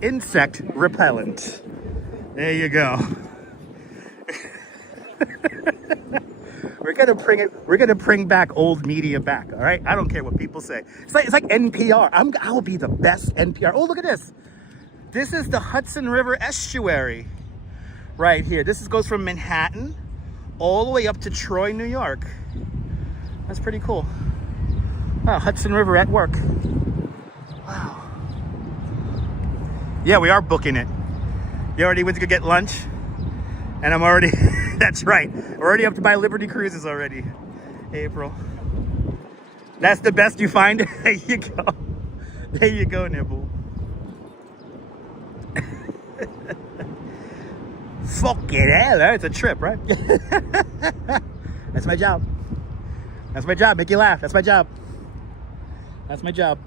Insect repellent. There you go. We're gonna bring back old media back, all right? I don't care what people say. It's like NPR. I'll be the best NPR. Oh, look at this. This is the Hudson River estuary right here. This goes from Manhattan all the way up to Troy, New York. That's pretty cool. Wow, Hudson River at work. Wow. Yeah, we are booking it. You already went to go get lunch? And I'm already, that's right. We're already up to buy Liberty Cruises already. April. That's the best you find? There you go. There you go, Nibble. Fucking hell, it's a trip, right? That's my job. That's my job, make you laugh. That's my job. That's my job.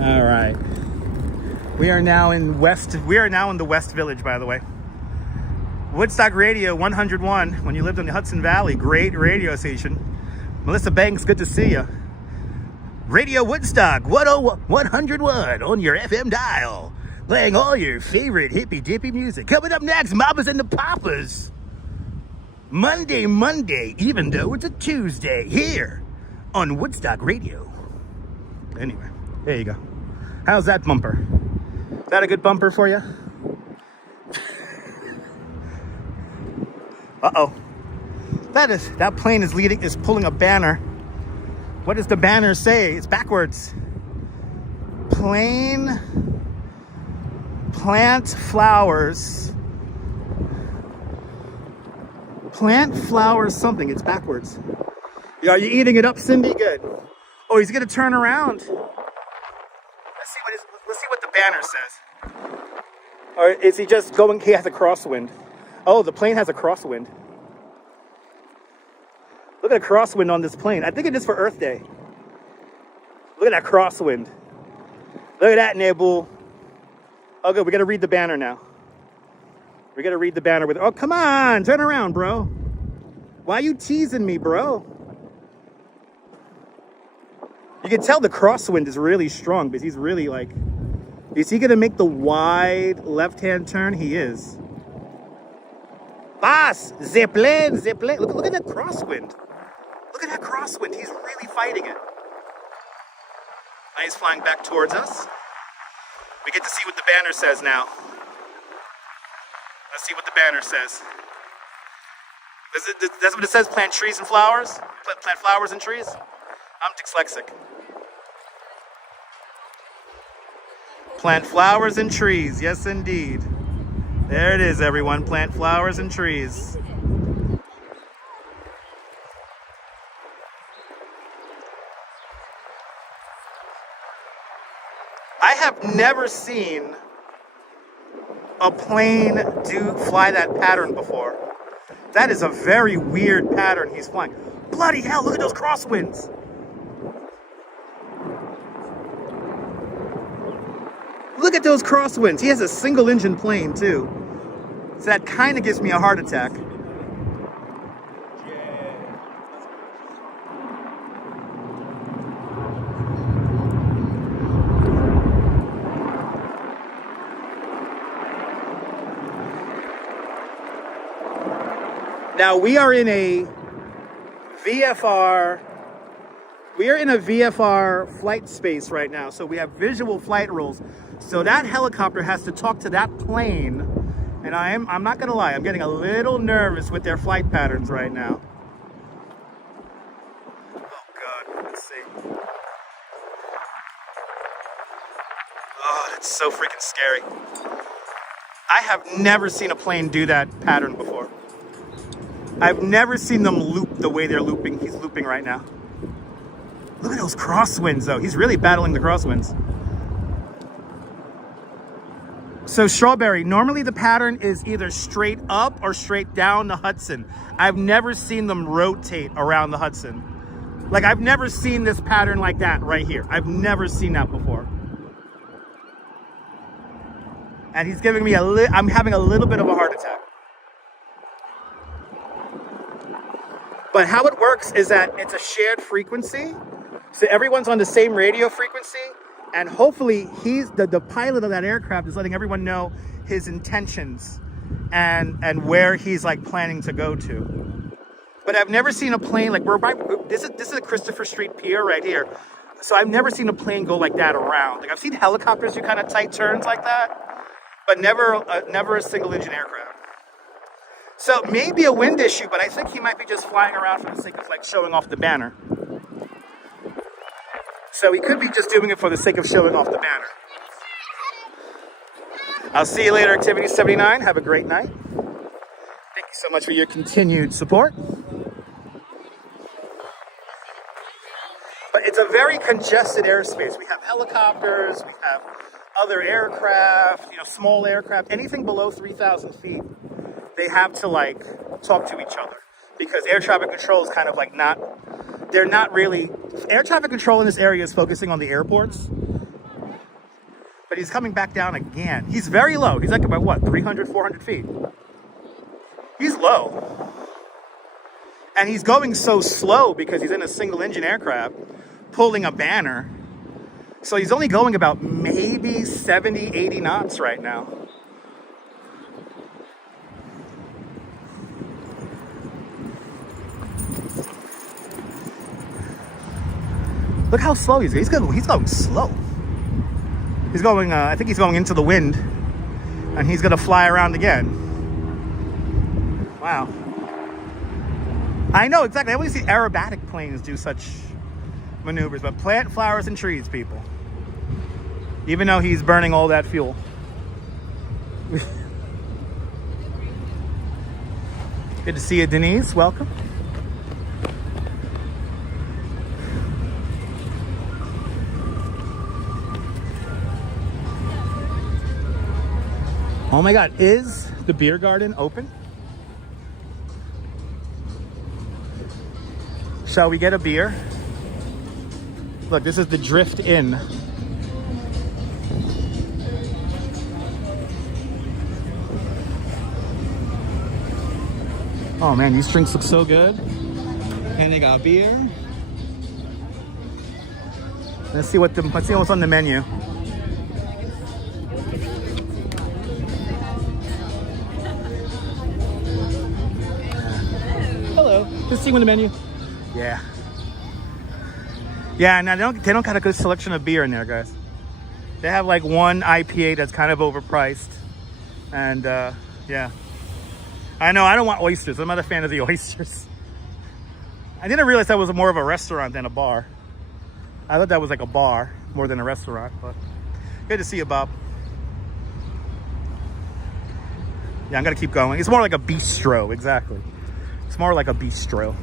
All right. We are now in the West Village, by the way. Woodstock Radio 101, when you lived in the Hudson Valley, great radio station. Melissa Banks, good to see you. Radio Woodstock 101 on your FM dial, playing all your favorite hippy dippy music. Coming up next, Mamas and the Papas. Monday, even though it's a Tuesday, here on Woodstock Radio. Anyway, there you go. How's that bumper? Is that a good bumper for you? Uh-oh. That plane is pulling a banner. What does the banner say? It's backwards. Plant flowers. Plant flowers something. It's backwards. Are you eating it up, Cindy? Good. Oh, he's gonna turn around. Let's see what the banner says. Or is he just going? He has a crosswind. Oh, the plane has a crosswind. Look at a crosswind on this plane. I think it is for Earth Day. Look at that crosswind. Look at that, Nibble. Oh, good. We got to read the banner now. We got to read the banner with. Oh, come on. Turn around, bro. Why are you teasing me, bro? You can tell the crosswind is really strong because he's really like. Is he going to make the wide left-hand turn? He is. Boss, Zeppelin. Look at that crosswind. Look at that crosswind. He's really fighting it. Now he's flying back towards us. We get to see what the banner says now. Let's see what the banner says. That's what it says, plant trees and flowers? Plant flowers and trees? I'm dyslexic. Plant flowers and trees, yes indeed. There it is, everyone. Plant flowers and trees. I have never seen a plane fly that pattern before. That is a very weird pattern he's flying. Bloody hell, look at those crosswinds. Look at those crosswinds. He has a single engine plane too. So that kind of gives me a heart attack. Now we are in a VFR. We are in a VFR flight space right now, so we have visual flight rules. So that helicopter has to talk to that plane, and I'm not gonna lie, I'm getting a little nervous with their flight patterns right now. Oh God, let's see. Oh, that's so freaking scary. I have never seen a plane do that pattern before. I've never seen them loop the way they're looping. He's looping right now. Look at those crosswinds, though. He's really battling the crosswinds. So Strawberry, normally the pattern is either straight up or straight down the Hudson. I've never seen them rotate around the Hudson. Like, I've never seen this pattern like that right here. I've never seen that before. And he's giving me I'm having a little bit of a heart attack. But how it works is that it's a shared frequency. So everyone's on the same radio frequency. And hopefully he's the pilot of that aircraft is letting everyone know his intentions and where he's like planning to go to. But I've never seen a plane like this is a Christopher Street Pier right here. So I've never seen a plane go like that around. Like I've seen helicopters do kind of tight turns like that, but never a single engine aircraft. So maybe a wind issue, but I think he might be just flying around for the sake of like showing off the banner. So he could be just doing it for the sake of showing off the banner. I'll see you later, Activity 79. Have a great night. Thank you so much for your continued support. But it's a very congested airspace. We have helicopters, we have other aircraft, small aircraft, anything below 3,000 feet. They have to like talk to each other because air traffic control is kind of like they're not really, air traffic control in this area is focusing on the airports. But he's coming back down again. He's very low. He's like about what, 300, 400 feet. He's low. And he's going so slow because he's in a single engine aircraft pulling a banner. So he's only going about maybe 70, 80 knots right now. Look how slow he's going. He's going slow. He's going, I think he's going into the wind. And he's going to fly around again. Wow. I know, exactly. I always see aerobatic planes do such maneuvers. But plant flowers and trees, people. Even though he's burning all that fuel. Good to see you, Denise. Welcome. Oh my God, is the beer garden open? Shall we get a beer? Look, this is the Drift Inn. Oh man, these drinks look so good. And they got beer. Let's see what's on the menu. Just see on the menu. Yeah. Yeah, now they don't got a good selection of beer in there, guys. They have like one IPA that's kind of overpriced. And yeah. I know, I don't want oysters. I'm not a fan of the oysters. I didn't realize that was more of a restaurant than a bar. I thought that was like a bar more than a restaurant, but good to see you, Bob. Yeah, I'm gonna keep going. It's more like a bistro, exactly. It's more like a bistro.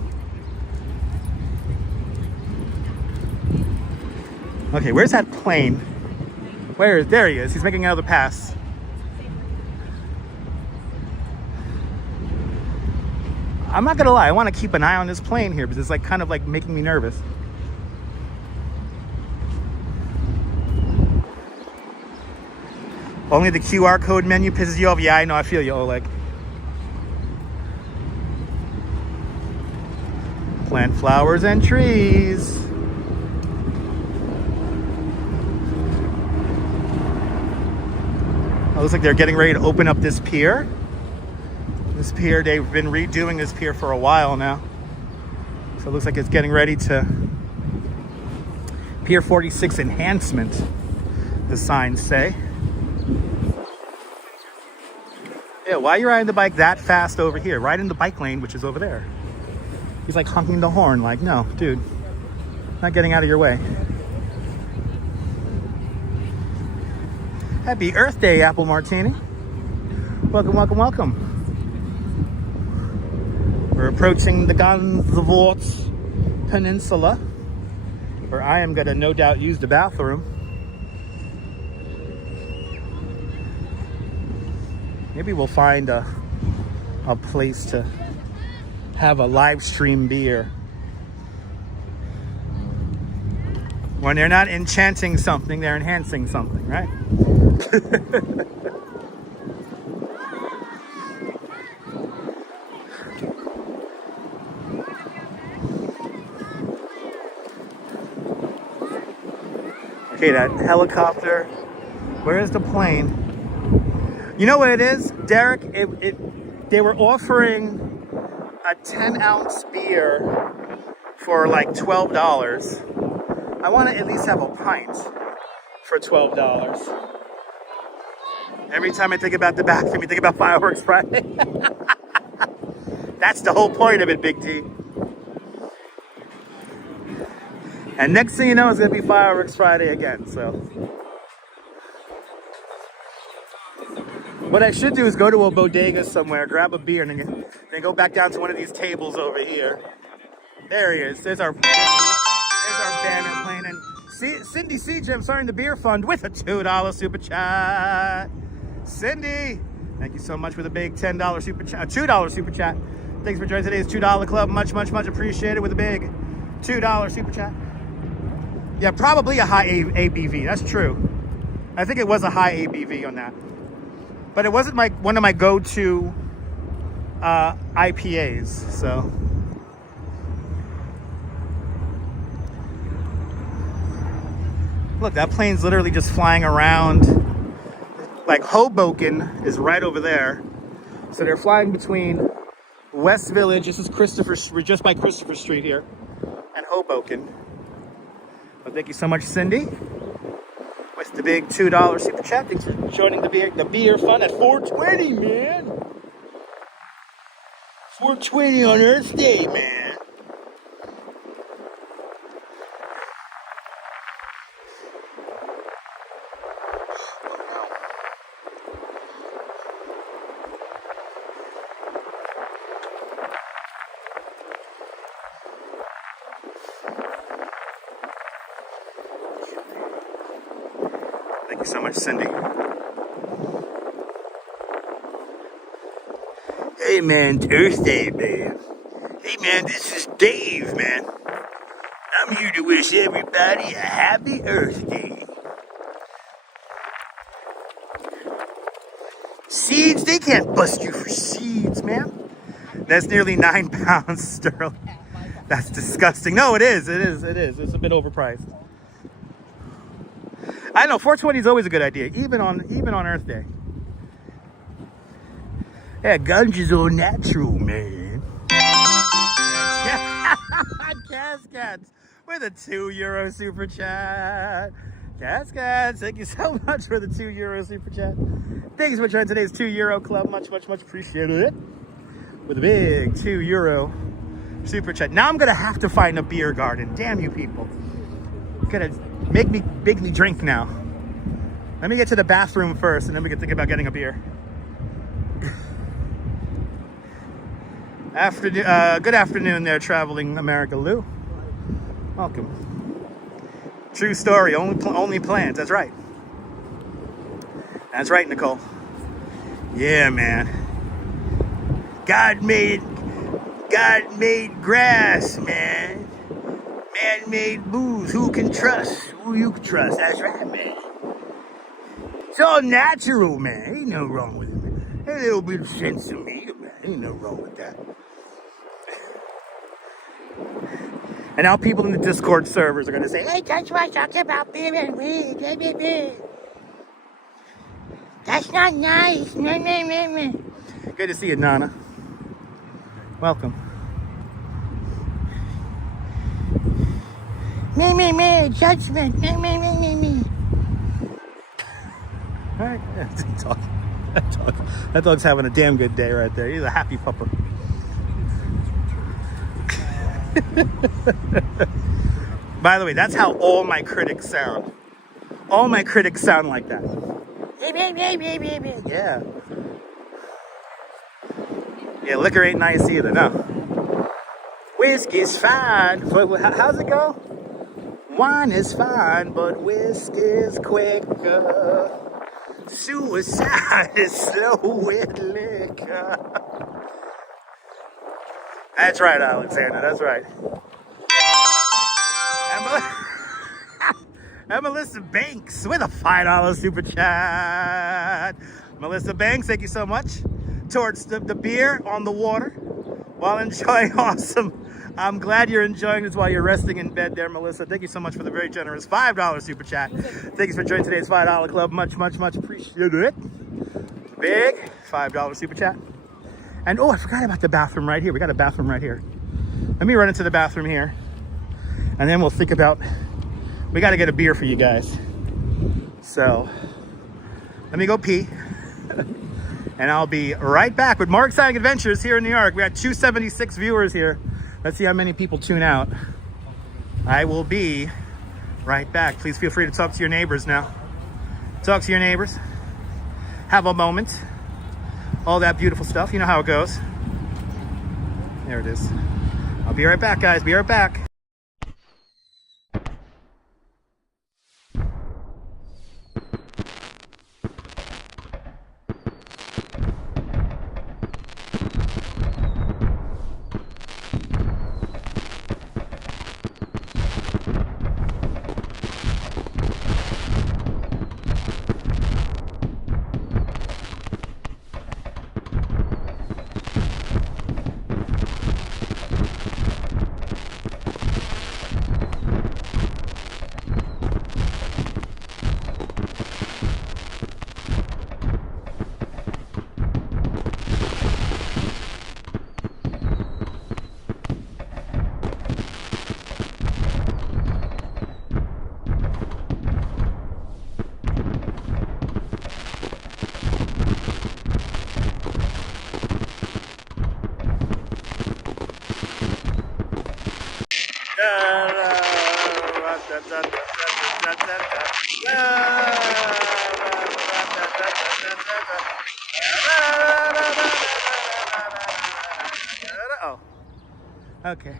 Okay, where's that plane? There he is. He's making another pass. I'm not gonna lie, I want to keep an eye on this plane here because it's like kind of like making me nervous. Only the QR code menu pisses you off? Yeah, I know, I feel you, Oleg. Plant flowers and trees. Oh, looks like they're getting ready to open up this pier. This pier, they've been redoing this pier for a while now. So it looks like it's getting ready to Pier 46 enhancement, the signs say. Yeah, why are you riding the bike that fast over here? Ride in the bike lane, which is over there. He's like honking the horn like, no, dude, not getting out of your way. Happy Earth Day, Apple Martini. Welcome, welcome, welcome. We're approaching the Gansevoort Peninsula, where I am gonna no doubt use the bathroom. Maybe we'll find a place to have a live stream beer. When they're not enchanting something, they're enhancing something, right? Okay, that helicopter. Where's the plane? You know what it is, Derek? They were offering a 10-ounce beer for like $12. I want to at least have a pint for $12. Every time I think about the bathroom, you think about Fireworks Friday. That's the whole point of it, Big T. And next thing you know, it's going to be Fireworks Friday again, so. What I should do is go to a bodega somewhere, grab a beer, and then go back down to one of these tables over here. There he is. There's our banner plane. And Cindy CJ starting the beer fund with a $2 super chat. Cindy, thank you so much for the big $10 super chat, $2 super chat. Thanks for joining today's $2 club. Much, much, much appreciated with a big $2 super chat. Yeah, probably a high ABV. That's true. I think it was a high ABV on that. But it wasn't one of my go-to IPAs, so. Look, that plane's literally just flying around. Like Hoboken is right over there. So they're flying between West Village, this is we're just by Christopher Street here, and Hoboken. Well, thank you so much, Cindy, with the big $2 super chat. Thanks for joining the beer fun at 420, man. 420 on Earth Day, man. Thank you so much, Cindy. Hey, man, it's Earth Day, man. Hey, man, this is Dave, man. I'm here to wish everybody a happy Earth Day. Seeds, they can't bust you for seeds, man. That's nearly 9 pounds sterling. That's disgusting. No, it is. It's a bit overpriced. I know 420 is always a good idea, even on Earth Day. Yeah, guns is all natural, man. Cascats with a €2 super chat. Cascats, thank you so much for the €2 super chat. Thanks for joining today's €2 club. Much, much, much appreciated. With a big €2 super chat. Now I'm gonna have to find a beer garden. Damn you people. Gonna make me drink now. Let me get to the bathroom first, and then we can think about getting a beer. Good afternoon there, traveling America Lou. Welcome. True story, only plans, that's right. That's right, Nicole. Yeah, man. God made grass, man. Man made booze. Who can trust? Who you can trust? That's right, man. It's all natural, man. Ain't no wrong with it, man. A little bit of sense to me, man. Ain't no wrong with that. And now people in the Discord servers are going to say, hey, that's what I talked about beer and weed. That's not nice. Good to see you, Nana. Welcome. Judgment. All right, that dog's having a damn good day right there. He's a happy pupper. By the way, that's how all my critics sound. All my critics sound like that. Yeah. Yeah, liquor ain't nice either, no. Whiskey's fine, but how's it go? Wine is fine, but whiskey's quicker. Suicide is slow with liquor. That's right, Alexander, that's right. And Melissa Banks with a $5 super chat. Melissa Banks, thank you so much. Towards the beer on the water while enjoying awesome. I'm glad you're enjoying this while you're resting in bed there, Melissa. Thank you so much for the very generous $5 super chat. Thank you for joining today's $5 club. Much, much, much appreciated. Big $5 super chat. And oh, I forgot about the bathroom right here. We got a bathroom right here. Let me run into the bathroom here. And then we'll think about, we got to get a beer for you guys. So let me go pee. And I'll be right back with more exciting adventures here in New York. We got 276 viewers here. Let's see how many people tune out. I will be right back. Please feel free to talk to your neighbors now. Talk to your neighbors. Have a moment. All that beautiful stuff. You know how it goes. There it is. I'll be right back, guys. Be right back. Oh, okay.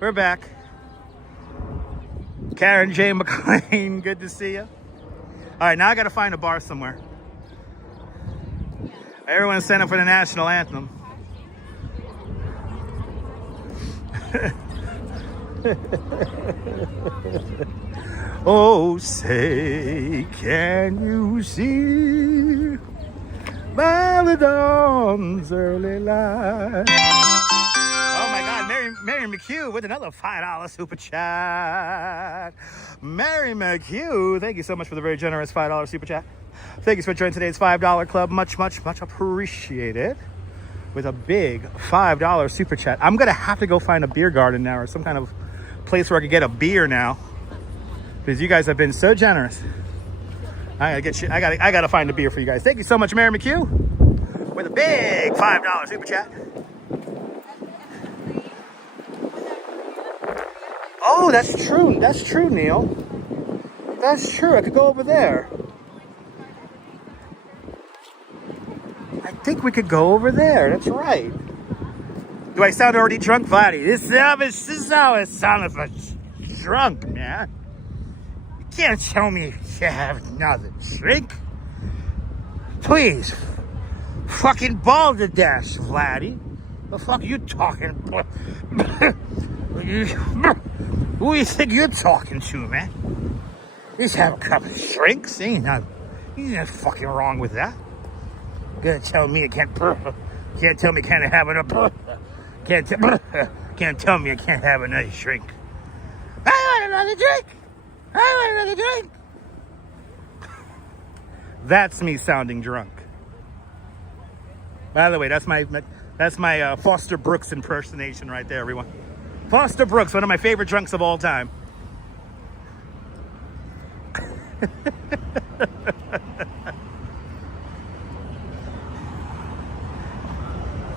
We're back. Karen J. McLean, good to see you. All right, now I got to find a bar somewhere. Everyone's stand up for the national anthem. Oh, say, can you see by the dawn's early light? Oh my God, Mary McHugh with another $5 super chat. Mary McHugh, thank you so much for the very generous $5 super chat. Thank you for joining today's $5 club. Much, much, much appreciated. With a big $5 super chat. I'm gonna have to go find a beer garden now, or some kind of place where I can get a beer now, because you guys have been so generous. I gotta find a beer for you guys. Thank you so much, Mary McHugh, with a big $5 super chat. Oh, that's true. That's true, Neil. That's true. I could go over there. I think we could go over there. That's right. Do I sound already drunk, Vladdy? This is how it sounds like drunk, man. You can't tell me you have another drink. Please. Fucking balderdash, Vladdy. The fuck are you talking? Who do you think you're talking to, man? Just have a couple of drinks. Ain't nothing fucking wrong with that. You're gonna tell me I can't tell me I can't have another can't tell me I can't have another drink. I want another drink. I want another drink. That's me sounding drunk. By the way, that's my Foster Brooks impersonation right there, everyone. Foster Brooks, one of my favorite drunks of all time.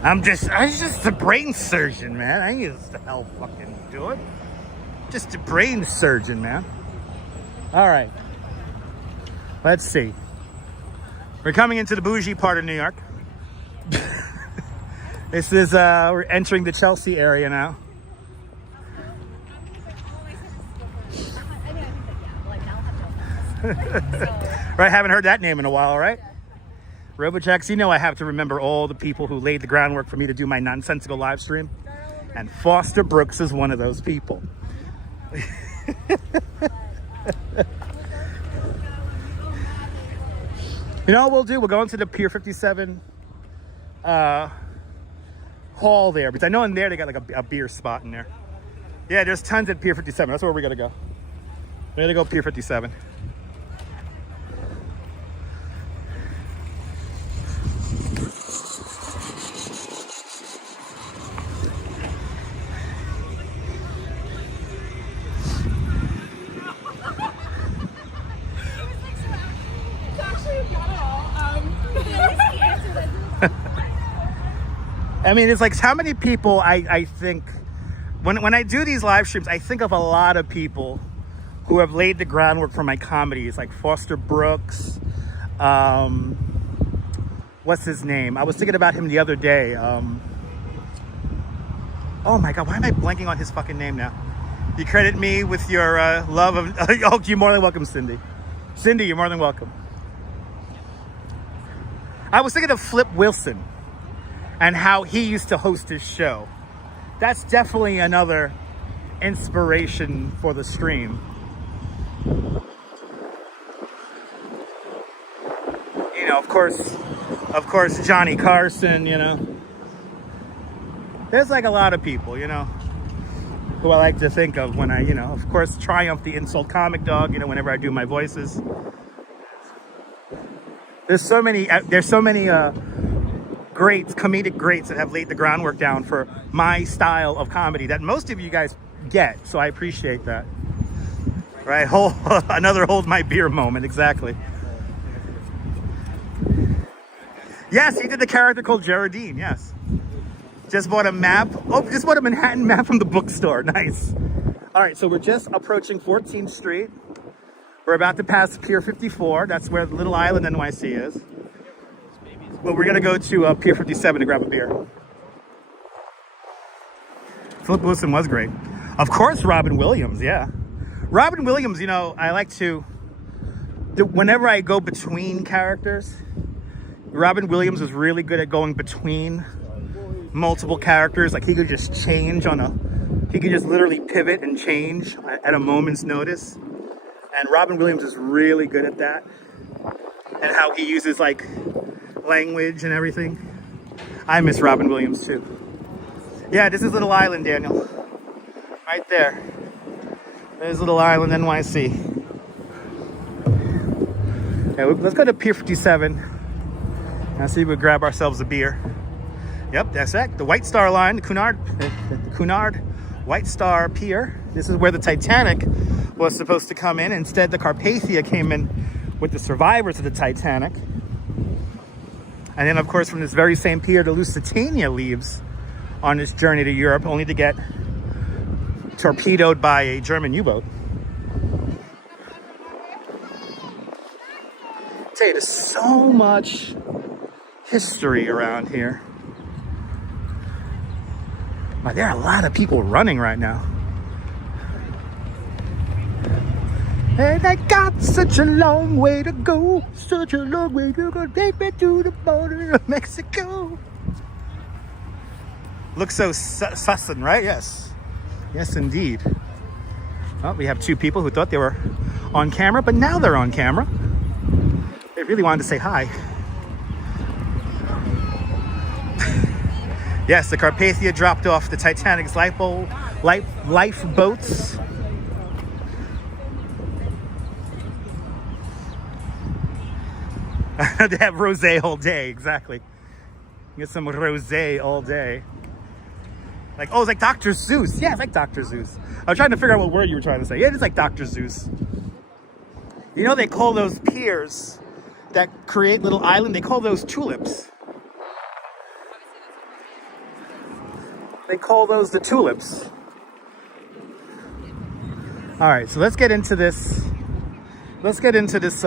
I'm just a brain surgeon, man. I ain't just the hell fucking do it. Just a brain surgeon, man. All right. Let's see. We're coming into the bougie part of New York. This is, we're entering the Chelsea area now. Right, haven't heard that name in a while, right? Robojax, you know I have to remember all the people who laid the groundwork for me to do my nonsensical live stream. And Foster Brooks is one of those people. You know what we'll do? We'll go into the Pier 57 hall there, because I know in there they got like a beer spot in there. Yeah, there's tons at Pier 57. That's where we're gonna go. We're gonna go Pier 57. I mean, it's like how many people I think when I do these live streams, I think of a lot of people who have laid the groundwork for my comedies, like Foster Brooks. What's his name? I was thinking about him the other day. Oh my God, why am I blanking on his fucking name now? You credit me with your love of... Oh, you're more than welcome, Cindy. Cindy, you're more than welcome. I was thinking of Flip Wilson and how he used to host his show. That's definitely another inspiration for the stream. You know, of course, Johnny Carson, you know. There's like a lot of people, you know, who I like to think of when I, you know, of course, Triumph the Insult Comic Dog, you know, whenever I do my voices. There's so many greats, comedic greats that have laid the groundwork down for my style of comedy that most of you guys get, so I appreciate that. Right, another hold my beer moment, exactly. Yes, he did the character called Geraldine, yes. Just bought a map. Oh, just bought a Manhattan map from the bookstore, nice. All right, so we're just approaching 14th Street. We're about to pass Pier 54, that's where the Little Island NYC is. But we're gonna go to Pier 57 to grab a beer. Flip Wilson was great. Of course, Robin Williams, yeah. Robin Williams, you know, I like to, whenever I go between characters, Robin Williams was really good at going between multiple characters. Like he could just change he could just literally pivot and change at a moment's notice. And Robin Williams is really good at that. And how he uses like language and everything. I miss Robin Williams too. Yeah, this is Little Island, Daniel. Right there. There's Little Island, NYC. Yeah, let's go to Pier 57. Now see if we grab ourselves a beer. Yep, that's it. The White Star Line, the Cunard White Star Pier. This is where the Titanic was supposed to come in. Instead, the Carpathia came in with the survivors of the Titanic. And then, of course, from this very same pier, the Lusitania leaves on its journey to Europe, only to get torpedoed by a German U-boat. I tell you, there's so much history around here. Wow, there are a lot of people running right now. And I got such a long way to go, such a long way to go, take me to the border of Mexico. Looks so sussin', right? Yes. Yes, indeed. Well, we have two people who thought they were on camera, but now they're on camera. They really wanted to say hi. Yes, the Carpathia dropped off the Titanic's lifeboats. They have rosé all day, exactly. Get some rosé all day. Like, oh, it's like Dr. Seuss. Yeah, it's like Dr. Seuss. I was trying to figure out what word you were trying to say. Yeah, it's like Dr. Seuss. You know, they call those piers that create Little Island, they call those tulips. They call those the tulips. All right, so let's get into this. Let's get into this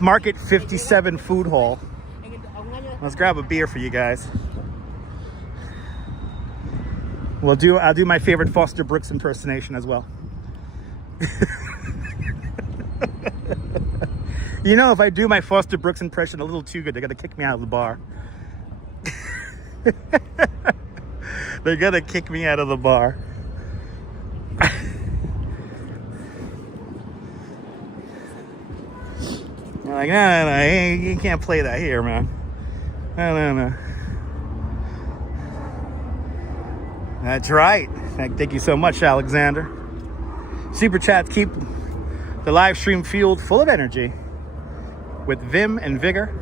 Market 57 food hall. Let's grab a beer for you guys. I'll do my favorite Foster Brooks impersonation as well. You know, if I do my Foster Brooks impression a little too good, they're gonna kick me out of the bar. They're gonna kick me out of the bar. They're like, no, you can't play that here, man. No. That's right. Thank you so much, Alexander. Super chats keep the live stream fueled full of energy with vim and vigor.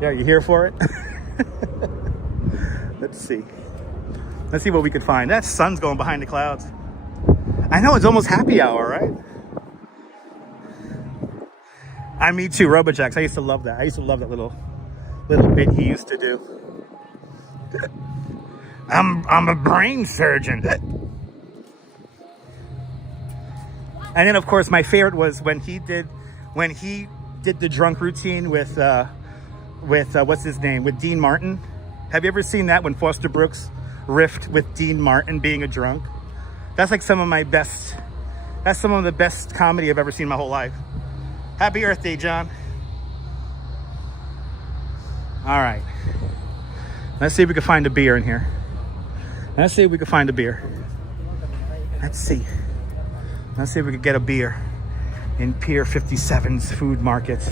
Yeah, you here for it? Let's see what we could find. That sun's going behind the clouds. I know, it's almost happy hour, right? Me too, Robojacks. I used to love that. I used to love that little bit he used to do. I'm a brain surgeon. And then, of course, my favorite was when he did the drunk routine with what's his name, with Dean Martin. Have you ever seen that, when Foster Brooks riffed with Dean Martin being a drunk? That's like some of the best comedy I've ever seen in my whole life. Happy Earth Day, John. All right. Let's see if we can find a beer in here. Let's see if we can find a beer. Let's see if we can get a beer in Pier 57's food market.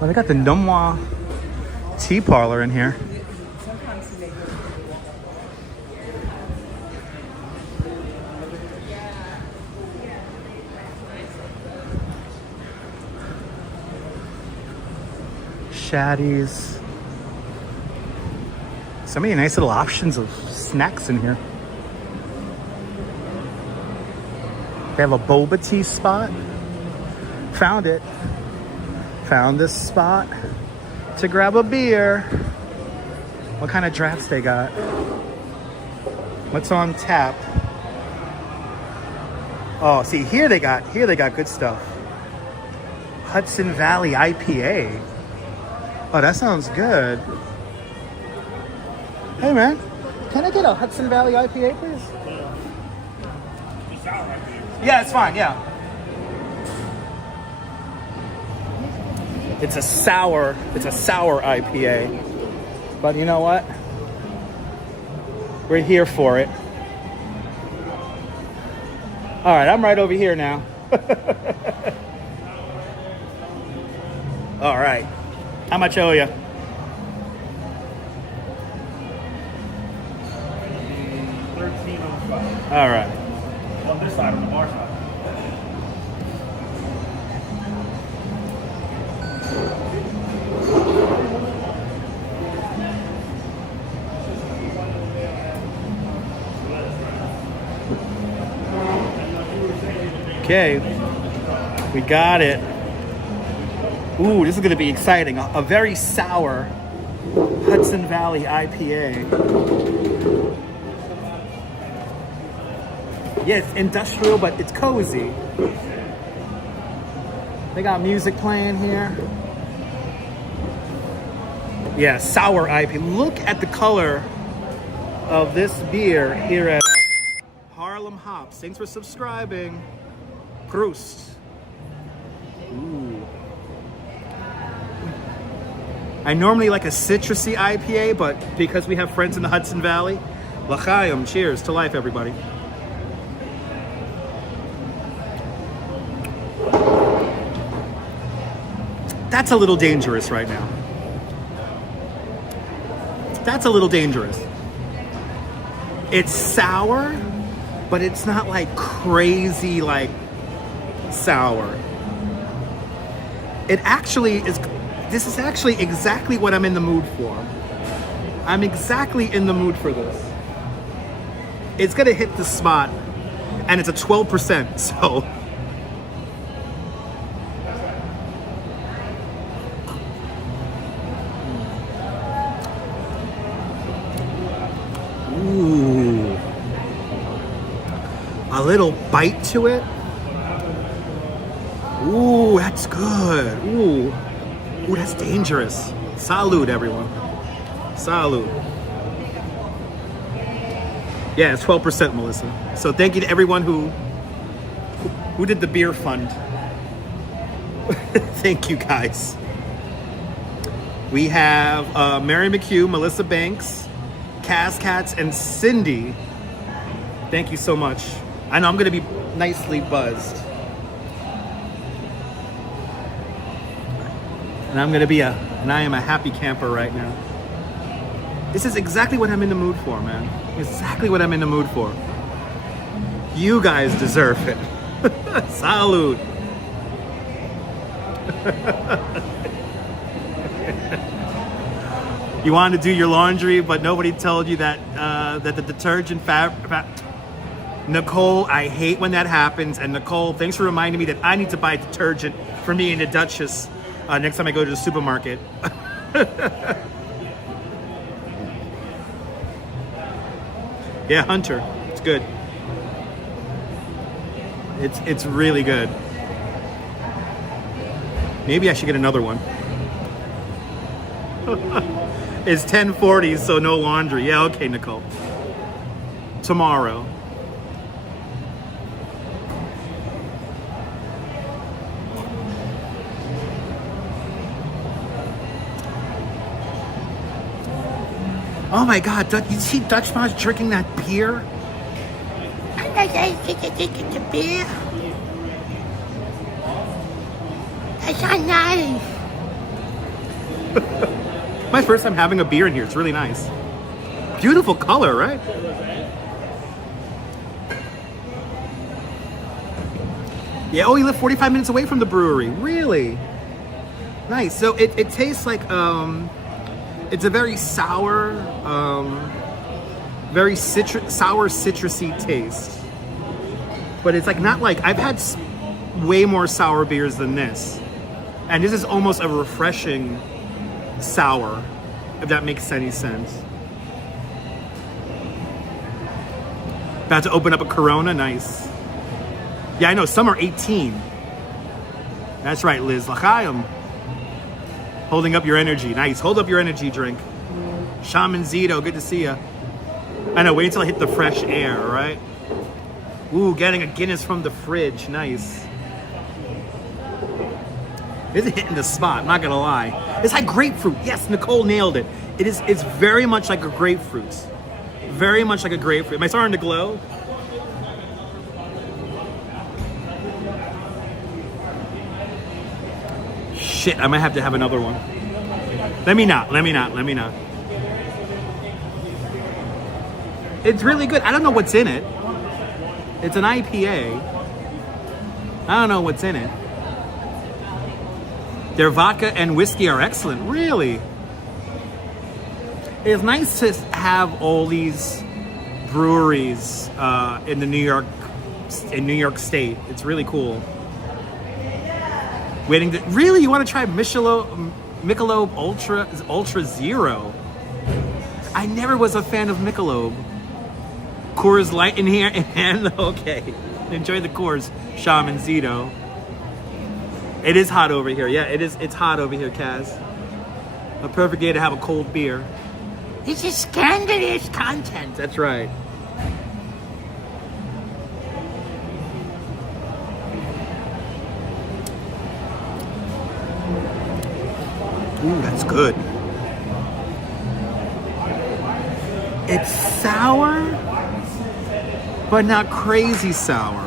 Well, they got the Numwa Tea Parlor in here. Shaddies. So many nice little options of snacks in here. They have a boba tea spot. Found it. Found this spot to grab a beer. What kind of drafts they got? What's on tap? Oh, see, here they got good stuff. Hudson Valley IPA. Oh, that sounds good. Hey, man, can I get a Hudson Valley IPA, please? Yeah, it's fine, yeah. It's a sour IPA. But you know what? We're here for it. All right, I'm right over here now. All right. How much owe you? $13.05. All right. On this side, on the bar side. Okay, we got it. Ooh, this is going to be exciting. A very sour Hudson Valley IPA. Yeah, it's industrial, but it's cozy. They got music playing here. Yeah, sour IPA. Look at the color of this beer here at Harlem Hops. Thanks for subscribing. Proust. Ooh. I normally like a citrusy IPA, but because we have friends in the Hudson Valley, l'chaim, cheers to life, everybody. That's a little dangerous right now. That's a little dangerous. It's sour, but it's not like crazy, like sour. It actually is. This is actually exactly what I'm in the mood for. I'm exactly in the mood for this. It's gonna hit the spot, and it's a 12%, so. Ooh. A little bite to it. Ooh, that's good. Ooh, that's dangerous. Salud, everyone. Salud. Yeah, it's 12%, Melissa. So thank you to everyone who did the beer fund. Thank you, guys. We have Mary McHugh, Melissa Banks, Cass Katz, and Cindy. Thank you so much. I know I'm going to be nicely buzzed. And I am a happy camper right now. This is exactly what I'm in the mood for, man. Exactly what I'm in the mood for. You guys deserve it. Salud. You wanted to do your laundry, but nobody told you that that the detergent Nicole, I hate when that happens. And Nicole, thanks for reminding me that I need to buy detergent for me and the Duchess next time I go to the supermarket. Yeah, Hunter, it's good. It's really good. Maybe I should get another one. It's 10:40, so no laundry. Yeah, okay, Nicole. Tomorrow. Oh my God, you see Dutch Mouse drinking that beer? The beer. That's not nice. My first time having a beer in here. It's really nice. Beautiful color, right? Yeah, oh, you live 45 minutes away from the brewery. Really? Nice. So it tastes like, it's a very sour, very sour citrusy taste. But it's like not like, I've had way more sour beers than this. And this is almost a refreshing sour, if that makes any sense. About to open up a Corona, nice. Yeah, I know, some are 18. That's right, Liz. L'chaim. Holding up your energy, nice. Hold up your energy drink. Shaman Zito, good to see ya. I know, wait until I hit the fresh air, right? Ooh, getting a Guinness from the fridge, nice. This is hitting the spot, not gonna lie. It's like grapefruit. Yes, Nicole nailed it. It's very much like a grapefruit. Very much like a grapefruit. Am I starting to glow? Shit, I might have to have another one. Let me not. It's really good. I don't know what's in it. It's an IPA. I don't know what's in it. Their vodka and whiskey are excellent. Really? It's nice to have all these breweries in New York State. It's really cool. Really, you want to try Michelob Ultra Zero? I never was a fan of Michelob. Coors Light in here, and okay. Enjoy the Coors, Shaman Zito. It is hot over here. Yeah, it is. It's hot over here, Kaz. A perfect day to have a cold beer. This is scandalous content. That's right. Ooh, that's good. It's sour, but not crazy sour.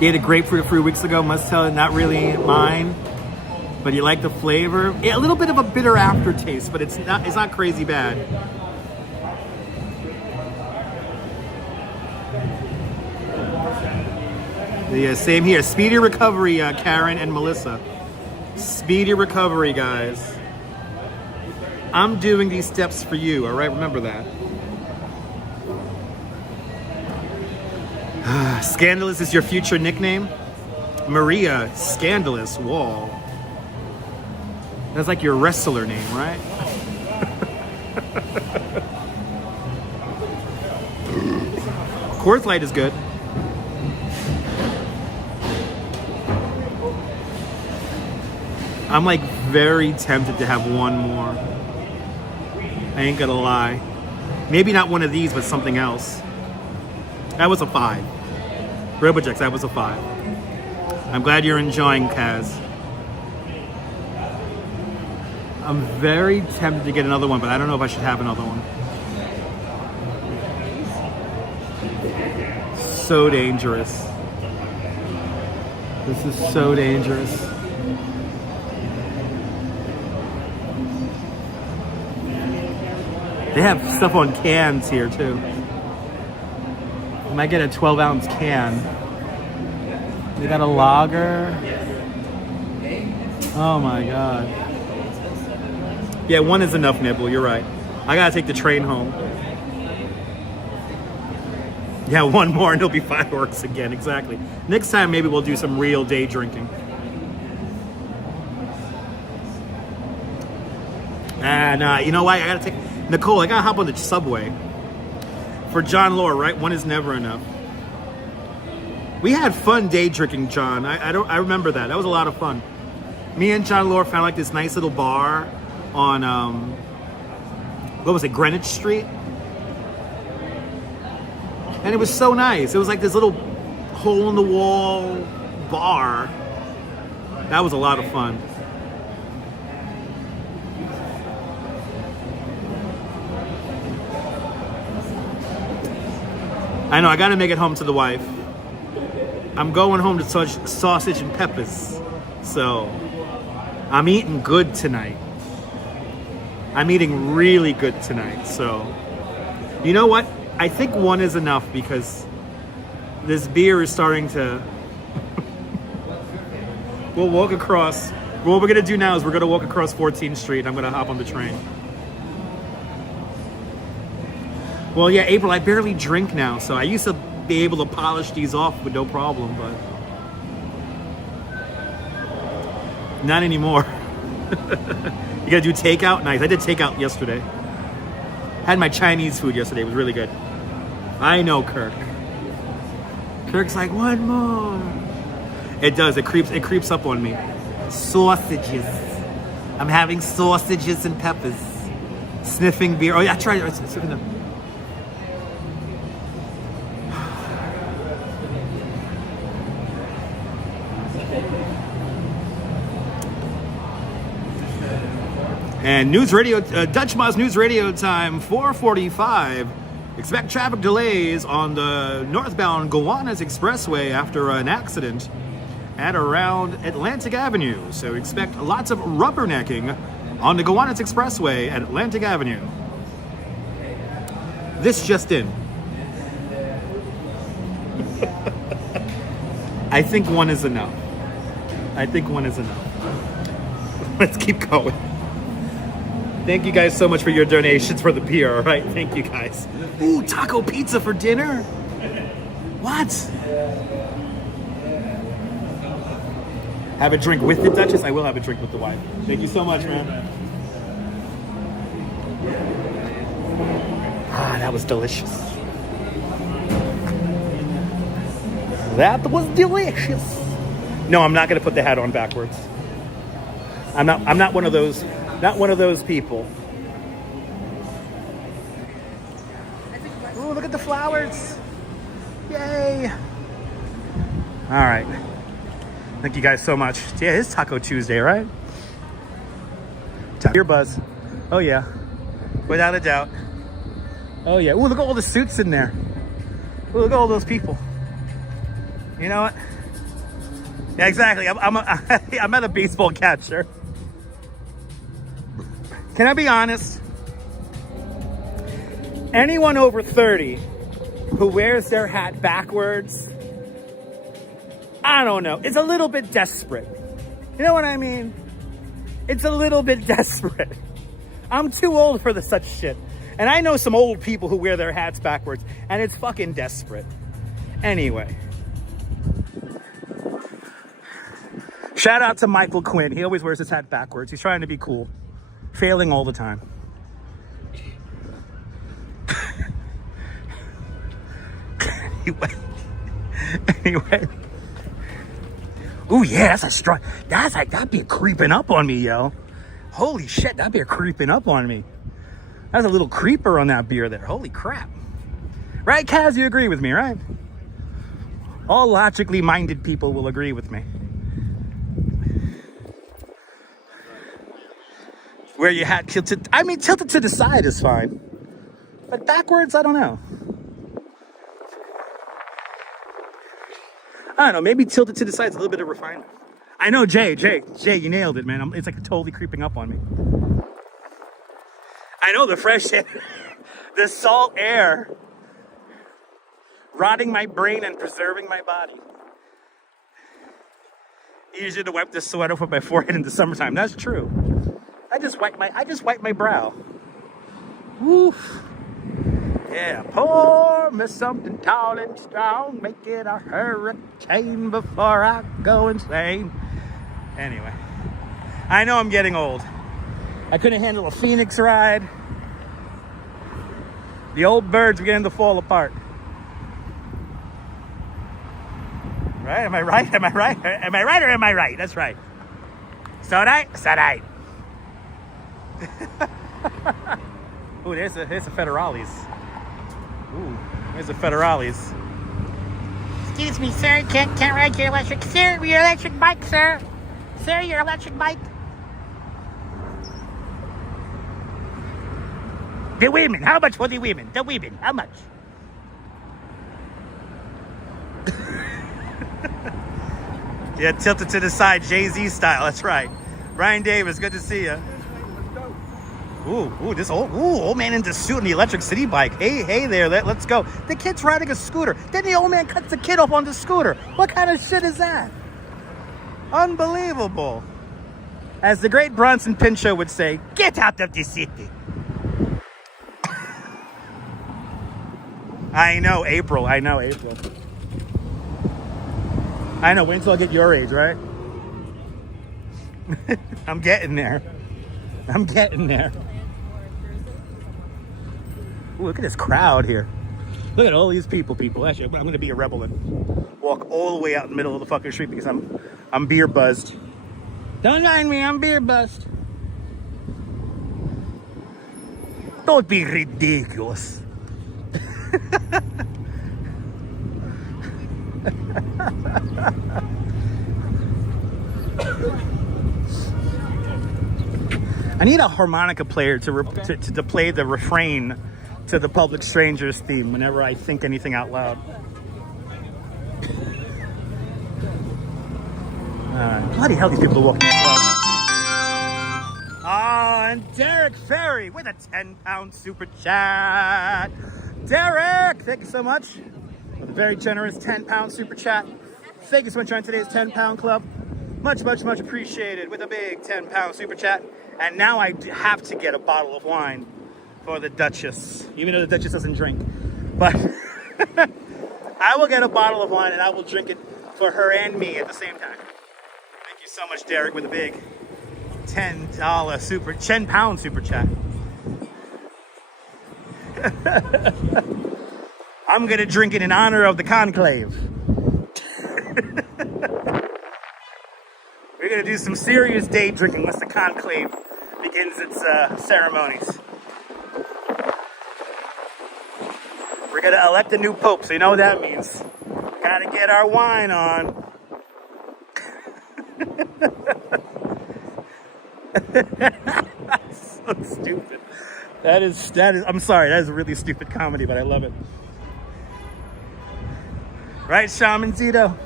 You ate a grapefruit a few weeks ago. Must tell you, not really mine, but you like the flavor. Yeah, a little bit of a bitter aftertaste, but it's not crazy bad. Yeah, same here. Speedy recovery, Karen and Melissa. Speedy recovery, guys. I'm doing these steps for you, all right? Remember that. Scandalous is your future nickname? Maria Scandalous Wall. That's like your wrestler name, right? Coors Light is good. I'm like very tempted to have one more. I ain't gonna lie. Maybe not one of these, but something else. That was a 5. Robojex, that was a 5. I'm glad you're enjoying, Kaz. I'm very tempted to get another one, but I don't know if I should have another one. So dangerous. This is so dangerous. They have stuff on cans here too. I might get a 12-ounce can. They got a lager. Oh my god. Yeah, one is enough, Nibble. You're right. I gotta take the train home. Yeah, one more and it'll be fireworks again. Exactly. Next time, maybe we'll do some real day drinking. And you know what? I gotta take Nicole. I gotta hop on the subway for John Lore. Right? One is never enough. We had fun day drinking, John. I remember that. That was a lot of fun. Me and John Lore found like this nice little bar on what was it, Greenwich Street, and it was so nice. It was like this little hole in the wall bar. That was a lot of fun. I know, I gotta make it home to the wife. I'm going home to sausage and peppers. So, I'm eating good tonight. I'm eating really good tonight. So, you know what? I think one is enough because this beer is starting to... We'll walk across. What we're gonna do now is we're gonna walk across 14th Street. I'm gonna hop on the train. Well, yeah, April, I barely drink now, so I used to be able to polish these off with no problem, but not anymore. You gotta do takeout? Nice. I did takeout yesterday. Had my Chinese food yesterday. It was really good. I know, Kirk. Kirk's like, one more. It does. It creeps up on me. Sausages. I'm having sausages and peppers. Sniffing beer. Oh, yeah, I tried it. Sniffing them. And news radio, Dutch Moz News Radio time, 4:45. Expect traffic delays on the northbound Gowanus Expressway after an accident at around Atlantic Avenue. So expect lots of rubbernecking on the Gowanus Expressway at Atlantic Avenue. This just in. I think one is enough. I think one is enough. Let's keep going. Thank you guys so much for your donations for the beer, all right? Thank you guys. Ooh, taco pizza for dinner? What? Have a drink with the Duchess? I will have a drink with the wife. Thank you so much, man. Ah, that was delicious. That was delicious. No, I'm not gonna put the hat on backwards. I'm not one of those. Not one of those people. Ooh, look at the flowers. Yay. All right. Thank you guys so much. Yeah, it's Taco Tuesday, right? Beer buzz. Oh, yeah. Without a doubt. Oh, yeah. Ooh, look at all the suits in there. Ooh, look at all those people. You know what? Yeah, exactly. I'm at a baseball catcher. Can I be honest? Anyone over 30 who wears their hat backwards, I don't know. It's a little bit desperate. You know what I mean? It's a little bit desperate. I'm too old for such shit. And I know some old people who wear their hats backwards, and it's fucking desperate. Anyway. Shout out to Michael Quinn. He always wears his hat backwards. He's trying to be cool. Failing all the time. Anyway. Ooh, yeah, that's a strong. That beer creeping up on me, yo. Holy shit, that beer creeping up on me. That's a little creeper on that beer there. Holy crap. Right, Kaz? You agree with me, right? All logically minded people will agree with me. Where you had tilted. I mean, tilted to the side is fine. But backwards, I don't know. I don't know, maybe tilted to the side is a little bit of refinement. I know, Jay, you nailed it, man. It's like totally creeping up on me. I know the fresh air, the salt air, rotting my brain and preserving my body. Easier to wipe the sweat off with my forehead in the summertime. That's true. I just wipe my brow. Woof. Yeah, pour me something tall and strong, make it a hurricane before I go insane. Anyway, I know I'm getting old. I couldn't handle a Phoenix ride. The old birds were beginning to fall apart. Right? Am I right? Am I right? Am I right or am I right? That's right. So right? Ooh, there's a Federales. Ooh, there's a Federales. Excuse me, sir. Can't ride your electric. Sir, your electric bike, sir. Sir, your electric bike. The women. How much for the women? The women. How much? Yeah, tilted to the side, Jay-Z style. That's right. Brian Davis, good to see you. Ooh, this old man in the suit on the electric city bike. Hey there, let's go. The kid's riding a scooter. Then the old man cuts the kid off on the scooter. What kind of shit is that? Unbelievable. As the great Bronson Pinchot would say, get out of the city. I know, April. I know, wait until I get your age, right? I'm getting there. Ooh, look at this crowd here. Look at all these people. Actually, I'm going to be a rebel and walk all the way out in the middle of the fucking street because I'm beer buzzed. Don't mind me, I'm beer buzzed. Don't be ridiculous. I need a harmonica player to play the refrain to the Public Strangers theme whenever I think anything out loud. Bloody hell, these people are walking slow. Oh, and Derek Ferry with a 10-pound super chat. Derek, thank you so much for the very generous 10-pound super chat. Thank you so much for today's 10-pound club. Much appreciated with a big 10-pound super chat. And now I have to get a bottle of wine for the Duchess, even though the Duchess doesn't drink. But I will get a bottle of wine and I will drink it for her and me at the same time. Thank you so much, Derek, with a big $10 super chat. I'm gonna drink it in honor of the conclave. We're gonna do some serious day drinking once the conclave begins its ceremonies. We're gonna elect a new pope, so you know what that means. Gotta get our wine on. That's so stupid. That is, I'm sorry, that is a really stupid comedy, but I love it. Right, Shaman Zito?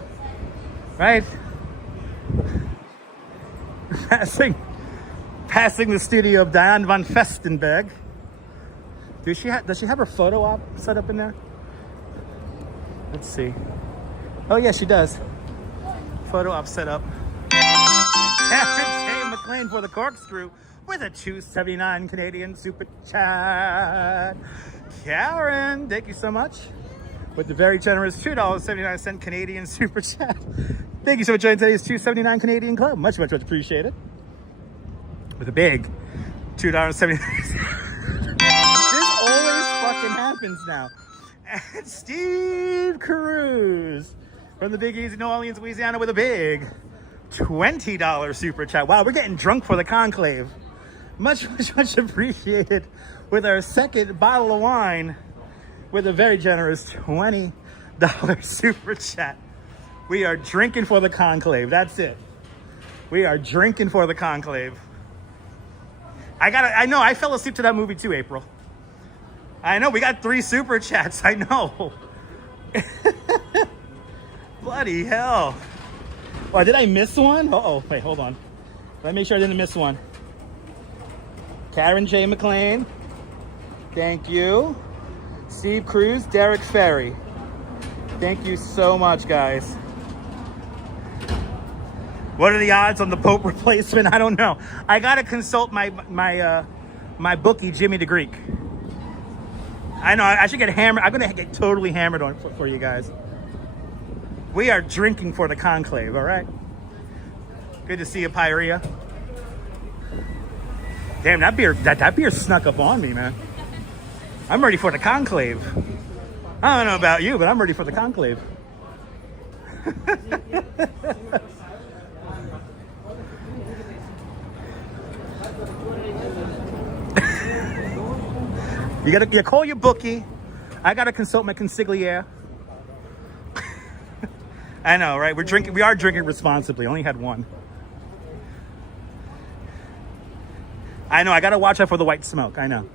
Right? Passing the studio of Diane von Festenberg. Does she have her photo op set up in there? Let's see. Oh yeah, she does. Photo op set up. Karen McLean for the corkscrew with a $2.79 Canadian super chat. Karen, thank you so much with the very generous $2.79 Canadian super chat. Thank you so much for joining today's $2.79 Canadian club. Much appreciated. With a big $2.79. This always fucking happens now. And Steve Cruz from the Big Easy, New Orleans, Louisiana, with a big $20 super chat. Wow, we're getting drunk for the conclave. Much, much, much appreciated with our second bottle of wine with a very generous $20 super chat. We are drinking for the conclave. That's it. We are drinking for the conclave. I know, I fell asleep to that movie too, April. I know, we got 3 super chats. I know. Bloody hell. Oh, did I miss one? Uh-oh, wait, hold on. Let me make sure I didn't miss one. Karen J. McLean. Thank you. Steve Cruz, Derek Ferry. Thank you so much, guys. What are the odds on the Pope replacement? I don't know. I gotta consult my bookie, Jimmy the Greek. I know, I should get hammered. I'm gonna get totally hammered on for you guys. We are drinking for the conclave, all right? Good to see you, Pyrea. Damn, that beer snuck up on me, man. I'm ready for the conclave. I don't know about you, but I'm ready for the conclave. You call your bookie. I gotta consult my consigliere. I know, right? We are drinking responsibly. Only had one. I know, I gotta watch out for the white smoke. I know.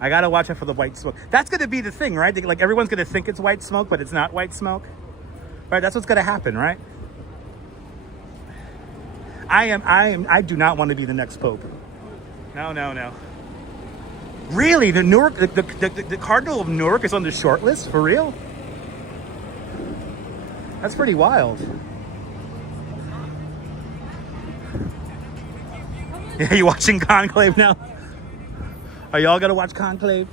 I gotta watch out for the white smoke. That's gonna be the thing, right? Like, everyone's gonna think it's white smoke, but it's not white smoke. Right? That's what's gonna happen, right? I do not want to be the next pope. No. Really? The Cardinal of Newark is on the short list? For real? That's pretty wild. Yeah, you watching Conclave now? Are y'all gonna watch Conclave?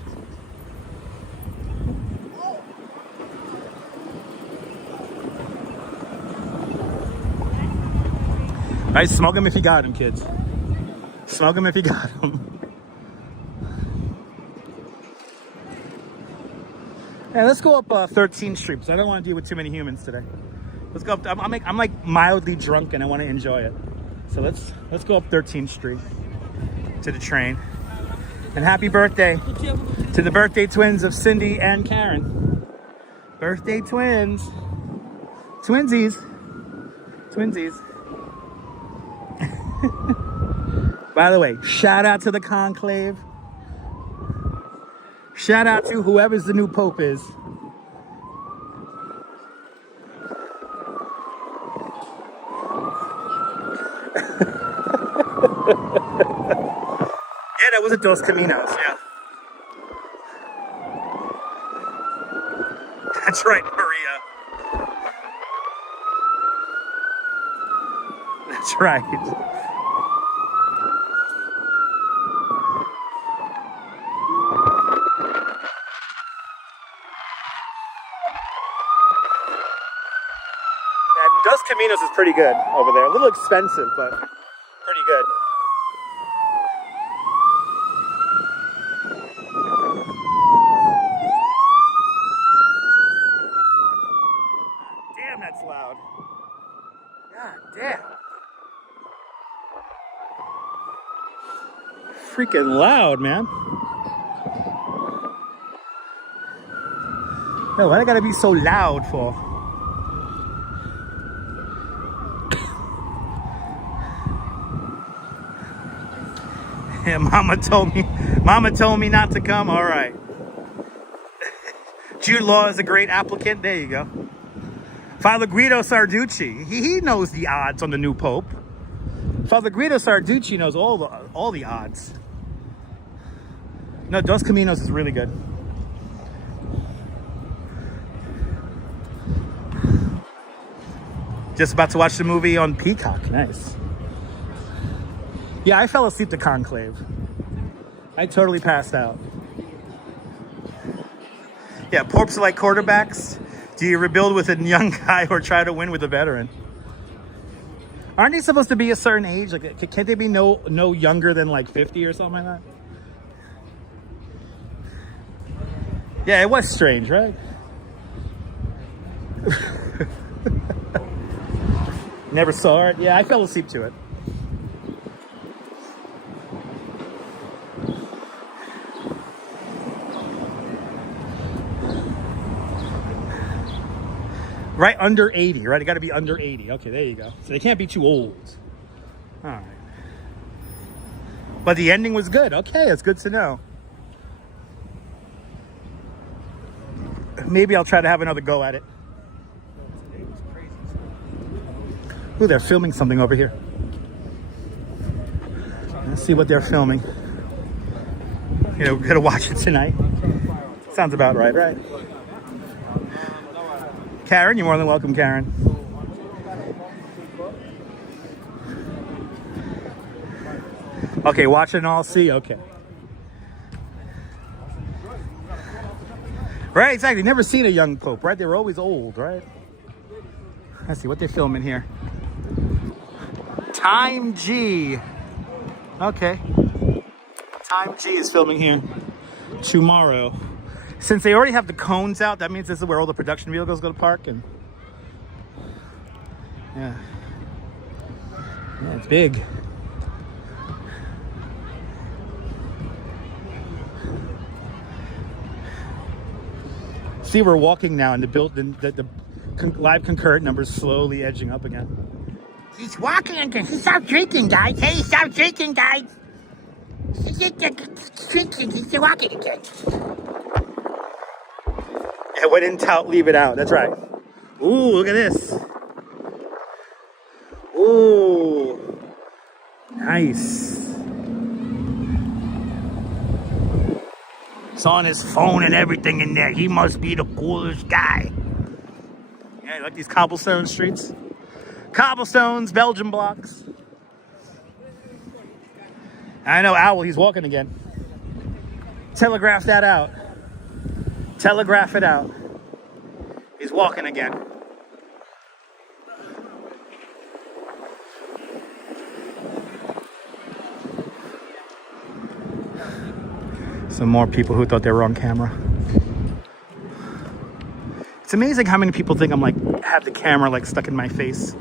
Right, smoke him if you got him, kids. Smoke him if you got him. Yeah, let's go up 13th Street, because I don't want to deal with too many humans today. Let's go up. I'm like mildly drunk and I want to enjoy it. So let's go up 13th Street to the train. And happy birthday to the birthday twins of Cindy and Karen. Birthday twins. Twinsies. By the way, shout out to the conclave. Shout out to whoever's the new pope is. Yeah, that was a Dos Caminos, yeah. That's right, Maria. That's right. Dos Caminos is pretty good over there. A little expensive, but pretty good. Damn, that's loud. God damn. Freaking loud, man. Yo, why I gotta be so loud for? Yeah, Mama told me not to come. All right. Jude Law is a great applicant. There you go. Father Guido Sarducci. He knows the odds on the new pope. Father Guido Sarducci knows all the odds. No, Dos Caminos is really good. Just about to watch the movie on Peacock. Nice. Yeah, I fell asleep to Conclave. I totally passed out. Yeah, popes are like quarterbacks. Do you rebuild with a young guy or try to win with a veteran? Aren't they supposed to be a certain age? Like, can't they be no younger than like 50 or something like that? Yeah, it was strange, right? Never saw it. Yeah, I fell asleep to it. Right under 80, right? It got to be under 80. Okay, there you go. So they can't be too old. All right. But the ending was good. Okay, it's good to know. Maybe I'll try to have another go at it. Ooh, they're filming something over here. Let's see what they're filming. You know, we're gonna watch it tonight. Sounds about right, right? Karen, you're more than welcome, Karen. Okay, watch and all see. Okay. Right, exactly. Never seen a young pope, right? They were always old, right? Let's see what they're filming here. Time G. Okay. Time G is filming here tomorrow. Since they already have the cones out, that means this is where all the production vehicles go to park. And yeah, it's big. See, we're walking now, and the live concurrent numbers slowly edging up again. He's walking again. He stopped drinking, guys. Hey, stop drinking, guys. He's drinking. He's walking again. Yeah, when in doubt, leave it out. That's right. Ooh, look at this. Ooh, nice. It's on his phone and everything in there. He must be the coolest guy. Yeah, you like these cobblestone streets? Cobblestones, Belgian blocks. I know Owl, he's walking again. Telegraph that out. Telegraph it out. He's walking again. Some more people who thought they were on camera. It's amazing how many people think I'm like, have the camera like stuck in my face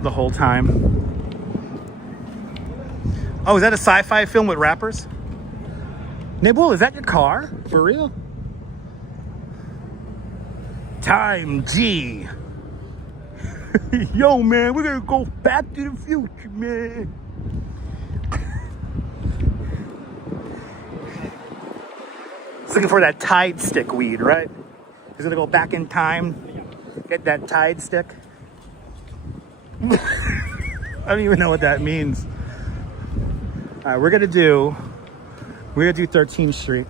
the whole time. Oh, is that a sci-fi film with rappers? Nibble, is that your car? For real? Time G. Yo, man, we're gonna go back to the future, man. He's looking for that Tide stick weed, right? He's gonna go back in time, get that Tide stick. I don't even know what that means. All right, we're gonna do 13th Street.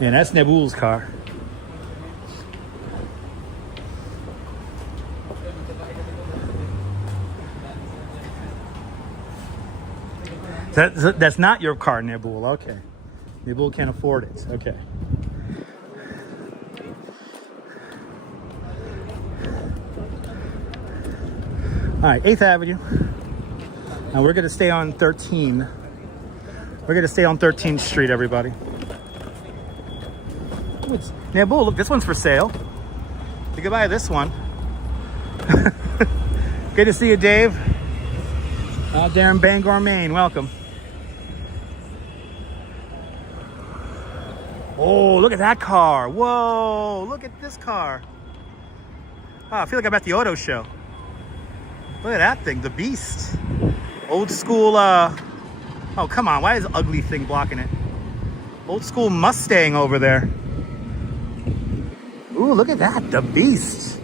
Yeah, that's Nebul's car. That's not your car, Nebul. Okay. Nebul can't afford it. Okay. All right, 8th Avenue. Now we're gonna stay on 13. We're gonna stay on 13th Street, everybody. Nebul, look, this one's for sale. You can buy this one. Good to see you, Dave. Out there in Bangor, Maine. Welcome. Oh, look at that car. Whoa, look at this car. Oh, I feel like I'm at the auto show. Look at that thing, the Beast. Old school, oh, come on. Why is the ugly thing blocking it? Old school Mustang over there. Ooh, look at that, the Beast.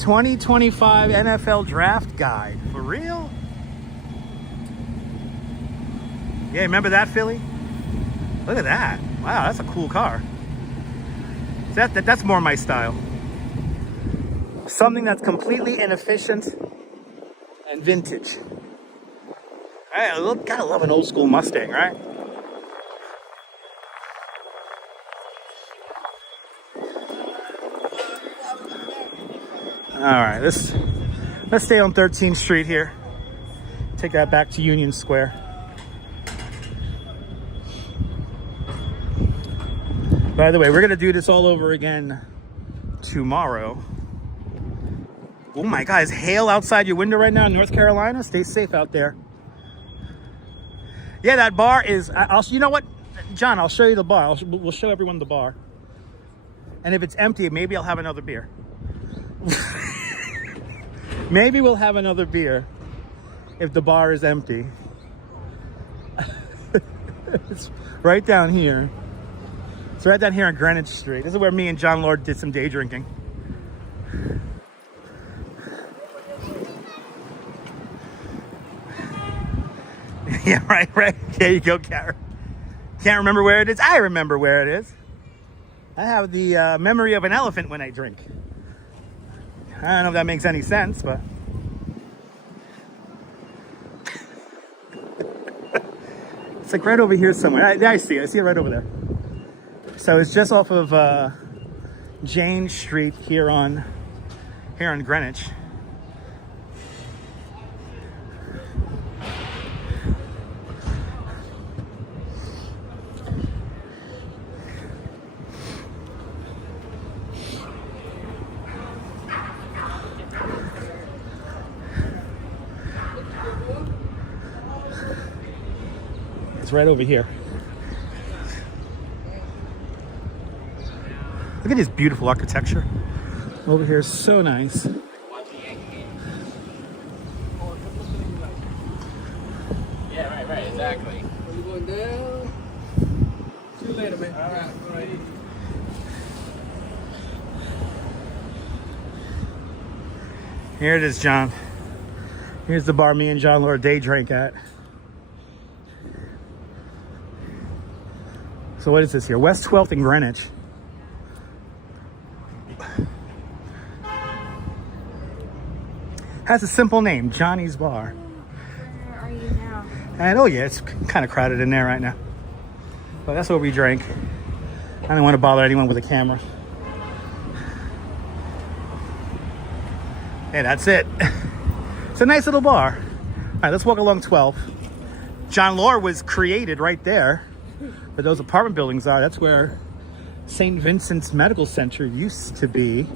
2025 NFL Draft Guide. For real? Yeah, remember that, Philly? Look at that. Wow, that's a cool car. That's more my style. Something that's completely inefficient and vintage. I gotta love an old school Mustang, right? All right, let's stay on 13th Street here. Take that back to Union Square. By the way, we're gonna do this all over again tomorrow. Oh my God, is hail outside your window right now in North Carolina? Stay safe out there. Yeah, that bar is, you know what, John, I'll show you the bar. We'll show everyone the bar. And if it's empty, maybe I'll have another beer. Maybe we'll have another beer if the bar is empty. It's right down here. It's right down here on Greenwich Street. This is where me and John Lord did some day drinking. Yeah, right. There you go, Karen. Can't remember where it is. I remember where it is. I have the memory of an elephant when I drink. I don't know if that makes any sense, but... It's like right over here somewhere. I see it right over there. So it's just off of Jane Street here on Greenwich. It's right over here. Look at this beautiful architecture. Over here is so nice. Yeah, right, exactly. We're going down. See you later, man. All right. Here it is, John. Here's the bar me and John Lord day drank at. So what is this here? West 12th in Greenwich. Has a simple name, Johnny's Bar. Where are you now? And oh yeah, it's kind of crowded in there right now. But that's what we drank. I didn't want to bother anyone with a camera. Hey, that's it. It's a nice little bar. All right, let's walk along 12. John Lord was created right there. Where those apartment buildings are, that's where St. Vincent's Medical Center used to be.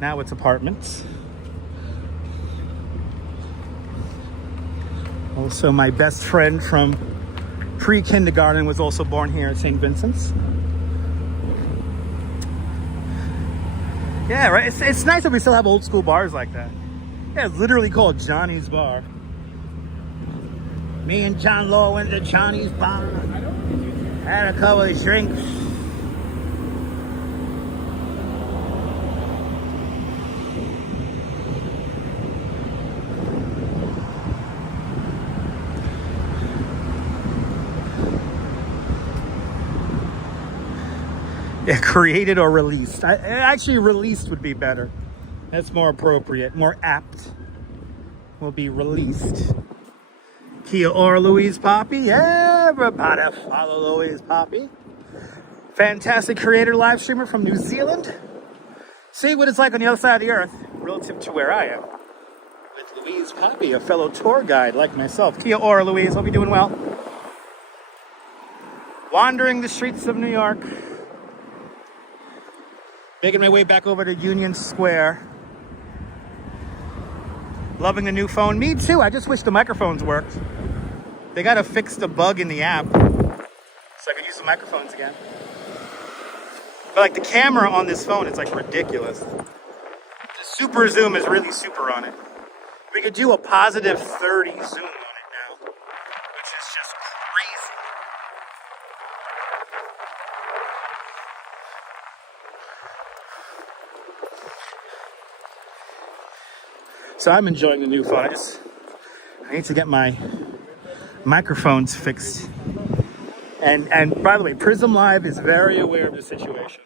Now it's apartments. Also, my best friend from pre-kindergarten was also born here at St. Vincent's. Yeah, right. It's nice that we still have old school bars like that. Yeah, it's literally called Johnny's Bar. Me and John Law went to Johnny's Bar. Had a couple of drinks. Yeah, created or released. Actually, released would be better. That's more appropriate, more apt. Will be released. Kia ora, Louise Poppy. Everybody follow Louise Poppy. Fantastic creator live streamer from New Zealand. See what it's like on the other side of the earth relative to where I am. With Louise Poppy, a fellow tour guide like myself. Kia ora, Louise. Hope you're doing well. Wandering the streets of New York. Making my way back over to Union Square. Loving the new phone. Me too. I just wish the microphones worked. They gotta fix the bug in the app so I can use the microphones again. But like the camera on this phone is like ridiculous. The super zoom is really super on it. We could do a positive 30 zoom on it now, which is just crazy. So I'm enjoying the new phone. I need to get my microphones fixed. And by the way, Prism Live is very aware of the situation.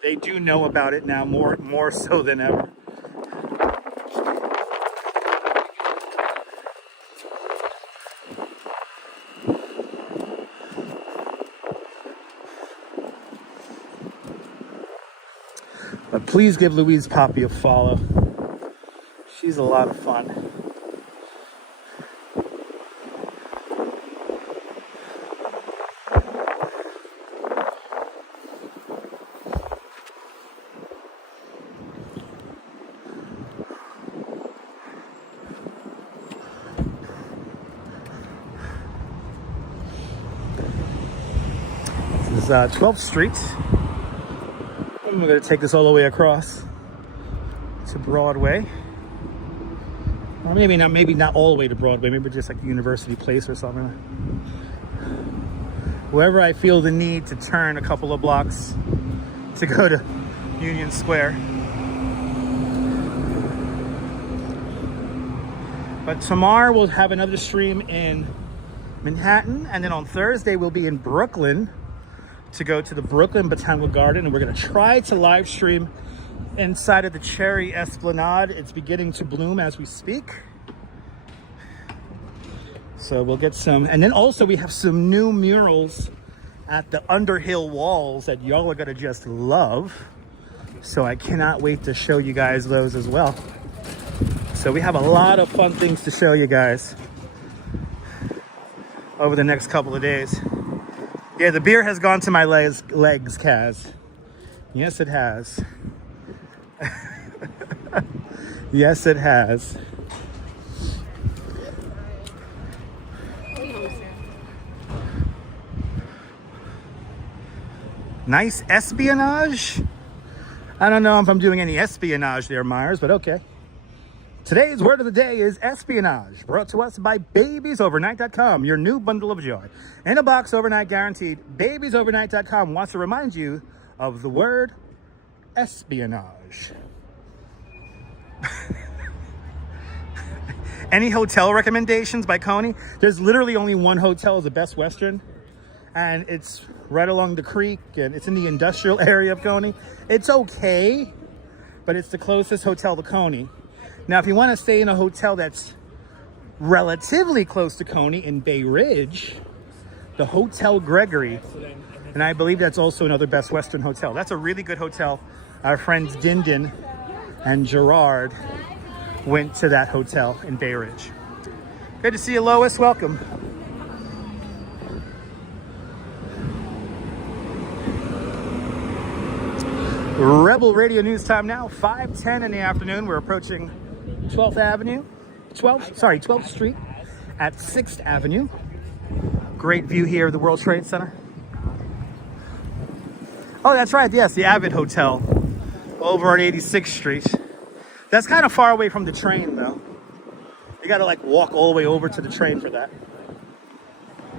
They do know about it now more so than ever. But please give Louise Poppy a follow. She's a lot of fun. 12th Street. And we're going to take this all the way across to Broadway. Or maybe not all the way to Broadway, maybe just like University Place or something. Wherever I feel the need to turn a couple of blocks to go to Union Square. But tomorrow we'll have another stream in Manhattan, and then on Thursday we'll be in Brooklyn to go to the Brooklyn Botanical Garden, and we're going to try to live stream inside of the Cherry Esplanade. It's beginning to bloom as we speak, so we'll get some. And then also we have some new murals at the Underhill walls that y'all are going to just love, so I cannot wait to show you guys those as well. So we have a lot of fun things to show you guys over the next couple of days. Yeah, the beer has gone to my legs, Kaz. Yes, it has. Yes, it has. Nice espionage. I don't know if I'm doing any espionage there, Myers, but okay. Today's word of the day is espionage, brought to us by babiesovernight.com, your new bundle of joy. In a box, overnight guaranteed. Babiesovernight.com wants to remind you of the word espionage. Any hotel recommendations by Coney? There's literally only one hotel, the Best Western, and it's right along the creek, and it's in the industrial area of Coney. It's okay, but it's the closest hotel to Coney. Now, if you want to stay in a hotel that's relatively close to Coney in Bay Ridge, the Hotel Gregory, and I believe that's also another Best Western hotel. That's a really good hotel. Our friends Dindin and Gerard went to that hotel in Bay Ridge. Good to see you, Lois. Welcome. Rebel Radio News time now, 5:10 in the afternoon. We're approaching 12th Street at 6th Avenue. Great view here of the World Trade Center. Oh, that's right. Yes, the Avid Hotel over on 86th Street. That's kind of far away from the train, though. You got to like walk all the way over to the train for that.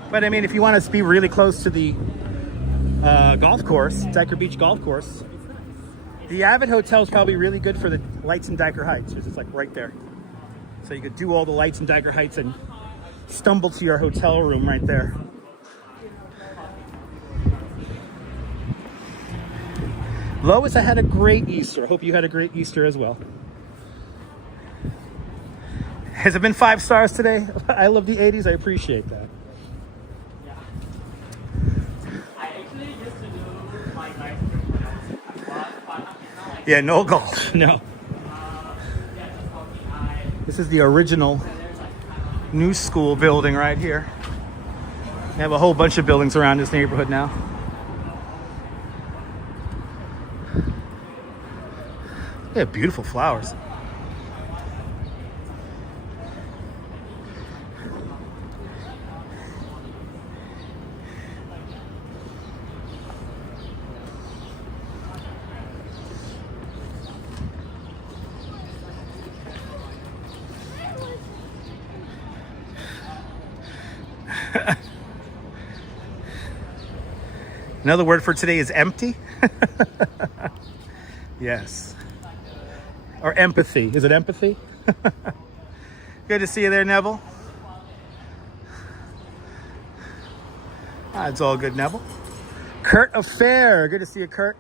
But I mean, if you want to be really close to the golf course, Diker Beach Golf Course, the Avid Hotel is probably really good for the lights in Diker Heights, because it's like right there. So you could do all the lights in Diker Heights and stumble to your hotel room right there. Lois, I had a great Easter. Hope you had a great Easter as well. Has it been 5 stars today? I love the 80s. I appreciate that. Yeah, no golf. No. This is the original New School building right here. They have a whole bunch of buildings around this neighborhood now. They have beautiful flowers. Another word for today is empty. Yes. Or empathy. Is it empathy? Good to see you there, Neville. It's all good, Neville. Kurt Affair. Good to see you, Kurt.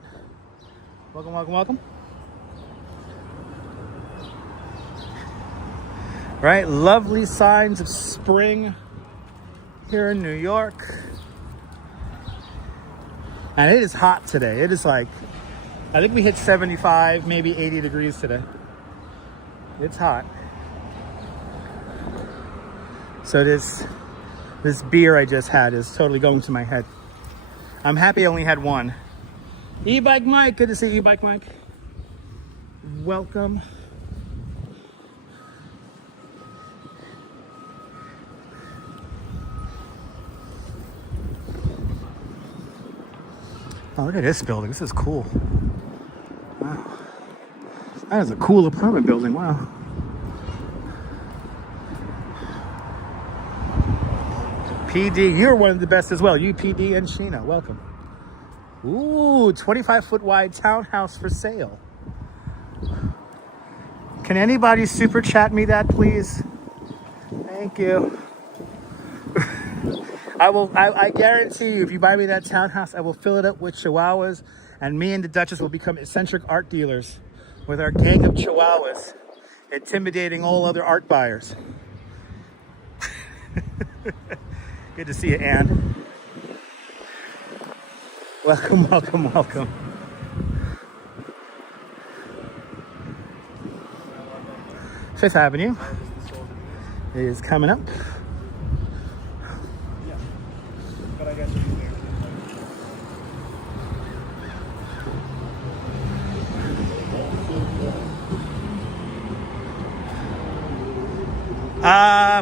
Welcome, welcome, welcome. Right, lovely signs of spring here in New York. And it is hot today. It is like, I think we hit 75, maybe 80 degrees today. It's hot. So this beer I just had is totally going to my head. I'm happy I only had one. E-Bike Mike, good to see E-Bike Mike. Welcome. Oh, look at this building. This is cool. Wow. That is a cool apartment building. Wow. PD, you're one of the best as well. You, PD, and Sheena, welcome. Ooh, 25-foot wide townhouse for sale. Can anybody super chat me that, please? Thank you. I guarantee you, if you buy me that townhouse, I will fill it up with chihuahuas, and me and the Duchess will become eccentric art dealers with our gang of chihuahuas, intimidating all other art buyers. Good to see you, Anne. Welcome, welcome, welcome. Fifth Avenue is coming up.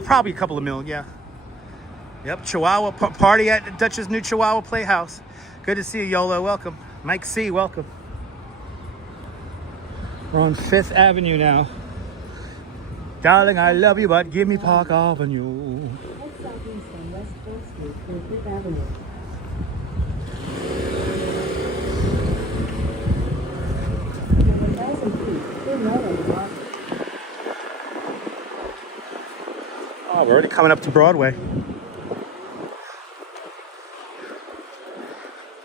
Probably a couple of million, yeah. Yep, Chihuahua party at Dutch's new Chihuahua Playhouse. Good to see you, Yola. Welcome. Mike C, welcome. We're on 5th Avenue now. Darling, I love you, but give me Park Avenue. Head southeast on West 4th Street through 5th Avenue. Verizon Peak, turn right on the block. Oh, we're already coming up to Broadway.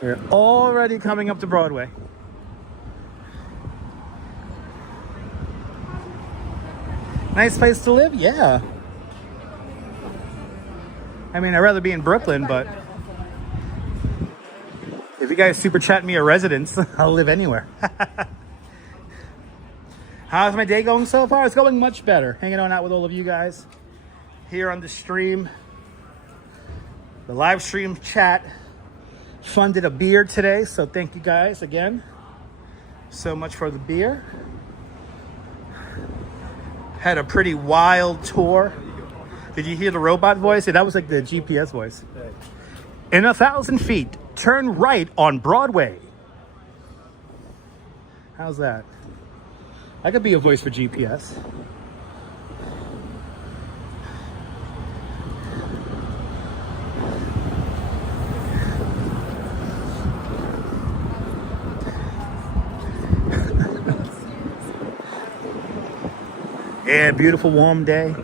We're already coming up to Broadway. Nice place to live? Yeah. I mean, I'd rather be in Brooklyn, but if you guys super chat me a residence, I'll live anywhere. How's my day going so far? It's going much better. Hanging on out with all of you guys here on the stream. The live stream chat funded a beer today, so thank you guys again so much for the beer. Had a pretty wild tour. Did you hear the robot voice? Yeah, that was like the GPS voice. In 1,000 feet, turn right on Broadway. How's that? I could be a voice for GPS. Yeah, beautiful warm day.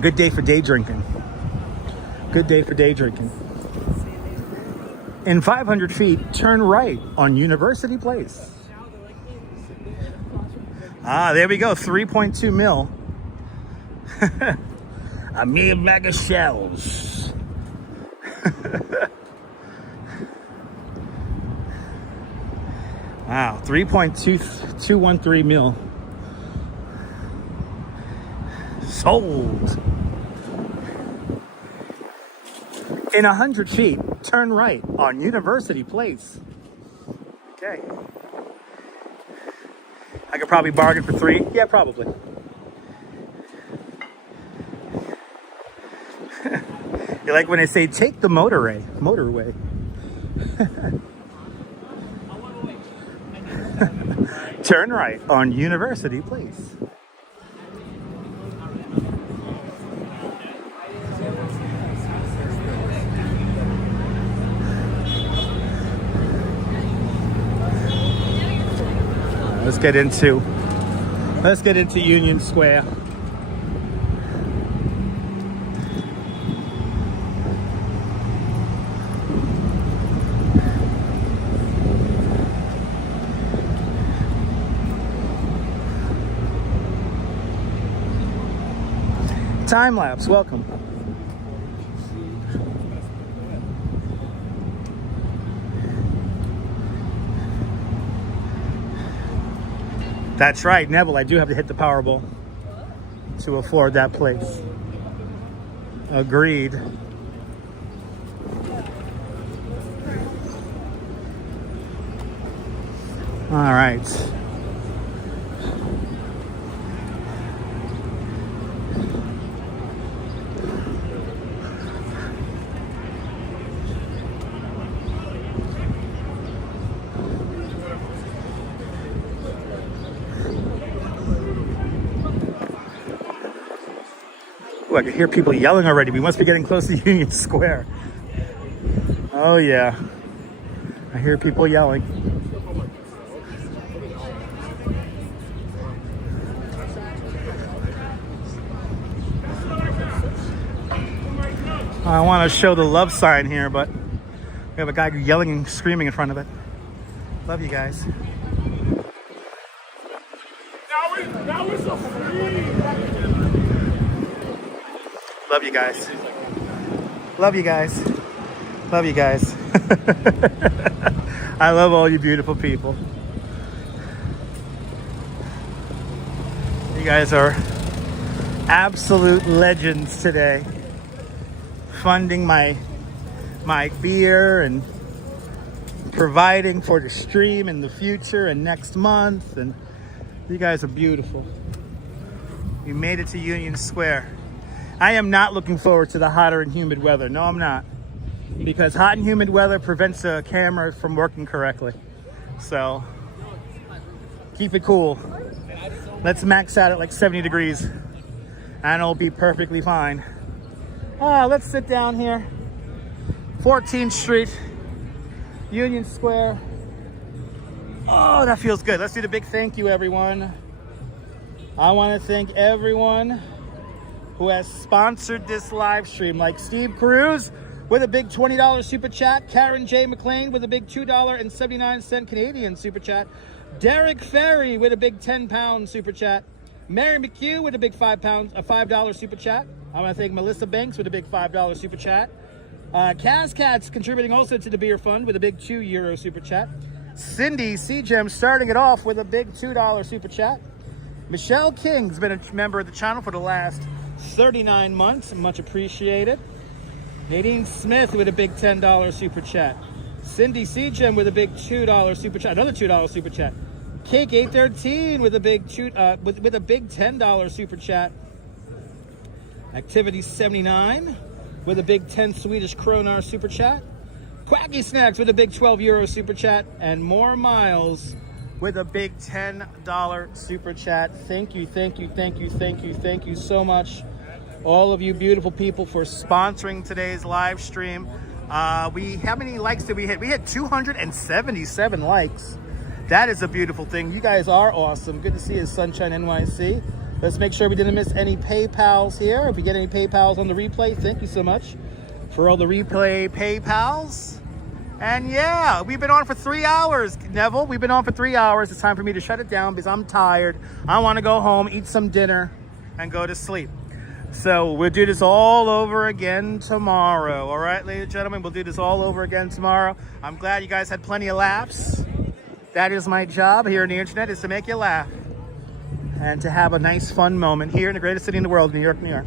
Good day for day drinking. Good day for day drinking. In 500 feet, turn right on University Place. Ah, there we go. 3.2 mil. A mere bag of shells. Wow, 3.213 mil. Sold. In 100 feet, turn right on University Place. Okay. I could probably bargain for 3. Yeah, probably. You like when they say, take the motorway. Turn right on University Place. Let's get into Union Square. Time lapse, welcome. That's right, Neville, I do have to hit the Powerball to afford that place. Agreed. All right. Ooh, I can hear people yelling already. We must be getting close to Union Square. Oh yeah, I hear people yelling. I want to show the love sign here, but we have a guy yelling and screaming in front of it. Love you guys. Love you guys. Love you guys. Love you guys. I love all you beautiful people. You guys are absolute legends today. Funding my beer and providing for the stream in the future and next month, and you guys are beautiful. We made it to Union Square. I am not looking forward to the hotter and humid weather. No, I'm not, because hot and humid weather prevents the camera from working correctly. So keep it cool. Let's max out at like 70 degrees and it'll be perfectly fine. Let's sit down here. 14th Street, Union Square. Oh, that feels good. Let's do the big thank you, everyone. I want to thank everyone who has sponsored this live stream, like Steve Cruz with a big $20 super chat, Karen J. McLean with a big $2.79 Canadian super chat, Derek Ferry with a big 10-pound super chat, Mary McHugh with a big $5 super chat. I want to thank Melissa Banks with a big $5 super chat. Kaz Cats contributing also to the beer fund with a big €2 super chat. Cindy C-Gem starting it off with a big $2 super chat. Michelle King's been a member of the channel for the last 39 months. Much appreciated. Nadine Smith with a big $10 super chat. Cindy C-Gem with a big $2 super chat. Another $2 super chat. Cake 813 with a big with a big $10 super chat. Activity 79 with a big 10 Swedish kroner super chat. Quacky Snacks with a big €12 super chat. And More Miles with a big $10 super chat. Thank you, thank you, thank you, thank you, thank you so much, all of you beautiful people, for sponsoring today's live stream. How many likes did we hit? We had 277 likes. That is a beautiful thing. You guys are awesome. Good to see you, Sunshine NYC. Let's make sure we didn't miss any PayPals here. If we get any PayPals on the replay, thank you so much for all the replay PayPals. And yeah, we've been on for 3 hours, Neville. We've been on for 3 hours. It's time for me to shut it down because I'm tired. I want to go home, eat some dinner, and go to sleep. So we'll do this all over again tomorrow. All right, ladies and gentlemen, we'll do this all over again tomorrow. I'm glad you guys had plenty of laughs. That is my job here on the internet, is to make you laugh and to have a nice, fun moment here in the greatest city in the world, New York, New York.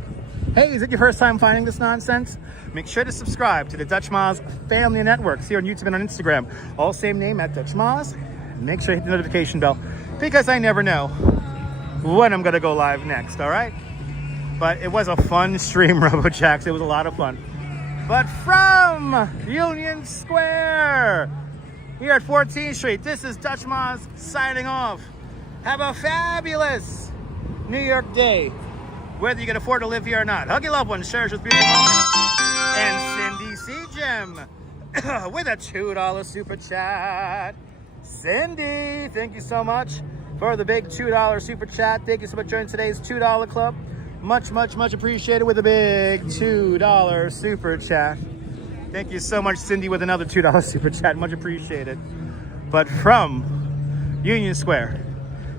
Hey, is it your first time finding this nonsense? Make sure to subscribe to the Dutch Moz family networks here on YouTube and on Instagram. All same name, at Dutch Moz. Make sure you hit the notification bell, because I never know when I'm going to go live next, all right? But it was a fun stream, RoboJax. It was a lot of fun. But from Union Square, here at 14th Street, this is Dutch Moz signing off. Have a fabulous New York day, whether you can afford to live here or not. Hug your loved ones, cherish this beautiful moment. And Cindy C-Gem with a $2 super chat. Cindy, thank you so much for the big $2 super chat. Thank you so much for joining today's $2 club. Much, much, much appreciated with a big $2 super chat. Thank you so much, Cindy, with another $2 super chat. Much appreciated. But from Union Square,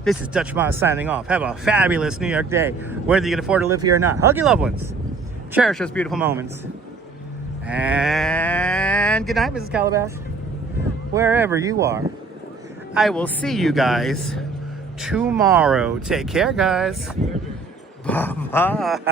this is Dutch Moz signing off. Have a fabulous New York day, whether you can afford to live here or not. Hug your loved ones. Cherish those beautiful moments. And good night, Mrs. Calabash. Wherever you are, I will see you guys tomorrow. Take care, guys. Bye-bye.